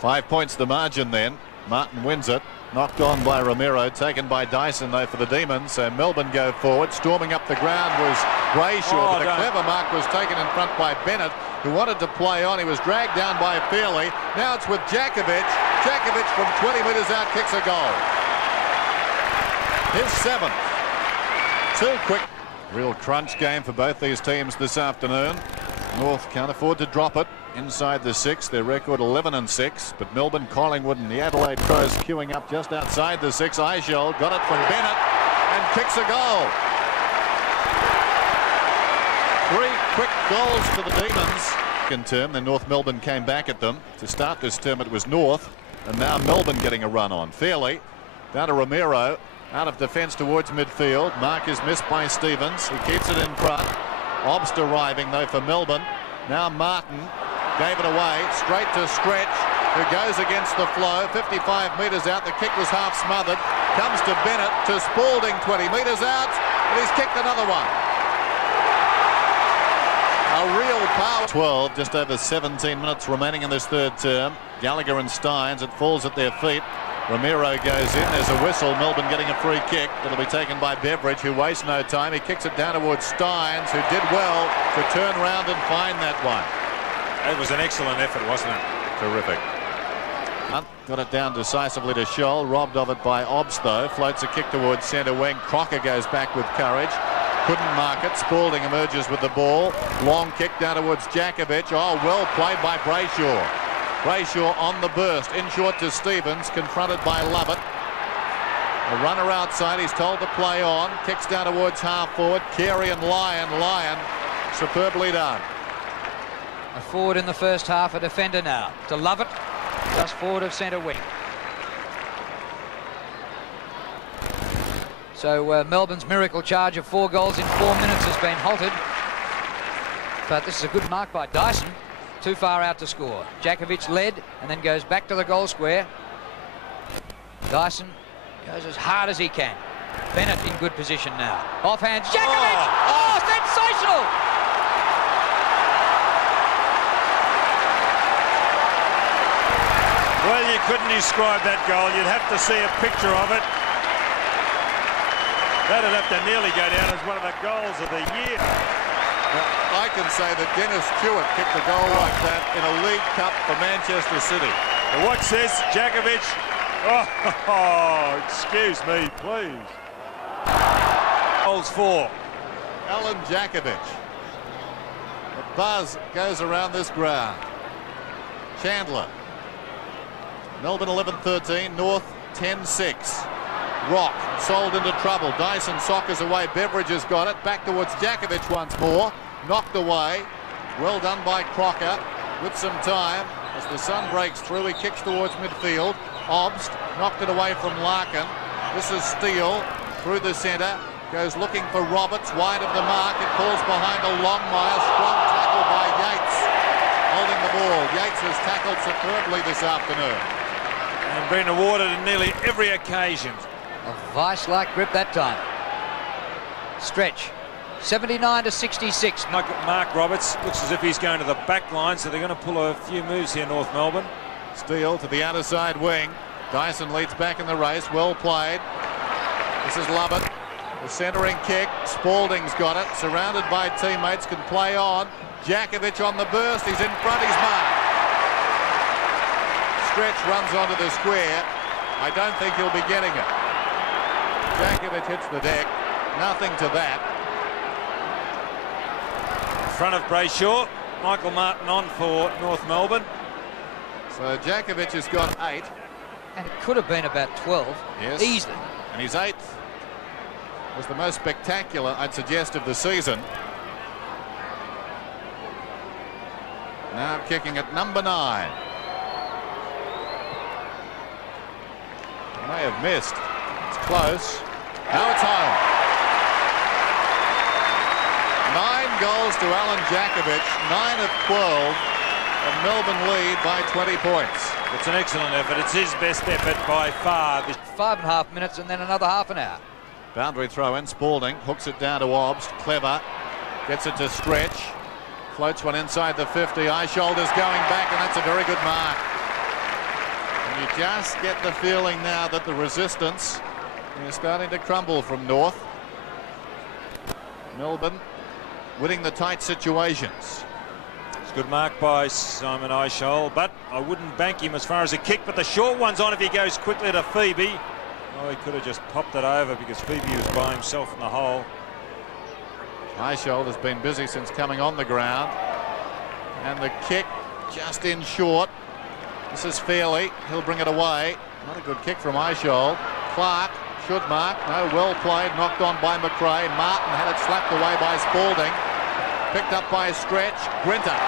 5 points the margin then. Martin wins it. Knocked on by Romero, taken by Dyson though for the Demons. So Melbourne go forward. Storming up the ground was Brayshaw, but a clever mark was taken in front by Bennett, who wanted to play on. He was dragged down by Fairley. Now it's with Djakovic. Djakovic from 20 metres out kicks a goal. His 7th. Too quick. Real crunch game for both these teams this afternoon. North can't afford to drop it. Inside the 6, their record 11-6, but Melbourne, Collingwood and the Adelaide Crows queuing up just outside the 6. Eichel got it from Bennett and kicks a goal. 3 quick goals for the Demons. In term, then North Melbourne came back at them. To start this term, it was North, and now Melbourne getting a run on. Fairley down to Romero, out of defence towards midfield. Mark is missed by Stevens. He keeps it in front. Obst arriving though for Melbourne. Now Martin gave it away straight to Stretch, who goes against the flow. 55 metres out. The kick was half smothered. Comes to Bennett, to Spalding, 20 metres out, and he's kicked another one. A real power. 12, just over 17 minutes remaining in this third term. Gallagher and Steins, it falls at their feet. Romero goes in. There's a whistle. Melbourne getting a free kick. It'll be taken by Beveridge, who wastes no time. He kicks it down towards Steins, who did well to turn around and find that one. It was an excellent effort, wasn't it? Terrific. Hunt got it down decisively to Scholl. Robbed of it by Obst, though. Floats a kick towards centre wing. Crocker goes back with courage. Couldn't mark it. Spalding emerges with the ball. Long kick down towards Djakovic. Oh, well played by Brayshaw. Brayshaw on the burst. In short to Stevens. Confronted by Lovett. A runner outside. He's told to play on. Kicks down towards half forward. Carey and Lyon. Lyon superbly done. A forward in the first half, a defender now. To Lovett, just forward of centre wing. So Melbourne's miracle charge of 4 goals in 4 minutes has been halted. But this is a good mark by Dyson. Too far out to score. Djakovic led and then goes back to the goal square. Dyson goes as hard as he can. Bennett in good position now. Offhand, Djakovic! Oh, sensational! Well, you couldn't describe that goal. You'd have to see a picture of it. That'd have to nearly go down as one of the goals of the year. Now, I can say that Dennis Stewart kicked a goal like that in a League Cup for Manchester City. Now watch this, Djakovic. Oh, excuse me, please. Goals for Alan Djakovic. The buzz goes around this ground. Chandler. Melbourne 11-13, North 10-6. Rock sold into trouble. Dyson soccers away. Beveridge has got it. Back towards Djakovic once more. Knocked away. Well done by Crocker with some time. As the sun breaks through, he kicks towards midfield. Obst knocked it away from Larkin. This is Steele through the centre. Goes looking for Roberts. Wide of the mark. It falls behind a Longmire. Strong tackle by Yates. Holding the ball. Yates has tackled superbly this afternoon. And been awarded in nearly every occasion. A vice-like grip that time. Stretch. 79-66. Mark Roberts looks as if he's going to the back line, so they're going to pull a few moves here, North Melbourne. Steele to the outer side wing. Dyson leads back in the race. Well played. This is Lovett. The centering kick. Spalding's got it. Surrounded by teammates. Can play on. Djakovic on the burst. He's in front. He's marked. Stretch runs onto the square. I don't think he'll be getting it. Djakovic hits the deck. Nothing to that. In front of Brayshaw. Michael Martin on for North Melbourne. So Djakovic has got 8. And it could have been about 12. Yes. Easily. And his 8th was the most spectacular, I'd suggest, of the season. Now kicking at number 9. May have missed. It's close. Now it's home. 9 goals to Alan Djakovic. 9 of 12. And Melbourne lead by 20 points. It's an excellent effort. It's his best effort by far. 5.5 minutes and then another half an hour. Boundary throw in. Spalding hooks it down to Obst. Clever. Gets it to Stretch. Floats one inside the 50. Eye shoulders going back, and that's a very good mark. You just get the feeling now that the resistance is starting to crumble from North. Melbourne winning the tight situations. It's a good mark by Simon Eichel, but I wouldn't bank him as far as a kick, but the short one's on if he goes quickly to Phoebe. Oh, he could have just popped it over because Phoebe was by himself in the hole. Eichel has been busy since coming on the ground. And the kick just in short. This is Fairley. He'll bring it away. Not a good kick from Eichel. Clark should mark. No, well played. Knocked on by McRae. Martin had it slapped away by Spalding. Picked up by Stretch. Grinter.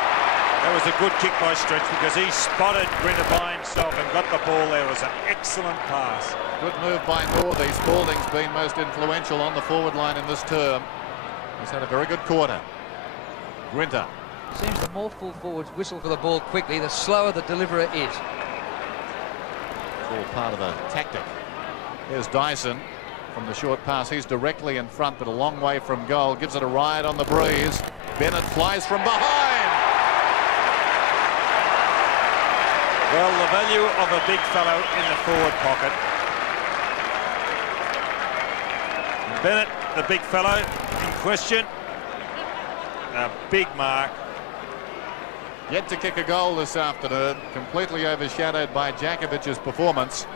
That was a good kick by Stretch because he spotted Grinter by himself and got the ball there. It was an excellent pass. Good move by Northey. Spalding's been most influential on the forward line in this term. He's had a very good quarter. Grinter. Seems the more full forwards whistle for the ball quickly, the slower the deliverer is. It's all part of the tactic. Here's Dyson from the short pass. He's directly in front, but a long way from goal. Gives it a ride on the breeze. Bennett flies from behind. Well, the value of a big fellow in the forward pocket. Bennett, the big fellow in question. A big mark. Yet to kick a goal this afternoon, completely overshadowed by Djakovic's performance.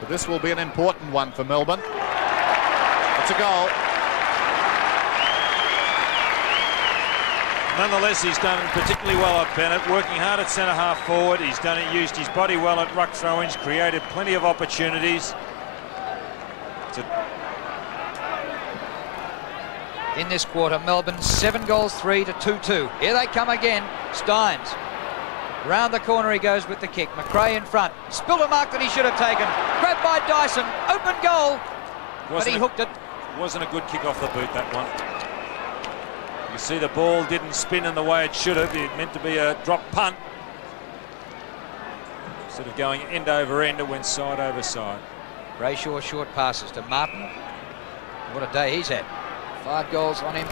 But this will be an important one for Melbourne. It's a goal. Nonetheless, he's done particularly well at Bennett, working hard at centre half forward. He's done it, used his body well at ruck throw-ins, created plenty of opportunities. In this quarter, Melbourne 7 goals 3 to 2-2. Here they come again. Steins. Round the corner he goes with the kick. McRae in front. Spilled a mark that he should have taken. Grabbed by Dyson. Open goal. But he hooked it. Wasn't a good kick off the boot, that one. You see the ball didn't spin in the way it should have. It meant to be a drop punt. Instead of going end over end, it went side over side. Brayshaw short passes to Martin. What a day he's had. 5 goals on him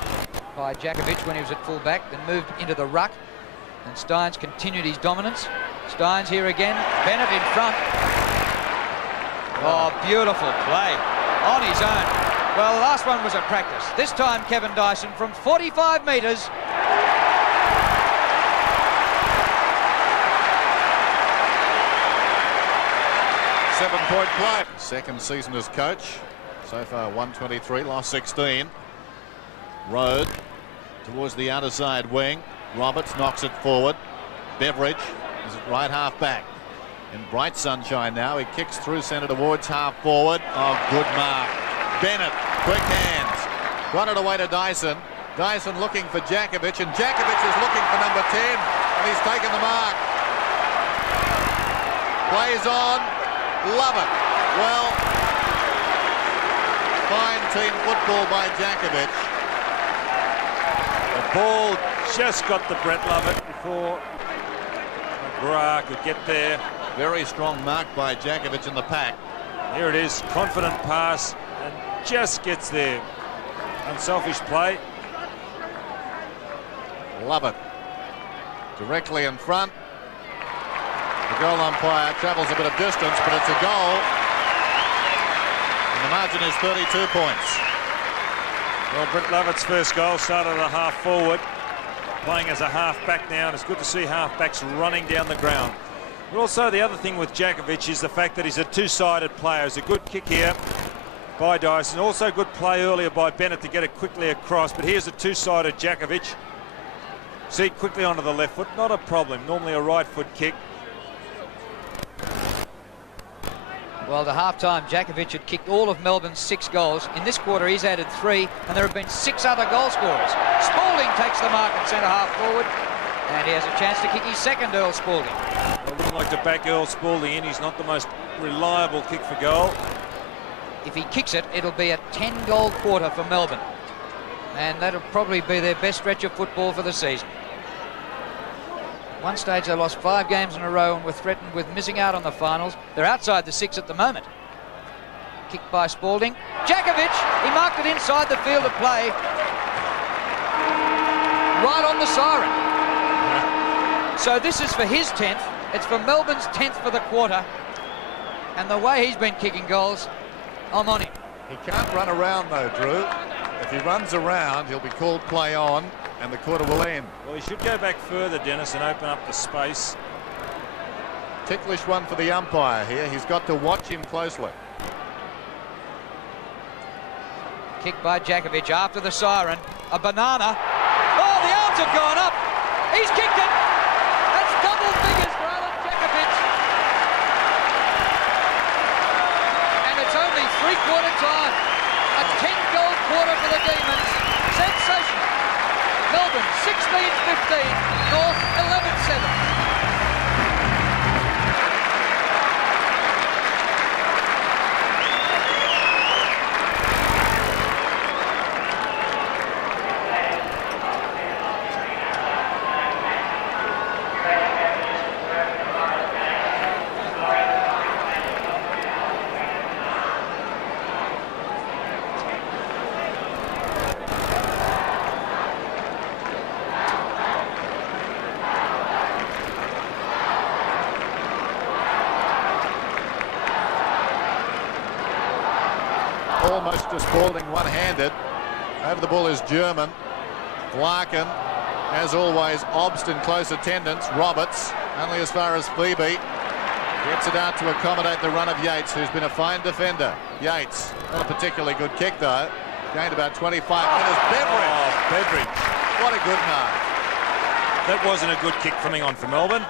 by Djakovic when he was at full back, then moved into the ruck, and Steins continued his dominance. Steins here again, Bennett in front. Oh, beautiful play on his own. Well, the last one was at practice. This time Kevin Dyson from 45 metres. Seven-point play. Second season as coach. So far 123, last 16. Road towards the outer side wing. Roberts knocks it forward. Beveridge is at right half back. In bright sunshine now, he kicks through centre towards half forward. Oh, good mark. Bennett, quick hands. Got it away to Dyson. Dyson looking for Djakovic, and Djakovic is looking for number 10, and he's taken the mark. Plays on. Love it. Well, fine team football by Djakovic. The ball just got to Brett Lovett before McGrath could get there. Very strong mark by Djakovic in the pack. Here it is, confident pass, and just gets there. Unselfish play. Love it. Directly in front. The goal umpire travels a bit of distance, but it's a goal. And the margin is 32 points. Well, Brett Lovett's first goal started at a half forward, playing as a half back now, and it's good to see half backs running down the ground. But also the other thing with Djakovic is the fact that he's a two-sided player. It's a good kick here by Dyson. Also good play earlier by Bennett to get it quickly across, but here's a two-sided Djakovic. See, quickly onto the left foot, not a problem. Normally a right foot kick. Well, to half-time, Djakovic had kicked all of Melbourne's 6 goals. In this quarter, he's added 3, and there have been 6 other goal scorers. Spalding takes the mark at centre-half forward, and he has a chance to kick his second, Earl Spalding. I wouldn't like to back Earl Spalding in. He's not the most reliable kick for goal. If he kicks it, it'll be a 10-goal quarter for Melbourne, and that'll probably be their best stretch of football for the season. At one stage they lost 5 games in a row and were threatened with missing out on the finals. They're outside the 6 at the moment. Kicked by Spalding. Djakovic, he marked it inside the field of play. Right on the siren. So this is for his 10th. It's for Melbourne's 10th for the quarter. And the way he's been kicking goals, I'm on him. He can't run around though, Drew. If he runs around, he'll be called play on, and the quarter will end. Well, he should go back further, Dennis, and open up the space. Ticklish one for the umpire here. He's got to watch him closely. Kick by Djakovic after the siren. A banana. Oh, the arms have gone up. He's kicked it. That's double figures for Alan Djakovic. And it's only three-quarter time. A 10-goal quarter for the Demons. Sensational. Melbourne 16-15. North 11-7. Almost to Spalding one-handed. Over the ball is German. Larkin, as always, Obst in close attendance. Roberts, only as far as Phoebe. Gets it out to accommodate the run of Yates, who's been a fine defender. Yates, not a particularly good kick, though. Gained about 25 metres. Beveridge. Oh, Beveridge. What a good mark. That wasn't a good kick coming on for Melbourne.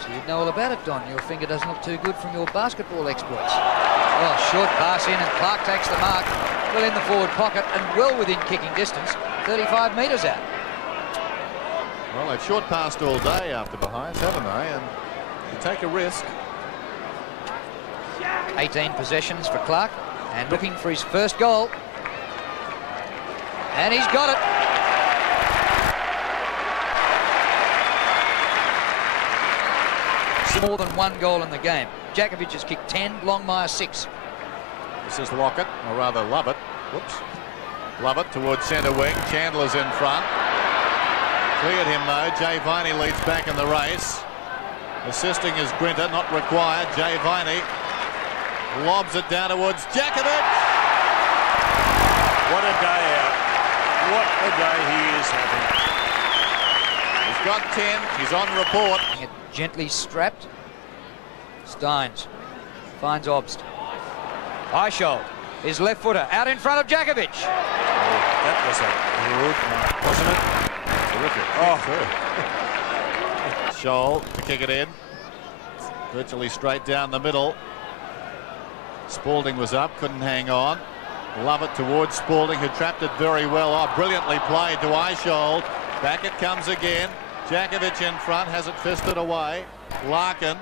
So you'd know all about it, Don. Your finger doesn't look too good from your basketball exploits. Well, short pass in, and Clark takes the mark. Well in the forward pocket and well within kicking distance. 35 metres out. Well, they've short passed all day after behinds, haven't they? And you take a risk. 18 possessions for Clark, and looking for his first goal. And he's got it. More than one goal in the game. Djakovic has kicked 10, Longmire 6. This is Lockett, or rather Lovett. Whoops. Lovett towards centre wing. Chandler's in front. Cleared him though. Jay Viney leads back in the race. Assisting is Grinter, not required. Jay Viney lobs it down towards Djakovic. What a day out. What a day he is having. He's got 10. He's on report. Gently strapped. Steins finds Obst. Eichel, his left footer, out in front of Djakovic. That was a good mark, wasn't it? Terrific. Scholl to kick it in. Virtually straight down the middle. Spalding was up, couldn't hang on. Lovett towards Spalding, who trapped it very well. Oh, brilliantly played to Eichel. Back it comes again. Djakovic in front, has it fisted away. Larkin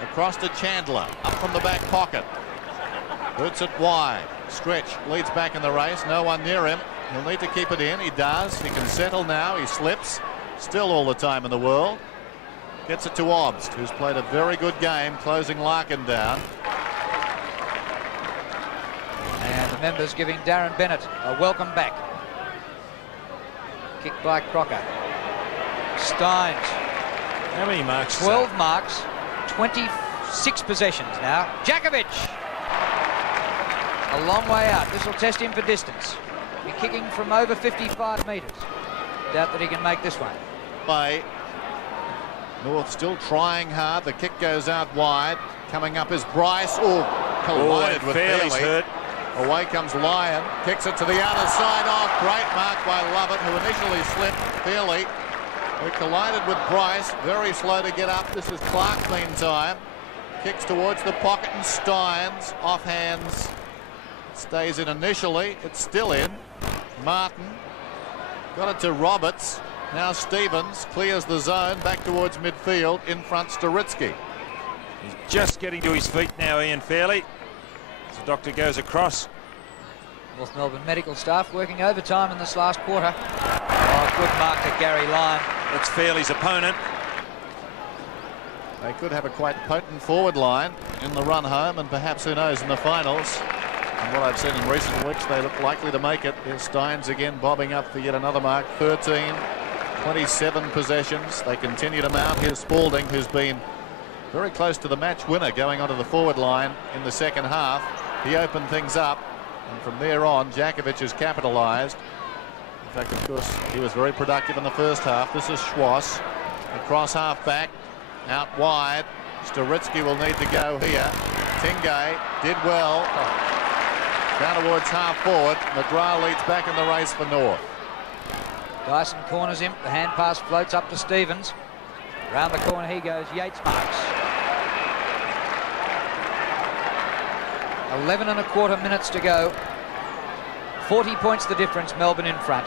across to Chandler, up from the back pocket. Boots it wide. Stretch leads back in the race, no one near him. He'll need to keep it in, he does. He can settle now, he slips. Still all the time in the world. Gets it to Obst, who's played a very good game, closing Larkin down. And the members giving Darren Bennett a welcome back. Kick by Crocker. Steins. How many marks? 12 marks, 26 possessions now. Djakovic. A long way out. This will test him for distance. Be kicking from over 55 metres. Doubt that he can make this one. By North still trying hard. The kick goes out wide. Coming up is Bryce. Oh, collided with Fairley's Fairley. hurt. Away comes Lyon. Kicks it to the other side. Oh, great mark by Lovett, who initially slipped. Fairley, who collided with Bryce. Very slow to get up. This is Clark meantime. Kicks towards the pocket, and Steins off hands. Stays in initially. It's still in. Martin got it to Roberts. Now Stevens clears the zone back towards midfield. In front, Storitsky. He's just getting to his feet now, Ian Fairley. As the doctor goes across. North Melbourne medical staff working overtime in this last quarter. Oh, good mark to Gary Lyon. That's Fairley's opponent. They could have a quite potent forward line in the run home, and perhaps, who knows, in the finals. And what I've seen in recent weeks, they look likely to make it. Here's Steins again bobbing up for yet another mark. 13, 27 possessions. They continue to mount. Here's Spalding, who's been very close to the match winner going onto the forward line in the second half. He opened things up, and from there on, Djakovic has capitalised. In fact, of course, he was very productive in the first half. This is Schwass, across half back, out wide. Staritsky will need to go here. Tingay did well. Down towards half forward. McGrath leads back in the race for North. Dyson corners him. The hand pass floats up to Stevens. Round the corner he goes. Yates marks. 11 and a quarter minutes to go. 40 points the difference. Melbourne in front.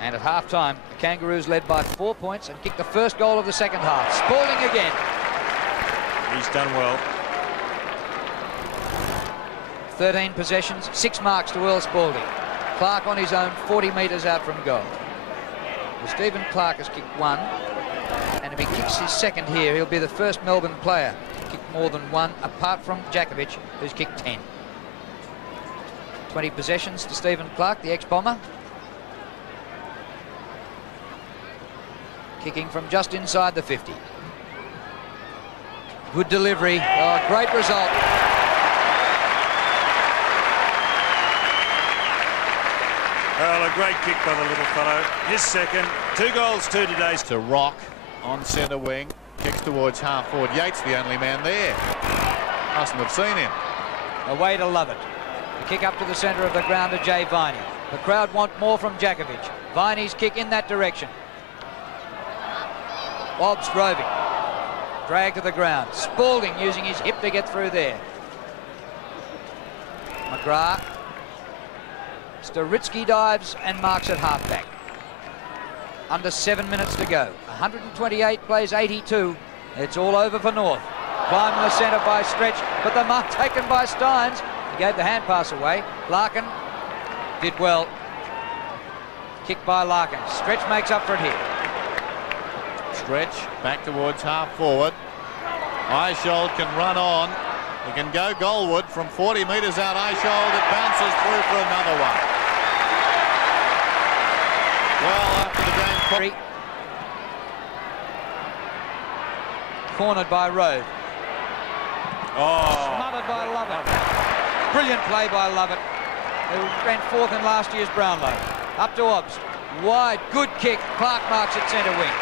And at half-time, the Kangaroos led by 4 points and kicked the first goal of the second half. Spalding again. He's done well. 13 possessions, 6 marks to Earl Spalding. Clark on his own, 40 metres out from goal. Well, Stephen Clark has kicked 1, and if he kicks his second here, he'll be the first Melbourne player to kick more than 1, apart from Djakovic, who's kicked 10. 20 possessions to Stephen Clark, the ex-Bomber. Kicking from just inside the 50. Good delivery. Oh, great result. Well, a great kick by the little fellow. His second. 2 goals, 2 today. To Rock on centre wing. Kicks towards half forward. Yates, the only man there. Mustn't have seen him. Away to Lovett. The kick up to the centre of the ground to Jay Viney. The crowd want more from Djakovic. Viney's kick in that direction. Wobbs roving. Drag to the ground. Spalding using his hip to get through there. McGrath. Staritsky dives and marks at halfback. Under 7 minutes to go. 128 plays 82. It's all over for North. Climbing the centre by Stretch, but the mark taken by Steins. He gave the hand pass away. Larkin did well. Kick by Larkin. Stretch makes up for it here. Stretch back towards half forward. Eishold can run on. He can go goalward from 40 metres out. Eishold, it bounces through for another one. Well, after the game... Cornered by Rowe. Oh. Smothered by Lovett. Brilliant play by Lovett, who ran 4th in last year's Brownlow. Up to Obbs. Wide, good kick. Clark marks at centre wing.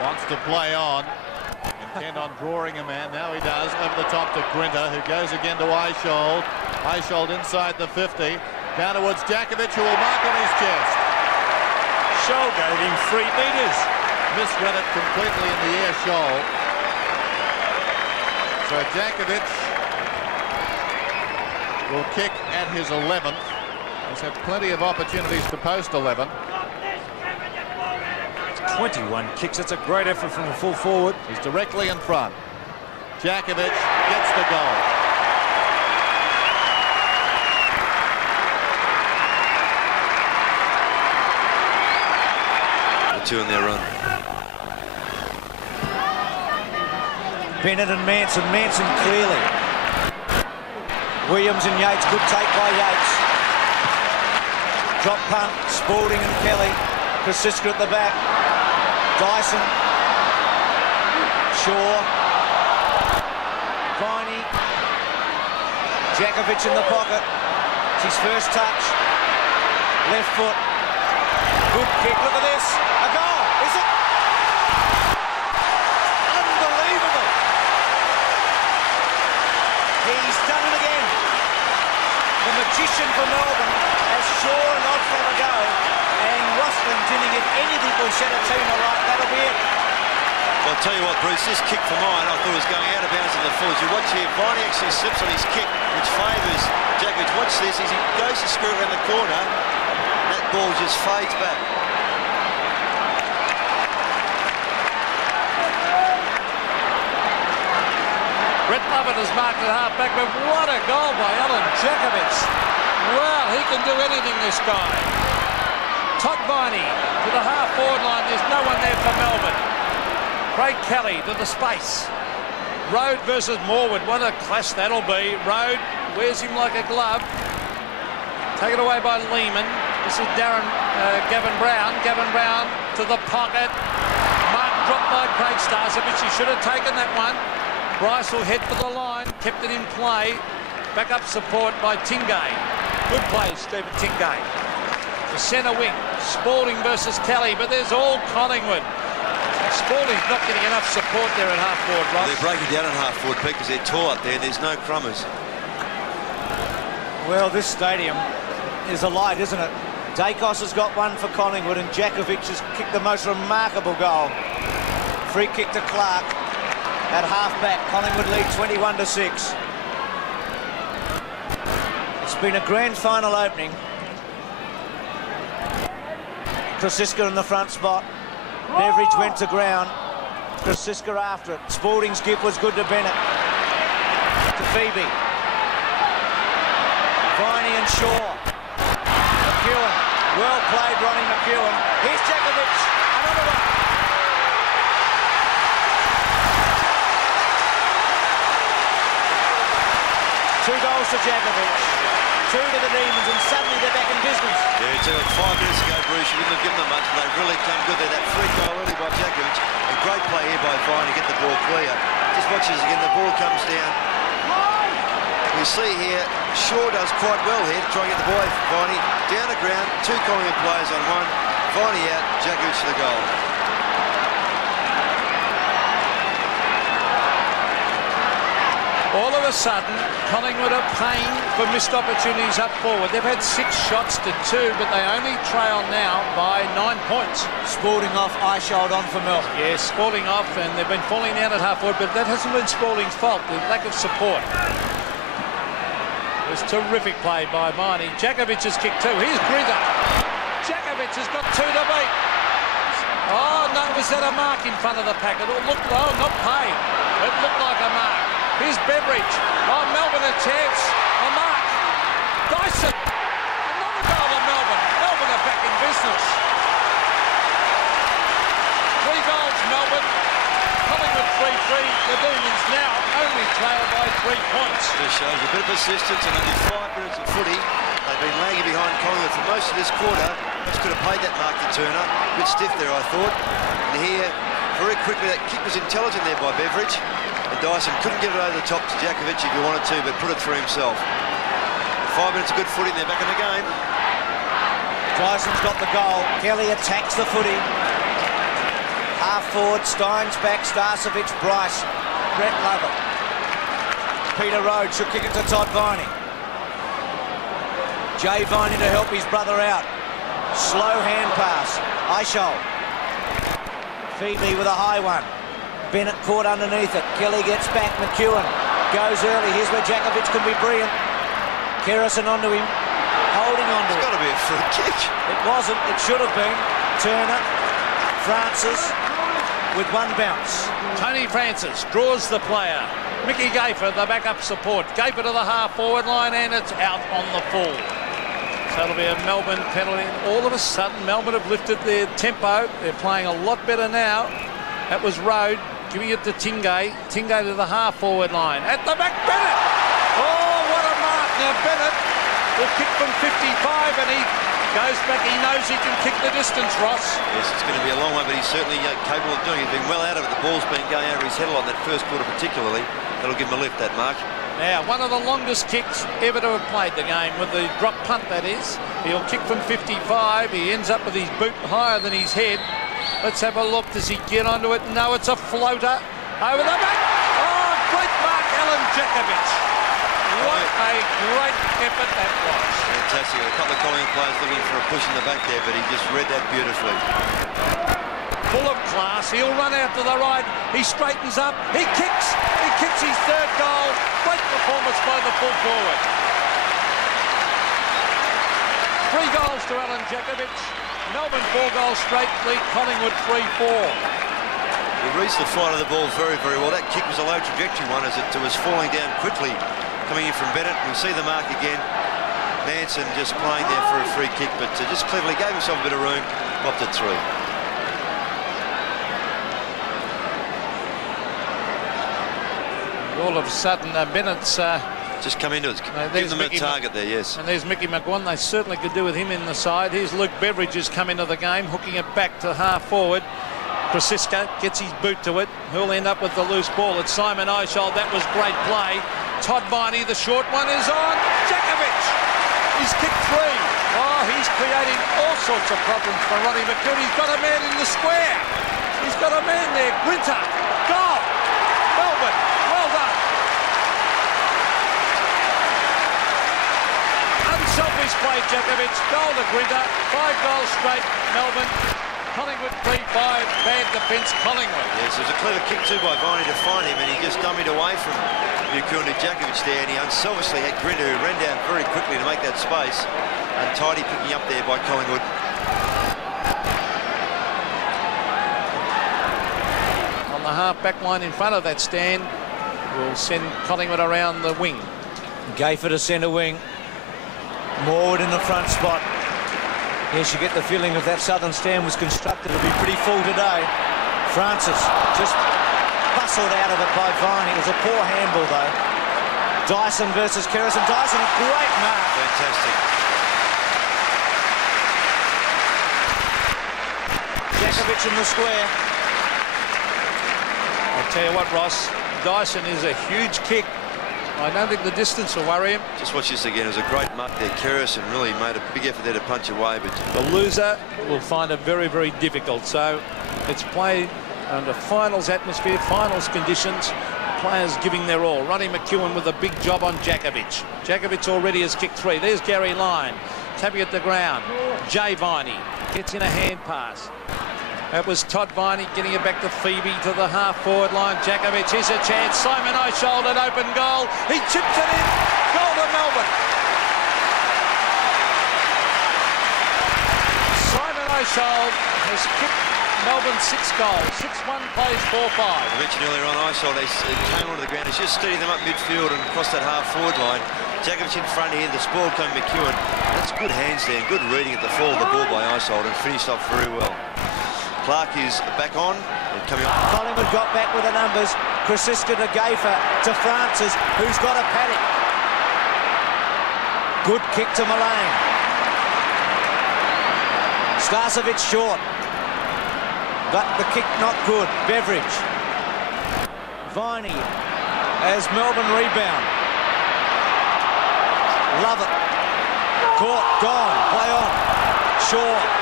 Wants to play on. Intent on drawing a man. Now he does. Over the top to Grinter, who goes again to Eishold. Eishold inside the 50. Down towards Djakovic, who will mark on his chest. Scholl gave him 3 metres. Misread it completely in the air, Scholl. So Djakovic will kick at his 11th. He's had plenty of opportunities to post 11. 21 kicks. That's a great effort from the full forward. He's directly in front. Djakovic gets the goal. The 2 in their run. Bennett and Manson. Manson clearly. Williams and Yates. Good take by Yates. Drop punt. Spalding and Kelly. Kosiska at the back. Dyson. Shaw. Viney. Djakovic in the pocket. It's his first touch. Left foot. Good kick. Look at this. A goal. Is it? Unbelievable. He's done it again. The magician for Melbourne has Shaw and Odd have a go. And Rustin didn't get anything will set a team right. That'll be it. I'll tell you what, Bruce, this kick for mine, I thought was going out of bounds in the full. As you watch here, Viney actually slips on his kick, which favours Djakovic. Watch this, as he goes to screw around the corner, that ball just fades back. Brett Lovett has marked at half-back, but what a goal by Alan Djakovic. Well, he can do anything, this guy. Todd Viney to the half-forward line. There's no one there for Melbourne. Craig Kelly to the space. Road versus Morwood. What a clash that'll be. Road wears him like a glove. Taken away by Lehman. This is Gavin Brown. Gavin Brown to the pocket. Martin dropped by Craig Starcevich. He should have taken that one. Bryce will head for the line, kept it in play. Back-up support by Tingay. Good play, Stephen Tingay. The centre wing, Spalding versus Kelly, but there's all Collingwood. Spalding's not getting enough support there at half-forward, Ross. They're breaking down at half-forward because they're tall up there and there's no crummers. Well, this stadium is alight, isn't it? Dacos has got one for Collingwood and Djakovic has kicked the most remarkable goal. Free kick to Clark at half-back. Collingwood lead 21-6. It's been a grand final opening. Krasiska in the front spot. Beveridge went to ground. Krasiska after it. Spalding's give was good to Bennett. To Phoebe. Viney and Shaw. McEwen. Well played, Ronnie McEwen. Here's Djakovic. Another one. Two goals to Djakovic. Two to the Demons, and suddenly they're back in business. Yeah, so 5 minutes ago, Bruce, you wouldn't have given them much, and they've really come good there. That free goal early by Djakovic. A great play here by Vine to get the ball clear. Just watch this again, the ball comes down. You see here, Shaw does quite well here to try and get the ball for Viney. Down the ground, 2 Collingwood players on one. Viney out, Djakovic to the goal. All of a sudden, Collingwood are paying for missed opportunities up forward. They've had 6 shots to 2, but they only trail now by 9 points. Spalding off, Eichhold on for Melbourne. Yes, Spalding off, and they've been falling out at half forward, but that hasn't been Spalding's fault, the lack of support. It was terrific play by Viney. Djakovic has kicked 2. Here's Grigger. Djakovic has got 2 to beat. Oh, no, was that a mark in front of the pack? It looked, oh, not paid. It looked like a mark. Here's Beveridge. Oh, Melbourne a chance. A mark. Dyson. Another goal to Melbourne. Melbourne are back in business. 3 goals, Melbourne. Collingwood 3-3. The Demons now only trail by 3 points. This shows a bit of persistence and only 5 minutes of footy. They've been lagging behind Collingwood for most of this quarter. Just could have played that mark to Turner. A bit stiff there, I thought. And here, very quickly, that kick was intelligent there by Beveridge. And Dyson couldn't get it over the top to Djakovic if he wanted to, but put it through himself. 5 minutes of good footy, and they're back in the game. Dyson's got the goal. Kelly attacks the footy. Half forward, Stein's back, Starcevich, Bryce, Brett Lovett. Peter Rhodes should kick it to Todd Viney. Jay Viney to help his brother out. Slow hand pass. Eichhold. Phoebe with a high one. Bennett caught underneath it. Kelly gets back. McEwen goes early. Here's where Djakovic can be brilliant. Kerrison onto him. Holding onto it. It's got to be a free kick. It wasn't. It should have been. Turner. Francis with one bounce. Tony Francis draws the player. Mickey Gafer, the backup support. Gafer to the half-forward line, and it's out on the full. So it'll be a Melbourne penalty. All of a sudden, Melbourne have lifted their tempo. They're playing a lot better now. That was Rode. Giving it to Tingay. Tingay to the half-forward line. At the back, Bennett! Oh, what a mark. Now, Bennett will kick from 55, and he goes back. He knows he can kick the distance, Ross. Yes, it's going to be a long one, but he's certainly capable of doing it. He's been well out of it. The ball's been going over his head a lot in that first quarter particularly. That'll give him a lift, that mark. Now, one of the longest kicks ever to have played the game, with the drop punt, that is. He'll kick from 55. He ends up with his boot higher than his head. Let's have a look. Does he get onto it? No, it's a floater. Over the back. Oh, great mark, Alan Djakovic. What a great effort that was. Fantastic. A couple of Collingwood players looking for a push in the back there, but he just read that beautifully. Full of class. He'll run out to the right. He straightens up. He kicks. He kicks his 3rd goal. Great performance by the full forward. 3 goals to Alan Djakovic. Melbourne 4 goals straight, lead Collingwood 3-4. He reads the flight of the ball very, very well. That kick was a low trajectory one as it was falling down quickly, coming in from Bennett. We'll see the mark again. Manson just playing there for a free kick, but just cleverly gave himself a bit of room, popped it through. All of a sudden, Bennett's... just come into it. Give them a target there, yes. And there's Mickey McGuan. They certainly could do with him in the side. Here's Luke Beveridge has come into the game, hooking it back to half forward. Krasiska gets his boot to it. Who'll end up with the loose ball? It's Simon Eishold. That was great play. Todd Viney, the short one is on. Jakovic. He's kicked 3. Oh, he's creating all sorts of problems for Ronnie McEwen. He's got a man in the square. He's got a man there. Grinter. Goal. Melbourne. Well done. Unselfish play, Jakovic. Goal to Grinter. 5 goals straight. Melbourne. Collingwood 3-5, bad defence, Collingwood. Yes, it was a clever kick too by Viney to find him, and he just dummied away from McEwen to Jakovic there, and he unselfishly had Grinter, who ran down very quickly to make that space. Untidy picking up there by Collingwood. On the half-back line in front of that stand, will send Collingwood around the wing. Gayfer to centre wing. Morwood in the front spot. Yes, you get the feeling if that southern stand was constructed, it'll be pretty full today. Francis just bustled out of it by Viney. It was a poor handball, though. Dyson versus Kerrison. Dyson, a great mark. Fantastic. Jakovic in the square. I'll tell you what, Ross, Dyson is a huge kick. I don't think the distance will worry him. Just watch this again. It was a great mark there. Kerrison really made a big effort there to punch away, but the loser will find it very, very difficult. So it's played under finals atmosphere, finals conditions. Players giving their all. Ronnie McEwen with a big job on Jakovic. Jakovic already has kicked 3. There's Gary Lyon tapping at the ground. Jay Viney gets in a hand pass. That was Todd Viney getting it back to Phoebe to the half-forward line. Jakovic, here's a chance. Simon Eishold, an open goal. He chips it in. Goal to Melbourne. Simon Eishold has kicked Melbourne 6 goals. 6-1 plays 4-5. I mentioned earlier on Eishold, he came onto the ground. He's just steadied them up midfield and across that half-forward line. Jakovic in front here. The spoil came McEwen. That's good hands there and good reading at the fall of the ball by Eishold and finished off very well. Clark is back on. Coming on. Collingwood got back with the numbers. Krasiska to Gayfer to Francis, who's got a paddock. Good kick to Mullane. Starcevic short. But the kick not good. Beveridge. Viney as Melbourne rebound. Love it. Caught. Gone. Play on. Shaw.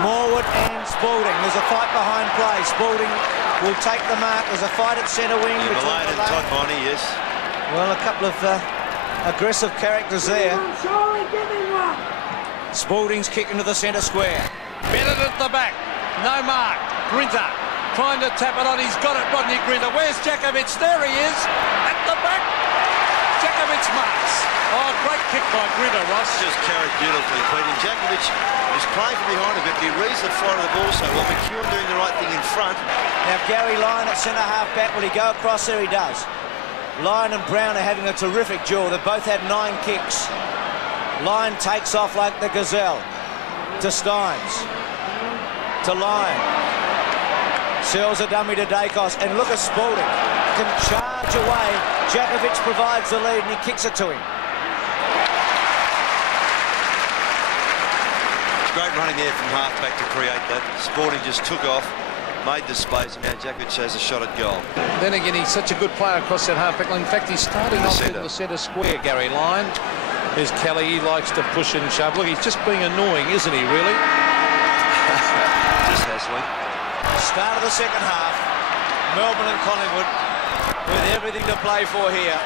Morwood and Spalding. There's a fight behind play. Spalding will take the mark. There's a fight at centre wing. Yeah, Mullane and Todd Viney, yes. Well, a couple of aggressive characters there. Spalding's kick into the centre square. Bennett at the back. No mark. Grinter trying to tap it on. He's got it, Rodney Grinter. Where's Jakovic? There he is. At the back. Jakovic marks. Oh, great kick by Grinter, Ross. Just carried beautifully, Pete. And Jakovic is playing from behind a bit, but he reads the flight of the ball so well. McEwen doing the right thing in front. Now, Gary Lyon at centre half back. Will he go across there? He does. Lyon and Brown are having a terrific duel. They've both had 9 kicks. Lyon takes off like the gazelle. To Steins. To Lyon. Sells a dummy to Dacos. And look at Spalding. Can charge away. Jakovic provides the lead and he kicks it to him. Great running there from half-back to create that. Spalding just took off, made the space, and now Jakovic has a shot at goal. Then again, he's such a good player across that half-back line. In fact, he's starting off in the centre square, Gary Lyon. There's Kelly. He likes to push and shove. Look, he's just being annoying, isn't he, really? Just hassling. Start of the second half. Melbourne and Collingwood with everything to play for here.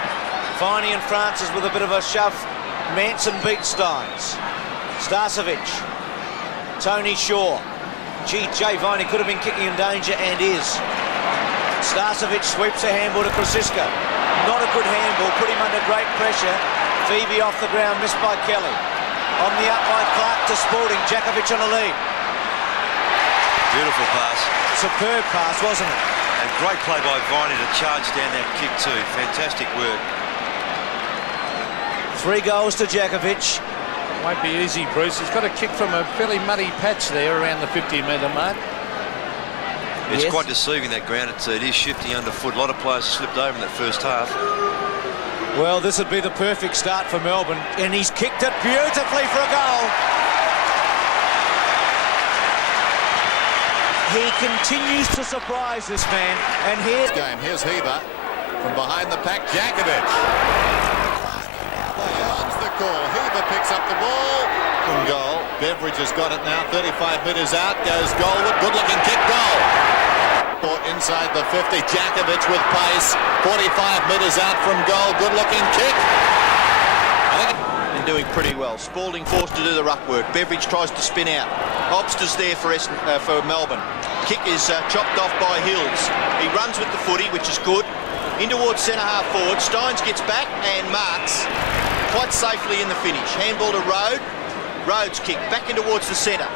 Viney and Francis with a bit of a shove. Manson beats Steins. Starcevic. Tony Shaw. Gee, Jay Viney could have been kicking in danger and is. Starcevic sweeps a handball to Krasiska. Not a good handball, put him under great pressure. Phoebe off the ground, missed by Kelly. On the up by Clark to Spalding. Jakovic on a lead. Beautiful pass. Superb pass, wasn't it? And great play by Viney to charge down that kick too. Fantastic work. 3 goals to Jakovic. Won't be easy, Bruce. He's got a kick from a fairly muddy patch there around the 50-metre mark. It's quite deceiving, that ground. It is shifting underfoot. A lot of players slipped over in that first half. Well, this would be the perfect start for Melbourne, and he's kicked it beautifully for a goal. He continues to surprise this man. And here's Here's Heber from behind the pack. Jakovic. Yards the call. Heber picks up the ball. From goal. Beveridge has got it now. 35 metres out. Goes goalward. Good-looking kick. Goal. Inside the 50. Jakovic with pace. 45 metres out from goal. Good-looking kick. And doing pretty well. Spalding forced to do the ruck work. Beveridge tries to spin out. Obster's there for Melbourne. Kick is chopped off by Hills. He runs with the footy, which is good. In towards centre-half forward. Steins gets back and marks quite safely in the finish. Handball to Rode. Rhodes kick back in towards the centre.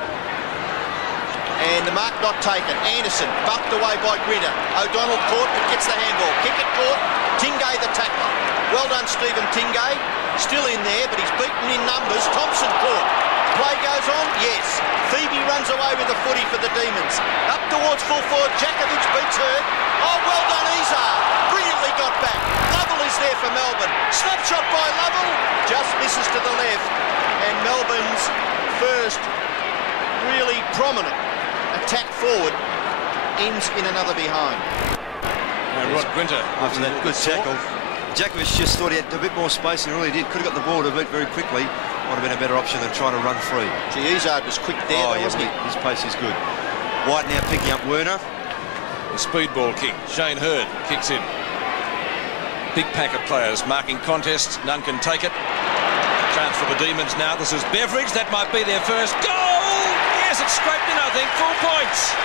And the mark not taken. Anderson bumped away by Grinter. O'Donnell caught but gets the handball. Kick it caught. Tingay the tackler. Well done, Stephen Tingay. Still in there, but he's beaten in numbers. Thompson caught. Play goes on, yes. Phoebe runs away with the footy for the Demons. Up towards full forward. Jakovic beats her. Oh, well done, Izar. Brilliantly got back. Lovell is there for Melbourne. Snapshot by Lovell. Just misses to the left. And Melbourne's first really prominent attack forward ends in another behind. Rod Grinter after that good tackle. Jakovic just thought he had a bit more space and really did. Could have got the ball to beat very quickly. Might have been a better option than trying to run free. Gee, Izard was quick there, though, wasn't he? His pace is good. White now picking up Werner. The speedball kick. Shane Hurd kicks in. Big pack of players marking contests. None can take it. Chance for the Demons now. This is Beveridge. That might be their first goal. Yes, it's scraped in, I think. 4 points.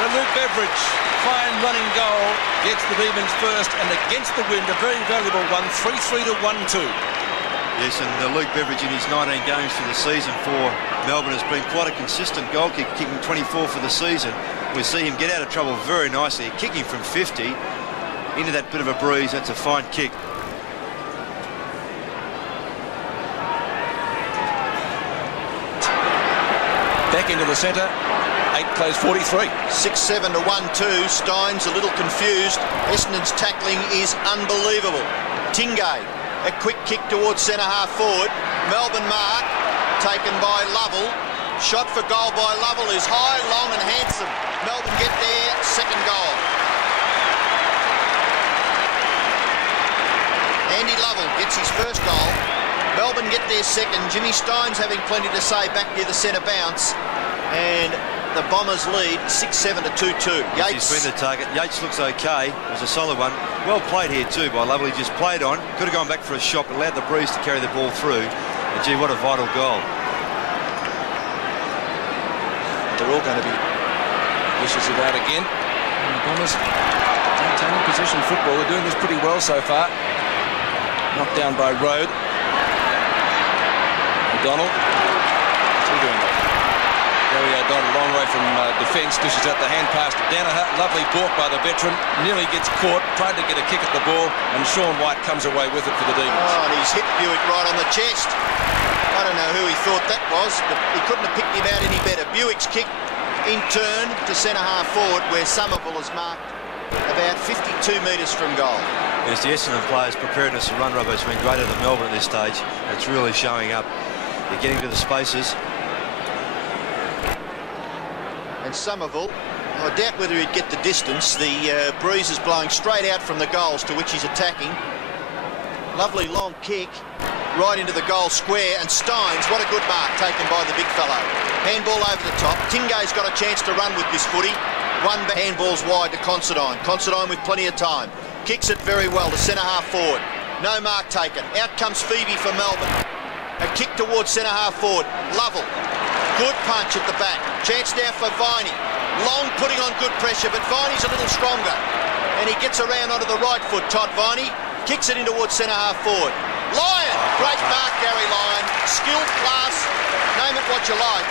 So Luke Beveridge, fine running goal, gets the Demons first, and against the wind, a very valuable one, 3-3 to 1-2. Yes, and Luke Beveridge in his 19 games for the season for Melbourne has been quite a consistent goal kick, kicking 24 for the season. We see him get out of trouble very nicely, kicking from 50 into that bit of a breeze. That's a fine kick. Back into the centre. 8 plays 43. 6-7 to 1-2. Steins a little confused. Essendon's tackling is unbelievable. Tingay, a quick kick towards centre-half forward. Melbourne mark, taken by Lovell. Shot for goal by Lovell is high, long and handsome. Melbourne get their second goal. Andy Lovell gets his first goal. Melbourne get their second. Jimmy Steins having plenty to say back near the centre bounce. And the Bombers lead 6-7 to 2-2. Yates has been the target. Yates looks okay. It was a solid one. Well played here too by Lovell. He just played on. Could have gone back for a shot, but allowed the breeze to carry the ball through. And gee, what a vital goal. They're all going to be vicious about again. And the Bombers maintaining possession football. They're doing this pretty well so far. Knocked down by Rode. O'Donnell. What's he doing there? Gary O'Donnell, long way from defence, dishes out the hand pass to Danaher. Lovely balk by the veteran, nearly gets caught, tried to get a kick at the ball, and Sean White comes away with it for the Demons. Oh, and he's hit Buick right on the chest. I don't know who he thought that was, but he couldn't have picked him out any better. Buick's kick in turn to centre-half forward, where Somerville is marked about 52 metres from goal. Yes, the Essendon players' preparedness to run rubber has been greater than Melbourne at this stage. It's really showing up. They're getting to the spaces. And Somerville, I doubt whether he'd get the distance. The breeze is blowing straight out from the goals to which he's attacking. Lovely long kick right into the goal square, and Steins, what a good mark taken by the big fellow. Handball over the top. Tingay's got a chance to run with this footy. One handball's wide to Considine. Considine with plenty of time. Kicks it very well to centre-half forward. No mark taken. Out comes Phoebe for Melbourne. A kick towards centre-half forward. Lovell. Good punch at the back. Chance now for Viney. Long putting on good pressure, but Viney's a little stronger. And he gets around onto the right foot, Todd Viney. Kicks it in towards centre-half forward. Lyon! Great mark, Gary Lyon. Skill, class, name it what you like.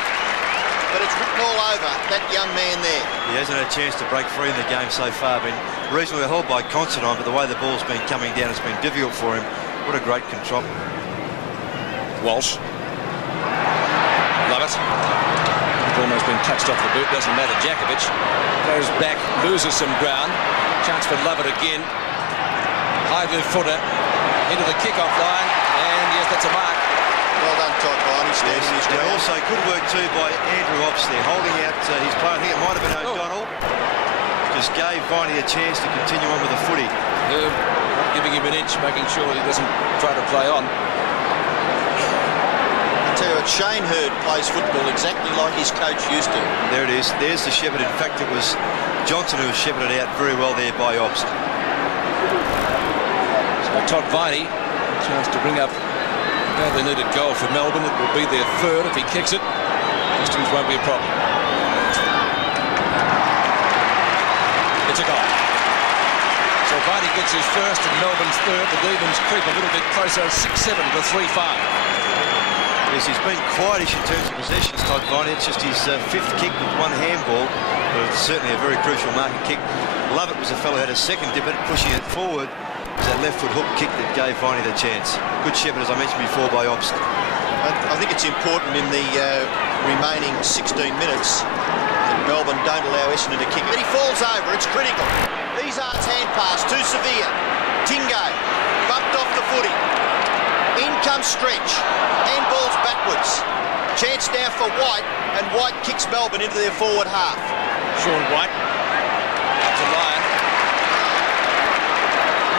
But it's written all over that young man there. He hasn't had a chance to break free in the game so far. Been reasonably held by Considine, but the way the ball's been coming down, it's been difficult for him. What a great control. Walsh. Love it. Almost been touched off the boot. Doesn't matter. Jakovic goes back, loses some ground. Chance for Lovett again. High footer into the kick-off line, and yes, that's a mark. Well done, Todd Viney, standing his ground. Also good work too by Andrew Ops there, holding out his player. I think it might have been O'Donnell. Just gave Viney a chance to continue on with the footy. Giving him an inch, making sure he doesn't try to play on. I tell you what, Shane Hurd plays football exactly like his coach used to. There it is. There's the shepherd. In fact, it was Johnson who was shepherded out very well there by Ops. So Todd Viney, a chance to bring up a badly needed goal for Melbourne. It will be their third if he kicks it. Distance won't be a problem. It's a goal. So Viney gets his first and Melbourne's third. The Demons creep a little bit closer, 6-7 to 3-5. Yes, he's been quietish in terms of possessions, Todd Viney. It's just his fifth kick with one handball, but it's certainly a very crucial marking kick. Lovett was a fellow who had a second dip at pushing it forward. It was that left foot hook kick that gave Viney the chance. Good shepherd, as I mentioned before, by Obst. I think it's important in the remaining 16 minutes that Melbourne don't allow Essendon to kick it. But he falls over, it's critical. Izard's hand pass, too severe. Tingay bumped off the footy. In comes Stretch. Handballs backwards. Chance now for White, and White kicks Melbourne into their forward half. Sean White. Up to Lyon.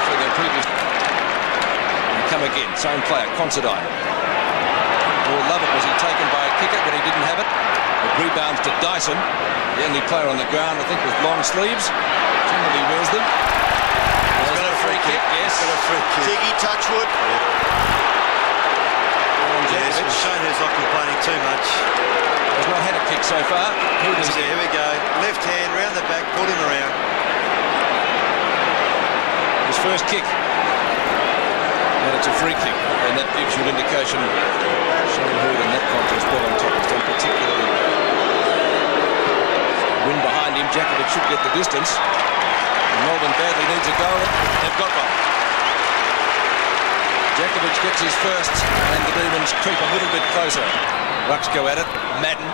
For their previous. And come again, same player, Considine. Or Lovett, was he taken by a kicker when he didn't have it? It rebounds to Dyson, the only player on the ground, I think, with long sleeves. Generally wears them. He's got a free kick, yes. Got a free kick. Tiggy Touchwood. Yes, well, Shane is not complaining too much. Has not had a kick so far. Here we go. Left hand, round the back, pulled him around. His first kick. And it's a free kick. And that gives you an indication. Shane Hurd in that contest, well on top. He's done particularly well. Win behind him. Djakovic should get the distance. And Melbourne badly needs a goal. They've got one. Djakovic gets his first, and the Demons creep a little bit closer. Rucks go at it. Madden,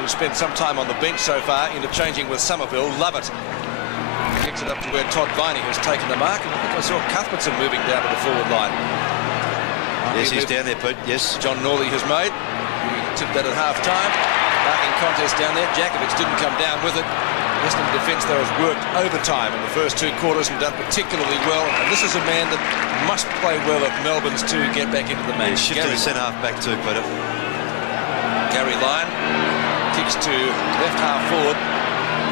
who spent some time on the bench so far, interchanging with Somerville. Lovett kicks it up to where Todd Viney has taken the mark, and I think I saw Cuthbertson moving down to the forward line. Yes, he's down there, Pete. Yes. John Norley has made. He tipped that at half-time. Marking contest down there. Djakovic didn't come down with it. Western defence, though, has worked overtime in the first two quarters and done particularly well. And this is a man that must play well if Melbourne's to get back into the match. Yeah, shifted the centre half back too, Peter. Gary Lyon kicks to left half forward.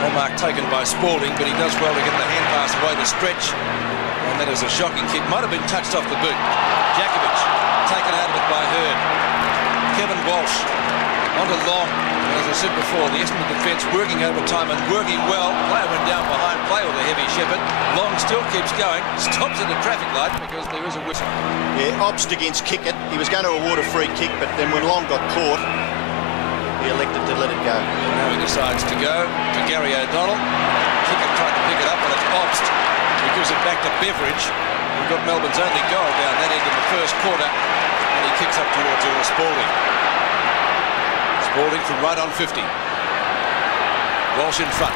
No mark taken by Spalding, but he does well to get the hand pass away to Stretch. And that is a shocking kick. Might have been touched off the boot. Djakovic taken out of it by Hurd. Kevin Walsh onto Long. As I said before, the Essendon defence working overtime and working well. Player went down behind play with a heavy shepherd. Long still keeps going. Stops at a traffic light because there is a whistle. Yeah, Obst against Kickett. He was going to award a free kick, but then when Long got caught, he elected to let it go. And now he decides to go to Gary O'Donnell. Kickett tried to pick it up, and it's Obst. He gives it back to Beveridge. We've got Melbourne's only goal down that end in the first quarter, and he kicks up towards Earl Spalding. Spalding from right on 50. Walsh in front.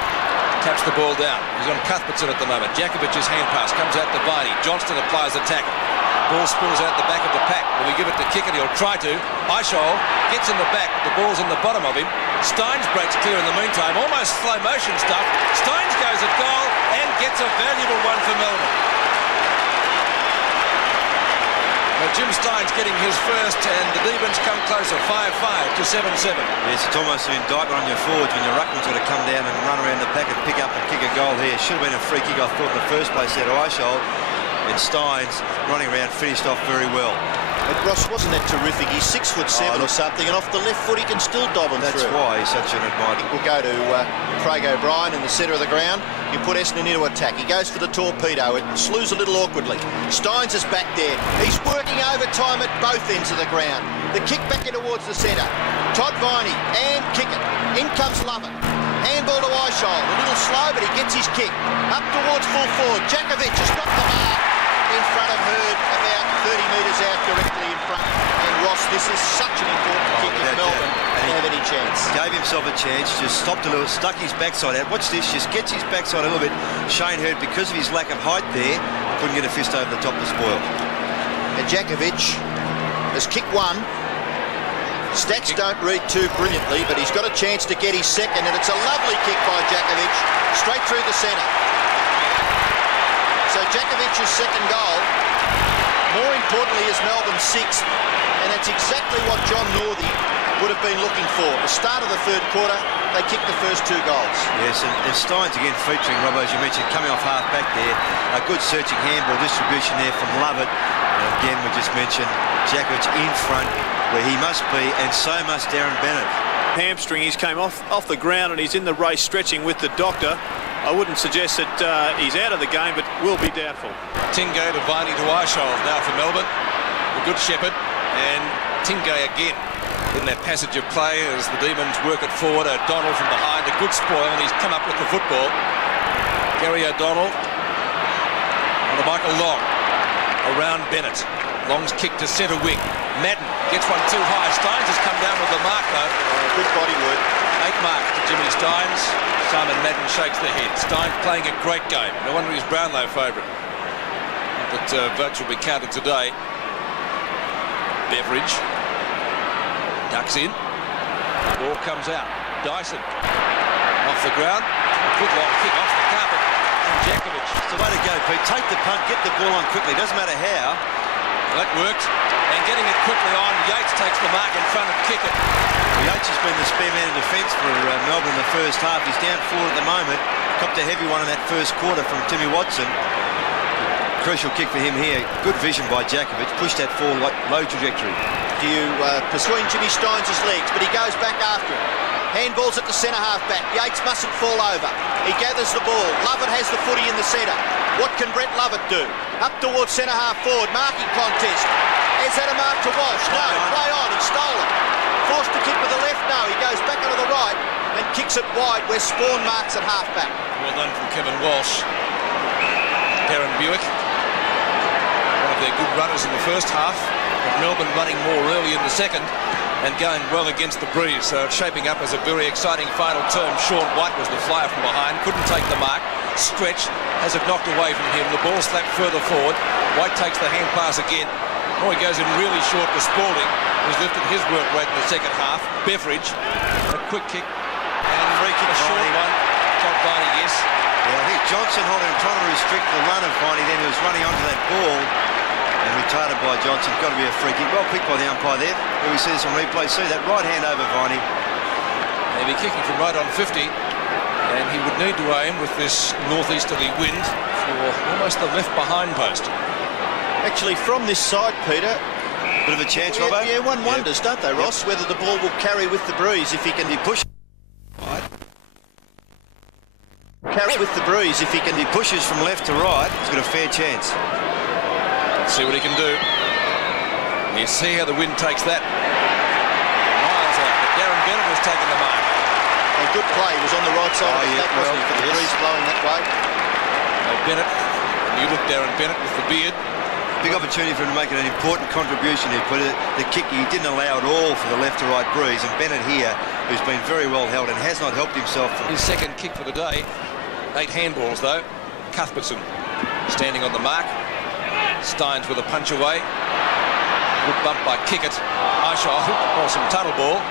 Taps the ball down. He's on Cuthbertson at the moment. Djakovic's hand pass comes out to Viney. Johnston applies the tackle. Ball spills out the back of the pack. Will he give it to Kickett? He'll try to. Eichel gets in the back. The ball's in the bottom of him. Steins breaks clear in the meantime. Almost slow motion stuff. Steins goes at goal and gets a valuable one for Melbourne. Jim Steins getting his first, and the Demons come closer, 5-5 to 7-7. Yes, it's almost an indictment on your forwards when your ruckman's got to come down and run around the pack and pick up and kick a goal here. Should have been a free kick, I thought, in the first place there to Eichel. And Steins, running around, finished off very well. But Ross, wasn't that terrific? He's 6'7" or something, and off the left foot he can still dob him through. That's why he's such an admirer. We'll go to Craig O'Brien in the centre of the ground. You put Essendon into attack. He goes for the torpedo. It slews a little awkwardly. Steins is back there. He's working overtime at both ends of the ground. The kick back in towards the centre. Todd Viney and Kickett. In comes Lovett. Handball to Eichel. A little slow, but he gets his kick. Up towards full forward. Djakovic has got the mark in front of Hurd, about 30 metres out, directly in front. And Ross, this is such an important kick if Melbourne have any chance. Gave himself a chance, just stopped a little, stuck his backside out. Watch this, just gets his backside a little bit. Shane Hurd, because of his lack of height there, couldn't get a fist over the top to spoil. And Djakovic has kicked one. Stats don't read too brilliantly, but he's got a chance to get his second, and it's a lovely kick by Djakovic, straight through the centre. So Djakovic's second goal, more importantly, is Melbourne's sixth, and that's exactly what John Northey would have been looking for. At the start of the third quarter, they kicked the first 2 goals. Yes, and Steins again featuring, Robbo, as you mentioned, coming off half back there. A good searching handball distribution there from Lovett. And again, we just mentioned Djakovic in front, where he must be, and so must Darren Bennett. Hamstring, he's came off the ground and he's in the race stretching with the doctor. I wouldn't suggest that he's out of the game, but will be doubtful. Tingay to Viney to Arshold now for Melbourne. The good shepherd, and Tingay again in that passage of play as the Demons work it forward. O'Donnell from behind, a good spoil, and he's come up with the football. Gary O'Donnell on the Michael Long. Around Bennett. Long's kick to centre wing. Madden gets one too high. Steins has come down with the mark though. Good body work. 8 marks to Jimmy Steins. Simon Madden shakes the head. Steins playing a great game. No wonder he's Brownlow favourite. But votes will be counted today. Beveridge ducks in. The ball comes out. Dyson off the ground. A good long kick off the carpet. And Djakovic. It's the way to go, Pete. Take the punt, get the ball on quickly. Doesn't matter how. That worked. And getting it quickly on. Yates takes the mark in front of Kickett. Yates has been the spare man in defence for Melbourne in the first half. He's down 4 at the moment. Copped a heavy one in that first quarter from Timmy Watson. Crucial kick for him here. Good vision by Djakovic. Pushed that forward low trajectory. Do you between Jimmy Steins' legs, but he goes back after him. Handballs at the centre half back. Yates mustn't fall over. He gathers the ball. Lovett has the footy in the centre. What can Brett Lovett do? Up towards centre half forward. Marking contest. Is that a mark to Walsh? No. Play on. He stole it. Forced to kick with the left. No. He goes back onto the right and kicks it wide where Spawn marks at half back. Well done from Kevin Walsh. Darren Buick. One of their good runners in the first half. But Melbourne running more early in the second and going well against the breeze. So it's shaping up as a very exciting final term. Sean White was the flyer from behind. Couldn't take the mark. Stretch has it knocked away from him. The ball slapped further forward. White takes the hand pass again. Oh, he goes in really short to Spalding, who's lifted his work rate in the second half. Beveridge, a quick kick and free kick, a short one. Todd Viney, yes. Yeah, I think Johnson holding him, trying to restrict the run of Viney. Then he was running onto that ball and retarded by Johnson. Got to be a free kick. Well picked by the umpire there. Here we see this on replay. See that right hand over Viney. They'll be kicking from right on 50. And he would need to aim with this northeasterly wind for almost the left behind post. Actually, from this side, Peter, bit of a chance, Robbo. Yeah, one wonders, don't they, Ross, whether the ball will carry with the breeze if he can be pushed. Carry with the breeze if he can be pushes from left to right. He's got a fair chance. Let's see what he can do. You see how the wind takes that. Miles out, but Darren Bennett has taken the mark. A good play. He was on the right side of the back, wasn't he, for the breeze blowing that way. Bennett, you look Darren Bennett with the beard. Big opportunity for him to make an important contribution here. But the kick, he didn't allow it all for the left to right breeze. And Bennett here, who's been very well held and has not helped himself. His second kick for the day. 8 handballs though. Cuthbertson standing on the mark. Steins with a punch away. Good bump by Kickett. Arshold, or some tunnel ball.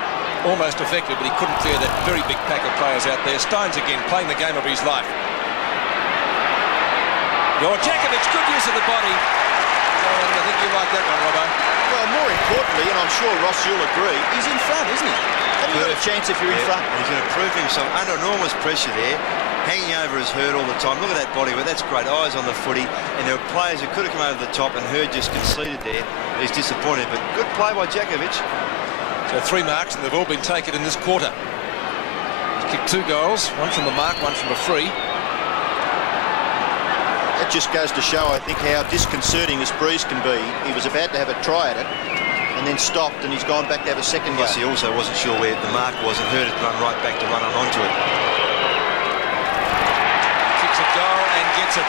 Almost effective, but he couldn't clear that very big pack of players out there. Steins again playing the game of his life. Djakovic, good use of the body. I think you like that one, Robbo. Well, more importantly, and I'm sure Ross you'll agree, he's in front, isn't he? Have you got a chance if you're in front? He's going to prove himself under enormous pressure there. Hanging over his Hurd all the time. Look at that body, but that's great. Eyes on the footy. And there were players who could have come over the top, and Hurd just conceded there. He's disappointed, but good play by Djakovic. So 3 marks, and they've all been taken in this quarter. He's kicked 2 goals, one from the mark, one from a free. That just goes to show, I think, how disconcerting this breeze can be. He was about to have a try at it, and then stopped, and he's gone back to have a second go. Yes, he also wasn't sure where the mark was, and Hurd had run right back to run on onto it. Kicks a goal and gets it.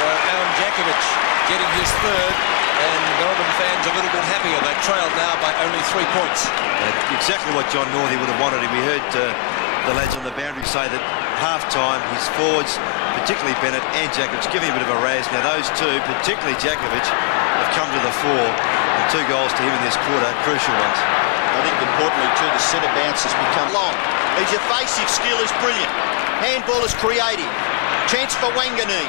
So Alan Djakovic getting his third, and Melbourne fans a little bit happier. They trailed now by only 3 points. Exactly what John Northey would have wanted. We heard the lads on the boundary say that half-time, his forwards, particularly Bennett and Djakovic, giving a bit of a razz. Now those two, particularly Djakovic, have come to the fore. And 2 goals to him in this quarter, crucial ones. I think importantly too, the centre bounce has become long. His evasive skill is brilliant. Handball is creative. Chance for Wangani.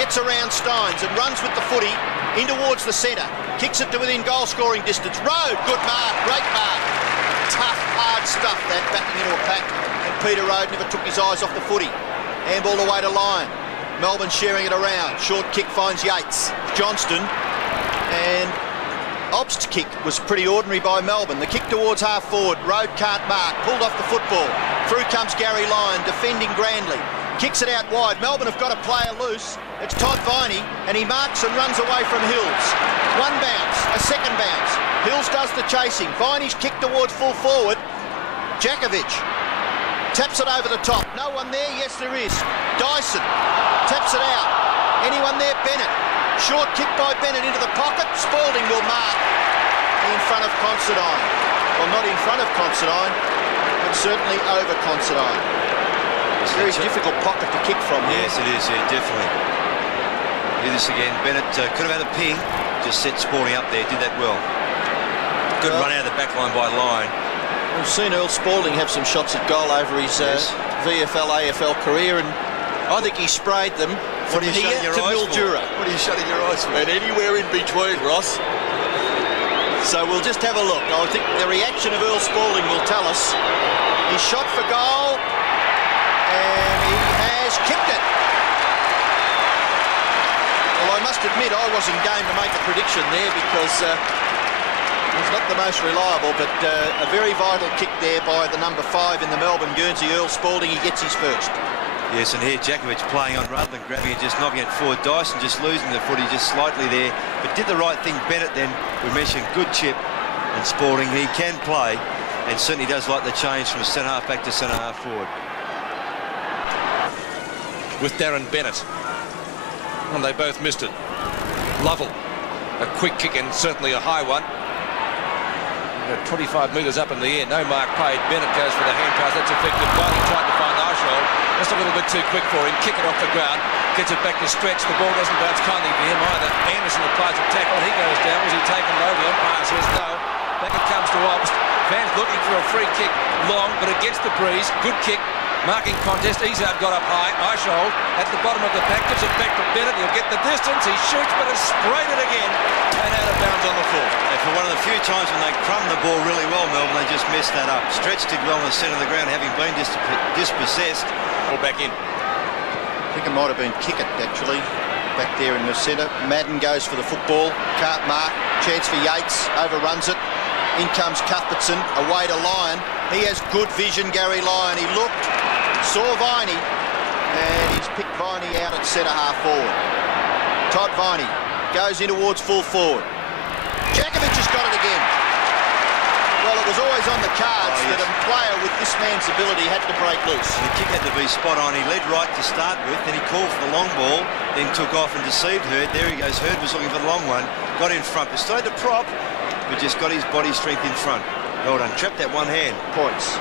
Gets around Steins and runs with the footy in towards the centre. Kicks it to within goal scoring distance. Road, good mark, great mark. Tough, hard stuff that, backing into a pack. And Peter Road never took his eyes off the footy. Handball away to Lyon. Melbourne sharing it around. Short kick finds Yates. Johnston. And Obst's kick was pretty ordinary by Melbourne. The kick towards half forward. Road can't mark. Pulled off the football. Through comes Gary Lyon, defending grandly. Kicks it out wide. Melbourne have got a player loose. It's Todd Viney, and he marks and runs away from Hills. One bounce, a second bounce. Hills does the chasing. Viney's kick towards full forward. Jakovic taps it over the top. No one there? Yes, there is. Dyson taps it out. Anyone there? Bennett. Short kick by Bennett into the pocket. Spalding will mark in front of Considine. Well, not in front of Considine, but certainly over Considine. It's a very difficult pocket to kick from here. Yes, it is, yeah, definitely. Do this again. Bennett could have had a ping, just set Spalding up there, did that well. Good run out of the back line by Lyon. We've seen Earl Spalding have some shots at goal over his VFL, AFL career, and I think he sprayed them from here to Mildura. What are you shutting your eyes for? And anywhere in between, Ross. So we'll just have a look. I think the reaction of Earl Spalding will tell us. He shot for goal, and he has kicked it. Well, I must admit I wasn't game to make a prediction there because he's not the most reliable, but a very vital kick there by the number 5 in the Melbourne Guernsey, Earl Spalding. He gets his first. Yes, and here Jakovic playing on rather than grabbing it, just knocking it forward. Dyson just losing the footy just slightly there, but did the right thing. Bennett then, we mentioned, good chip, and Spalding, he can play, and certainly does like the change from centre half back to centre half forward. With Darren Bennett, and they both missed it. Lovell, a quick kick and certainly a high one. 25 metres up in the air, no mark paid. Bennett goes for the hand pass, that's effective. White tried to find Eichel, just a little bit too quick for him. Kick it off the ground, gets it back to Stretch. The ball doesn't bounce kindly for him either. Anderson applies a tackle, he goes down. Was he taken low? The umpire says no. Back it comes to Obst. Fans looking for a free kick, long, but against the breeze. Good kick. Marking contest, Izard got up high. Eichel at the bottom of the pack, gives it back to Bennett. He'll get the distance. He shoots, but has sprayed it again and out of bounds on the full. And for one of the few times when they crumbed the ball really well, Melbourne, they just messed that up. Stretch did well in the centre of the ground, having been dispossessed. Ball back in. I think it might have been Kickett, actually, back there in the centre. Madden goes for the football. Can't mark. Chance for Yates. Overruns it. In comes Cuthbertson. Away to Lyon. He has good vision, Gary Lyon. He looked, saw Viney, and he's picked Viney out at centre half forward. Todd Viney goes in towards full forward. Jakovic has got it again. Well, it was always on the cards that a player with this man's ability had to break loose. The kick had to be spot on. He led right to start with, then he called for the long ball, then took off and deceived Hurd. There he goes. Hurd was looking for the long one, got in front, decided to prop, but just got his body strength in front. Well done. Trapped that one hand. Points.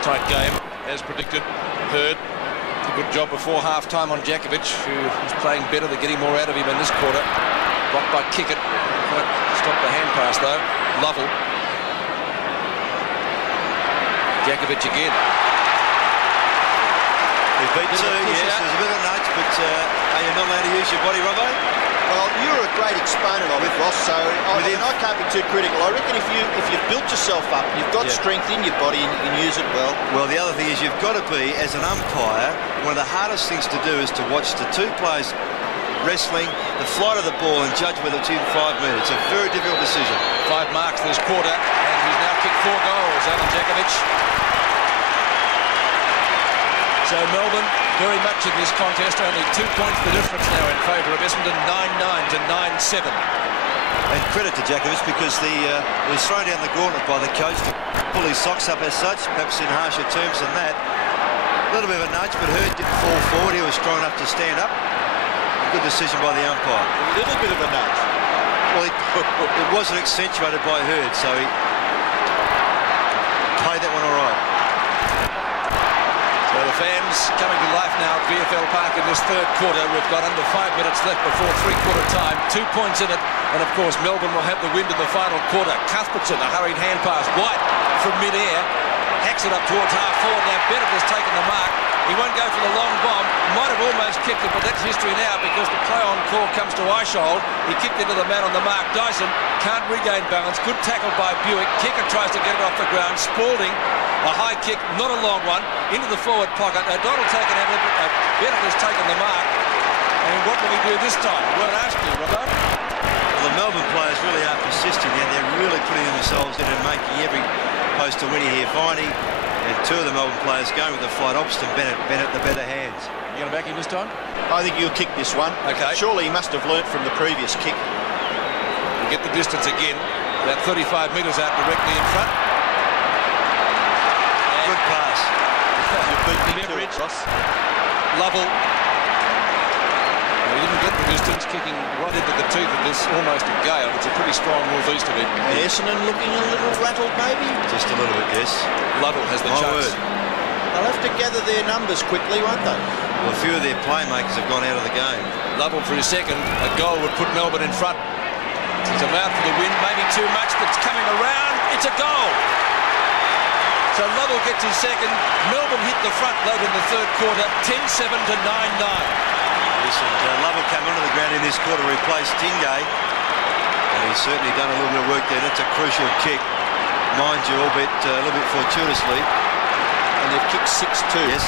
Tight game, as predicted. Hurd, a good job before half-time on Jakovic, who is playing better. They're getting more out of him in this quarter. Blocked by Kickett. Stop the hand pass, though. Lovell. Jakovic again. He beat 2, yes. There's a bit of a nudge, but are you not allowed to use your body, Robbo? Well, you're a great exponent of it, Ross, so I can't be too critical. I reckon if you've built yourself up, you've got strength in your body and you can use it well. Well, the other thing is you've got to be, as an umpire, one of the hardest things to do is to watch the two players wrestling, the flight of the ball, and judge whether it's in 5 metres. It's a very difficult decision. 5 marks this quarter, and he's now kicked 4 goals, Alan Jakovic. So Melbourne very much in this contest, only 2 points the difference now in favour of Essendon, 9-9 to 9-7. And credit to Jakovic because he was thrown down the gauntlet by the coach to pull his socks up as such, perhaps in harsher terms than that. A little bit of a nudge, but Hurd didn't fall forward. He was strong enough to stand up. Good decision by the umpire. A little bit of a nudge. Well, it wasn't accentuated by Hurd, so he played that one all right. So the fans game's coming to life now at VFL Park in this third quarter. We've got under 5 minutes left before three-quarter time. 2 points in it, and of course Melbourne will have the wind in the final quarter. Cuthbertson, a hurried hand pass. White from mid-air, hacks it up towards half-forward. Now Bennett has taken the mark. He won't go for the long bomb. Might have almost kicked it, but that's history now because the play-on call comes to Eishold. He kicked into the man on the mark. Dyson can't regain balance. Good tackle by Buick. Kicker tries to get it off the ground. Spalding, a high kick, not a long one, into the forward pocket. O'Donnell taken out of it. Bennett has taken the mark. And what will he do this time? We'll ask you, Robbo. Well, the Melbourne players really are persisting there. They're really putting themselves in and making every post to win here. Viney and two of the Melbourne players going with the flight opposite Bennett. Bennett the better hands. You going to back him this time? I think he'll kick this one. Okay. Surely he must have learnt from the previous kick. We'll get the distance again. About 35 metres out directly in front. And good pass. You beat me to it, Ross. Lovell. He didn't get the distance, kicking right into the teeth of this almost a gale. It's a pretty strong northeast of it. Essendon looking a little rattled, maybe? Just a little bit, yes. Lovell has the chance. They'll have to gather their numbers quickly, won't they? Well, a few of their playmakers have gone out of the game. Lovell for his second. A goal would put Melbourne in front. He's allowed for the win, maybe too much, but it's coming around. It's a goal. So Lovell gets his second. Melbourne hit the front late in the third quarter, 10-7 to 9-9. Yes, and Lovell came onto the ground in this quarter, replaced Tingay. And he's certainly done a little bit of work there. That's a crucial kick, mind you, albeit a little bit fortuitously. And they've kicked 6-2. Yes.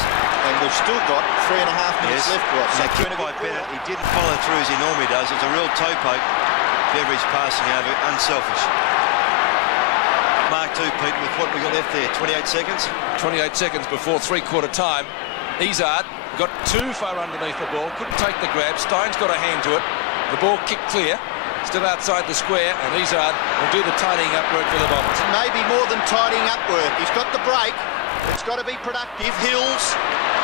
And we've still got 3.5 minutes left, Ross. And that kick by Bennett, he didn't follow through as he normally does. It's a real toe poke. Beveridge passing over, unselfish. Mark 2, Pete, with what we got left there, 28 seconds? 28 seconds before three-quarter time. Izzard got too far underneath the ball, couldn't take the grab. Stein's got a hand to it. The ball kicked clear, still outside the square, and Izzard will do the tidying up work for the Bombers. Maybe more than tidying up work. He's got the break. It's got to be productive. Hills,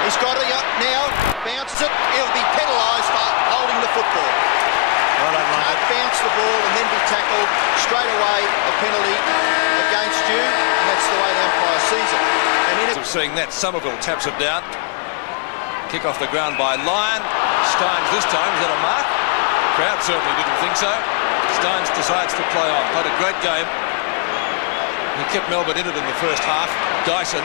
he's got it up now, bounces it. He'll be penalised for holding the football. Well done, Can't bounce the ball and then be tackled straight away. A penalty against you, and that's the way the umpire sees it. And in of seeing that, Somerville taps it down. Kick off the ground by Lyon. Steins this time, is that a mark? Crowd certainly didn't think so. Steins decides to play on. Played a great game. He kept Melbourne in it in the first half. Dyson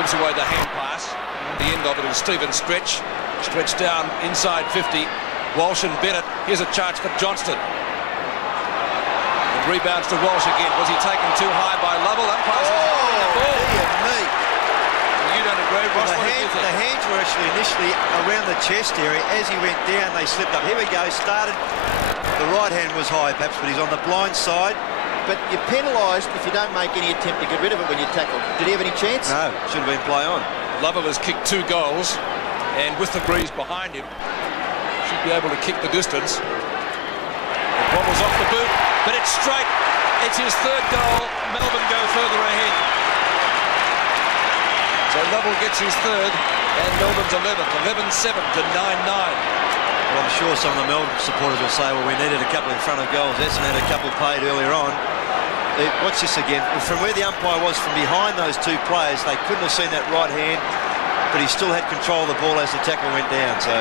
gives away the hand pass. The end of it is Stephen Stretch. Stretch down inside 50. Walsh and Bennett. Here's a chance for Johnston. And rebounds to Walsh again. Was he taken too high by Lovell? Umpires holding the ball. You don't agree, Ross? The hands were actually initially around the chest area. As he went down, they slipped up. Here we go, started. The right hand was high, perhaps, but he's on the blind side. But you're penalised if you don't make any attempt to get rid of it when you're tackled. Did he have any chance? No, should have been play on. Lovell has kicked 2 goals, and with the breeze behind him, should be able to kick the distance. It wobbles off the boot, but it's straight. It's his third goal. Melbourne go further ahead. So Lovell gets his third, and Melbourne's 11th, 11-7 to 9-9. Well, I'm sure some of the Melbourne supporters will say, well, we needed a couple in front of goals. Essendon had a couple played earlier on. Watch this again. From where the umpire was from behind those 2 players, they couldn't have seen that right hand, but he still had control of the ball as the tackle went down. So,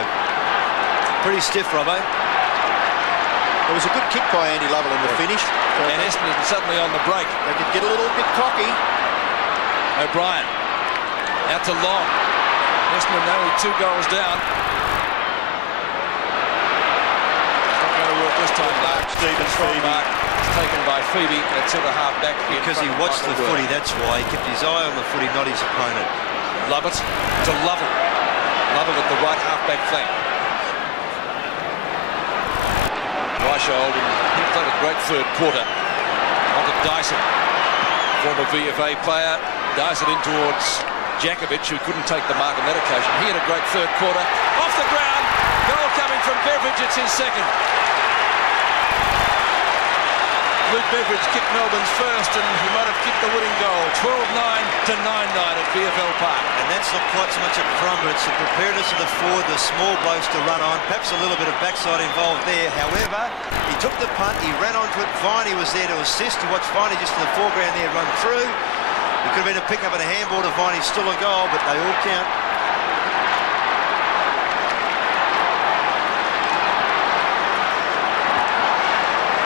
pretty stiff, Robbo. It was a good kick by Andy Lovell in the finish. And Essendon suddenly on the break. They could get a little bit cocky. O'Brien out to Long. Essendon only 2 goals down. Not going to work this time. Mark Stevens from Mark. It's taken by Phoebe at centre half back. Because he watched the footy, that's why. He kept his eye on the footy, not his opponent. Lovett to Lovell. Lovell at the right half back flank. Weishold, he played a great third quarter. On to Dyson, former VFA player. Dyson in towards Jakovic, who couldn't take the mark on that occasion. He had a great third quarter. Off the ground, goal coming from Beveridge. It's his second. Luke Beveridge kicked Melbourne's first, and he might have kicked the winning goal. 12-9 to 9-9 at VFL Park. And that's not quite so much a crumb, but it's the preparedness of the forward, the small blokes to run on. Perhaps a little bit of backside involved there. However, he took the punt, he ran onto it. Viney was there to assist. You watch Viney just in the foreground there run through. It could have been a pick-up and a handball to Viney, still a goal, but they all count.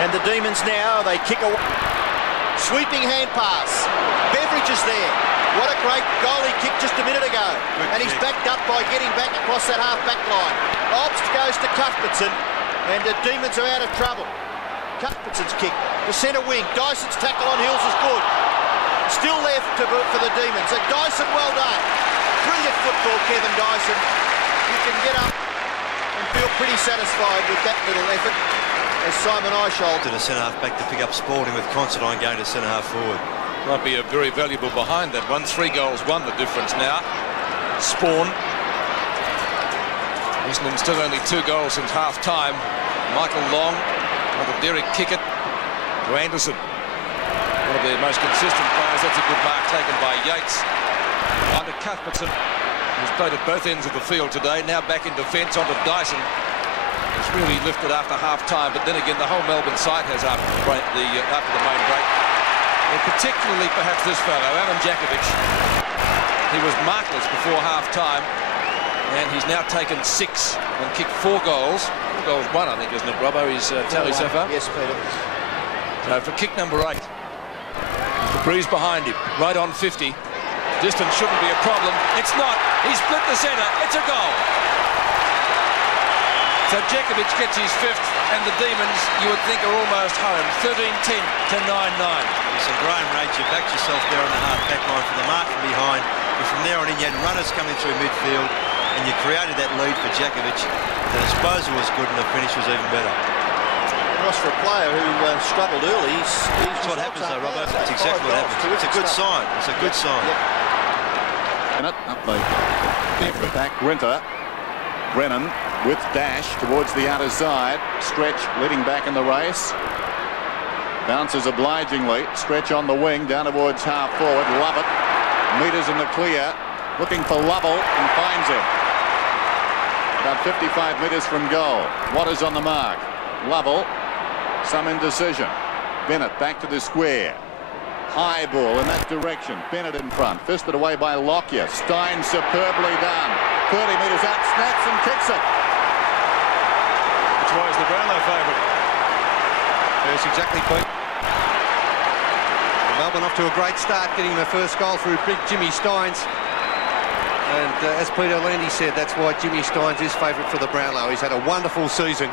And the Demons now, they kick a sweeping hand pass. Beveridge is there. What a great goal he kicked just a minute ago. And he's backed up by getting back across that half-back line. Obst goes to Cuthbertson, and the Demons are out of trouble. Cuthbertson's kick, the centre wing. Dyson's tackle on Hills is good. Still left for the Demons. And Dyson, well done. Brilliant football, Kevin Dyson. You can get up and feel pretty satisfied with that little effort as Simon Eisholt to the centre-half back to pick up Spalding with Considine going to centre-half forward. Might be a very valuable behind that one. 3 goals, 1 the difference now. Spawn. Essendon still only 2 goals since half-time. Michael Long, under Derek Kickett to Anderson. One of their most consistent players. That's a good mark taken by Yates. Onto Cuthbertson, who's played at both ends of the field today. Now back in defence onto Dyson. It's really lifted after half-time, but then again the whole Melbourne side has after the main break. And particularly perhaps this fellow, Alan Jakovic. He was markless before half-time, and he's now taken 6 and kicked 4 goals. 4 goals, 1, I think, isn't it, Robbo? His tally so far? Yes, Peter. So for kick number 8, the breeze behind him, right on 50. Distance shouldn't be a problem. It's not. He split the centre. It's a goal. So Jakovic gets his 5th, and the Demons, you would think, are almost home. 13-10 to 9-9. Listen, Graham Raich, you backed yourself there on the half-back line from the mark from behind. And from there on in, you had runners coming through midfield, and you created that lead for Jakovic. The disposal was good, and the finish was even better. Ross, for a player who struggled early, that's what happens, though, Robbo. That's exactly what happens. It's a good sign. It's a good sign. Up the back, Grinter. Brennan with dash towards the outer side. Stretch leading back in the race. Bounces obligingly. Stretch on the wing down towards half forward. Lovett meters in the clear. Looking for Lovell and finds him. About 55 metres from goal. Waters on the mark. Lovell. Some indecision. Bennett back to the square. High ball in that direction. Bennett in front. Fisted away by Lockyer. Stein superbly done. 30 metres out. Snaps and kicks it. That's why he's the Brownlow favourite. Yes, exactly, Pete. Melbourne off to a great start, getting the first goal through big Jimmy Steins. And as Peter Landy said, that's why Jimmy Steins is favourite for the Brownlow. He's had a wonderful season.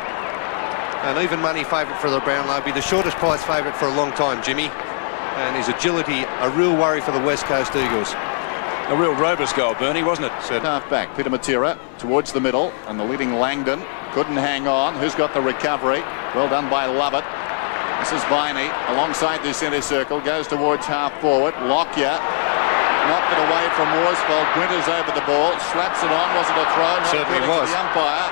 An even money favourite for the Brownlow. Be the shortest price favourite for a long time, Jimmy. And his agility, a real worry for the West Coast Eagles. A real robust goal, Bernie, wasn't it? Half back, Peter Matera towards the middle, and the leading Langdon couldn't hang on. Who's got the recovery? Well done by Lovett. This is Viney alongside the centre circle, goes towards half forward. Lockyer knocked it away from Worsfold. Winters over the ball, slaps it on. Was it a throw? Not certainly was. the umpire.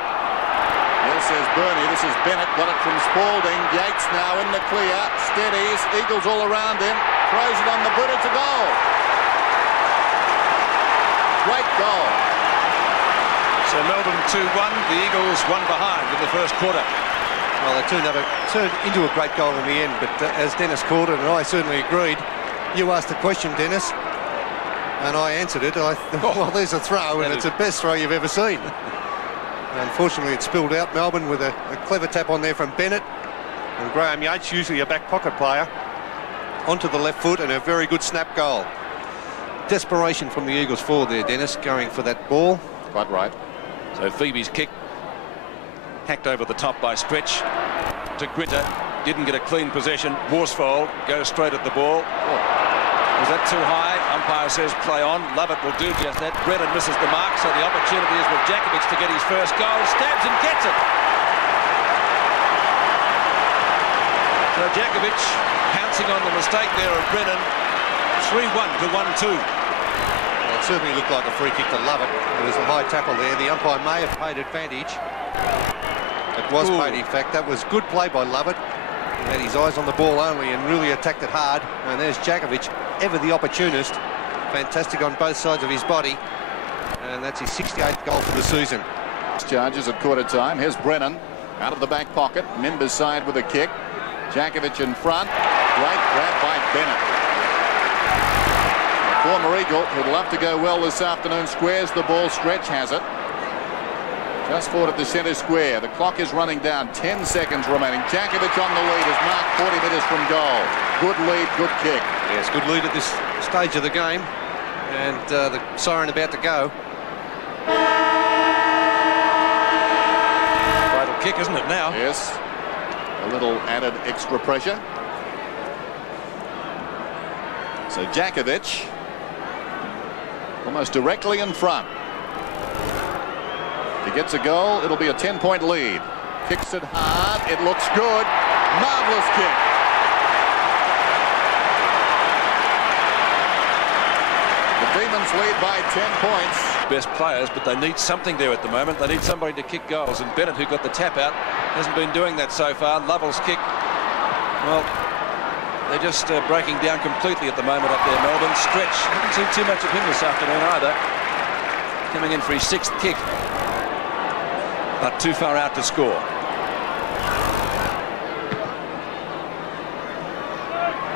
Yes, says Bernie. This is Bennett. Got it from Spalding. Yates now in the clear. Steadies. Eagles all around him. Throws it on the boot. It's a goal. Great goal. So Melbourne 2-1. The Eagles 1 behind in the first quarter. Well, they turned into a great goal in the end, but as Dennis called it, and I certainly agreed, you asked the question, Dennis, and I answered it. I thought, well, there's a throw, and it's the best throw you've ever seen. Unfortunately, it spilled out. Melbourne with a clever tap on there from Bennett. And Graham Yates, usually a back pocket player, onto the left foot, and a very good snap goal. Desperation from the Eagles forward there, Dennis, going for that ball. Quite right. So Phoebe's kick, hacked over the top by Stretch to Grinter. Didn't get a clean possession. Worsfold goes straight at the ball. Was that too high? Umpire says play on. Lovett will do just that. Brennan misses the mark, so the opportunity is with Jakovic to get his first goal. Stabs and gets it. So Jakovic pouncing on the mistake there of Brennan. 3-1 to 1-2. It certainly looked like a free kick to Lovett. There was a high tackle there. The umpire may have paid advantage. It was paid, in fact. That was good play by Lovett. He had his eyes on the ball only and really attacked it hard. And there's Jakovic, ever the opportunist. Fantastic on both sides of his body. And that's his 68th goal for the season. Charges at quarter time. Here's Brennan out of the back pocket. Nimbers side with a kick. Jakovic in front. Great grab by Bennett. Former Eagle who'd love to go well this afternoon squares the ball. Stretch has it. Just forward of the centre square. The clock is running down. 10 seconds remaining. Jankovic on the lead as Mark 40 metres from goal. Good lead, good kick. Yes, good lead at this stage of the game. And the siren about to go. Vital kick, isn't it now? Yes. A little added extra pressure. So Jankovic almost directly in front. If he gets a goal, it'll be a 10-point lead. Kicks it hard. It looks good. Marvellous kick. The Demons lead by 10 points. Best players, but they need something there at the moment. They need somebody to kick goals, and Bennett, who got the tap out, hasn't been doing that so far. Lovell's kick, well, they're just breaking down completely at the moment up there, Melbourne. Stretch, haven't seen too much of him this afternoon either. Coming in for his 6th kick, but too far out to score.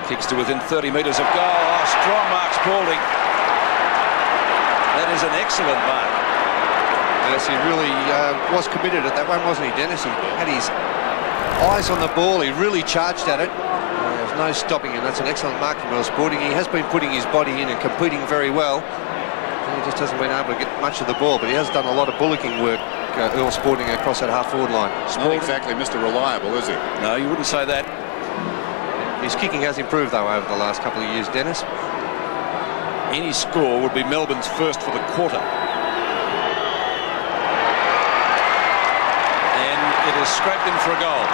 Kicks to within 30 metres of goal. Oh, strong mark, Spalding. That is an excellent mark. Yes, he really was committed at that one, wasn't he, Dennis? He had his eyes on the ball. He really charged at it. There's no stopping him. That's an excellent mark from Earl Spalding. He has been putting his body in and competing very well. He just hasn't been able to get much of the ball, but he has done a lot of bullocking work, Earl Spalding, across that half-forward line. Not exactly Mr. Reliable, is he? No, you wouldn't say that. His kicking has improved, though, over the last couple of years, Dennis. Any score would be Melbourne's first for the quarter. And it is scraped in for a goal.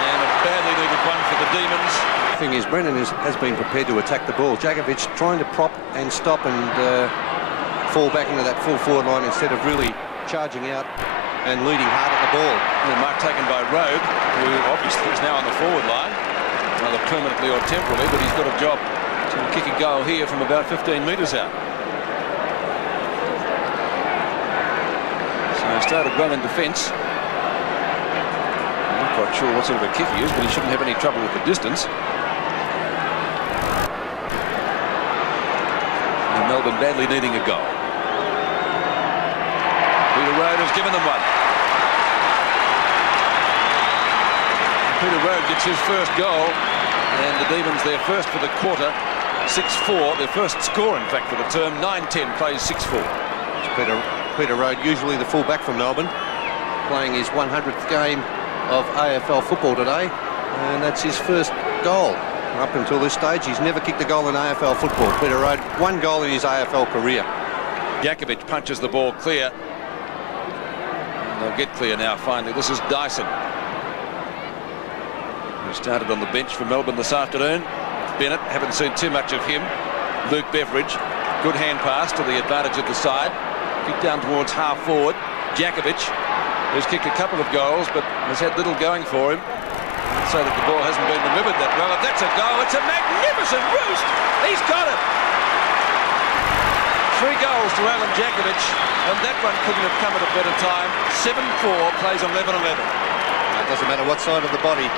And a badly needed one for the Demons. The thing is, Brennan has been prepared to attack the ball. Jankovic trying to prop and stop and fall back into that full forward line instead of really charging out and leading hard at the ball. The mark taken by Rode, who obviously is now on the forward line, either permanently or temporarily, but he's got a job to kick a goal here from about 15 metres out. So he started well in defence. I'm not quite sure what sort of a kick he is, but he shouldn't have any trouble with the distance. And Melbourne badly needing a goal. Peter Rode has given them one. Peter Rode gets his first goal, and the Demons their first for the quarter. 6-4, their first score, in fact, for the term. 9-10 plays 6-4. Peter Rode, usually the full-back from Melbourne, playing his 100th game of AFL football today, and that's his first goal. Up until this stage, he's never kicked a goal in AFL football. Peter Rode, 1 goal in his AFL career. Jankovic punches the ball clear. And they'll get clear now, finally. This is Dyson, who started on the bench for Melbourne this afternoon. Bennett, haven't seen too much of him. Luke Beveridge, good hand pass to the advantage of the side. Kick down towards half forward. Jankovic, who's kicked a couple of goals but has had little going for him, so that the ball hasn't been delivered that well. If that's a goal, it's a magnificent roost. He's got it. 3 goals to Alan Jankovic, and that one couldn't have come at a better time. 7-4, plays 11-11. It doesn't matter what side of the body.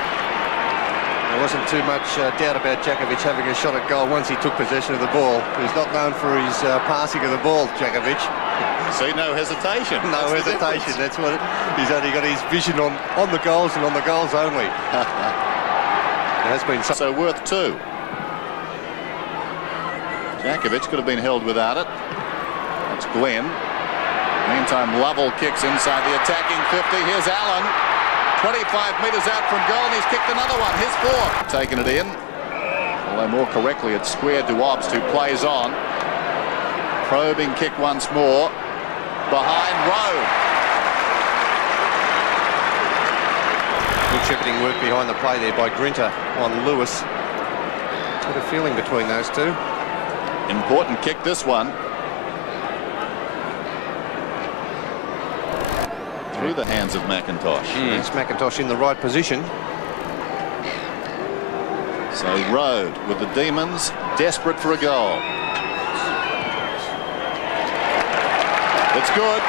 There wasn't too much doubt about Jankovic having a shot at goal once he took possession of the ball. He's not known for his passing of the ball, Jankovic. See, no hesitation. No hesitation. That's what he's only got his vision on the goals and on the goals only. It has been so worth 2. Jankovic could have been held without it. That's Glenn. Meantime, Lovell kicks inside the attacking 50. Here's Allen. 25 metres out from goal, and he's kicked another one. His 4th. Taken it in. Although more correctly, it's squared to Obbs, who plays on. Probing kick once more. Behind Rowe. Good shepherding work behind the play there by Grinter on Lewis. Got a feeling between those two. Important kick, this one. Through the hands of McIntosh. It's McIntosh in the right position. So Rode with the Demons, desperate for a goal. It's good.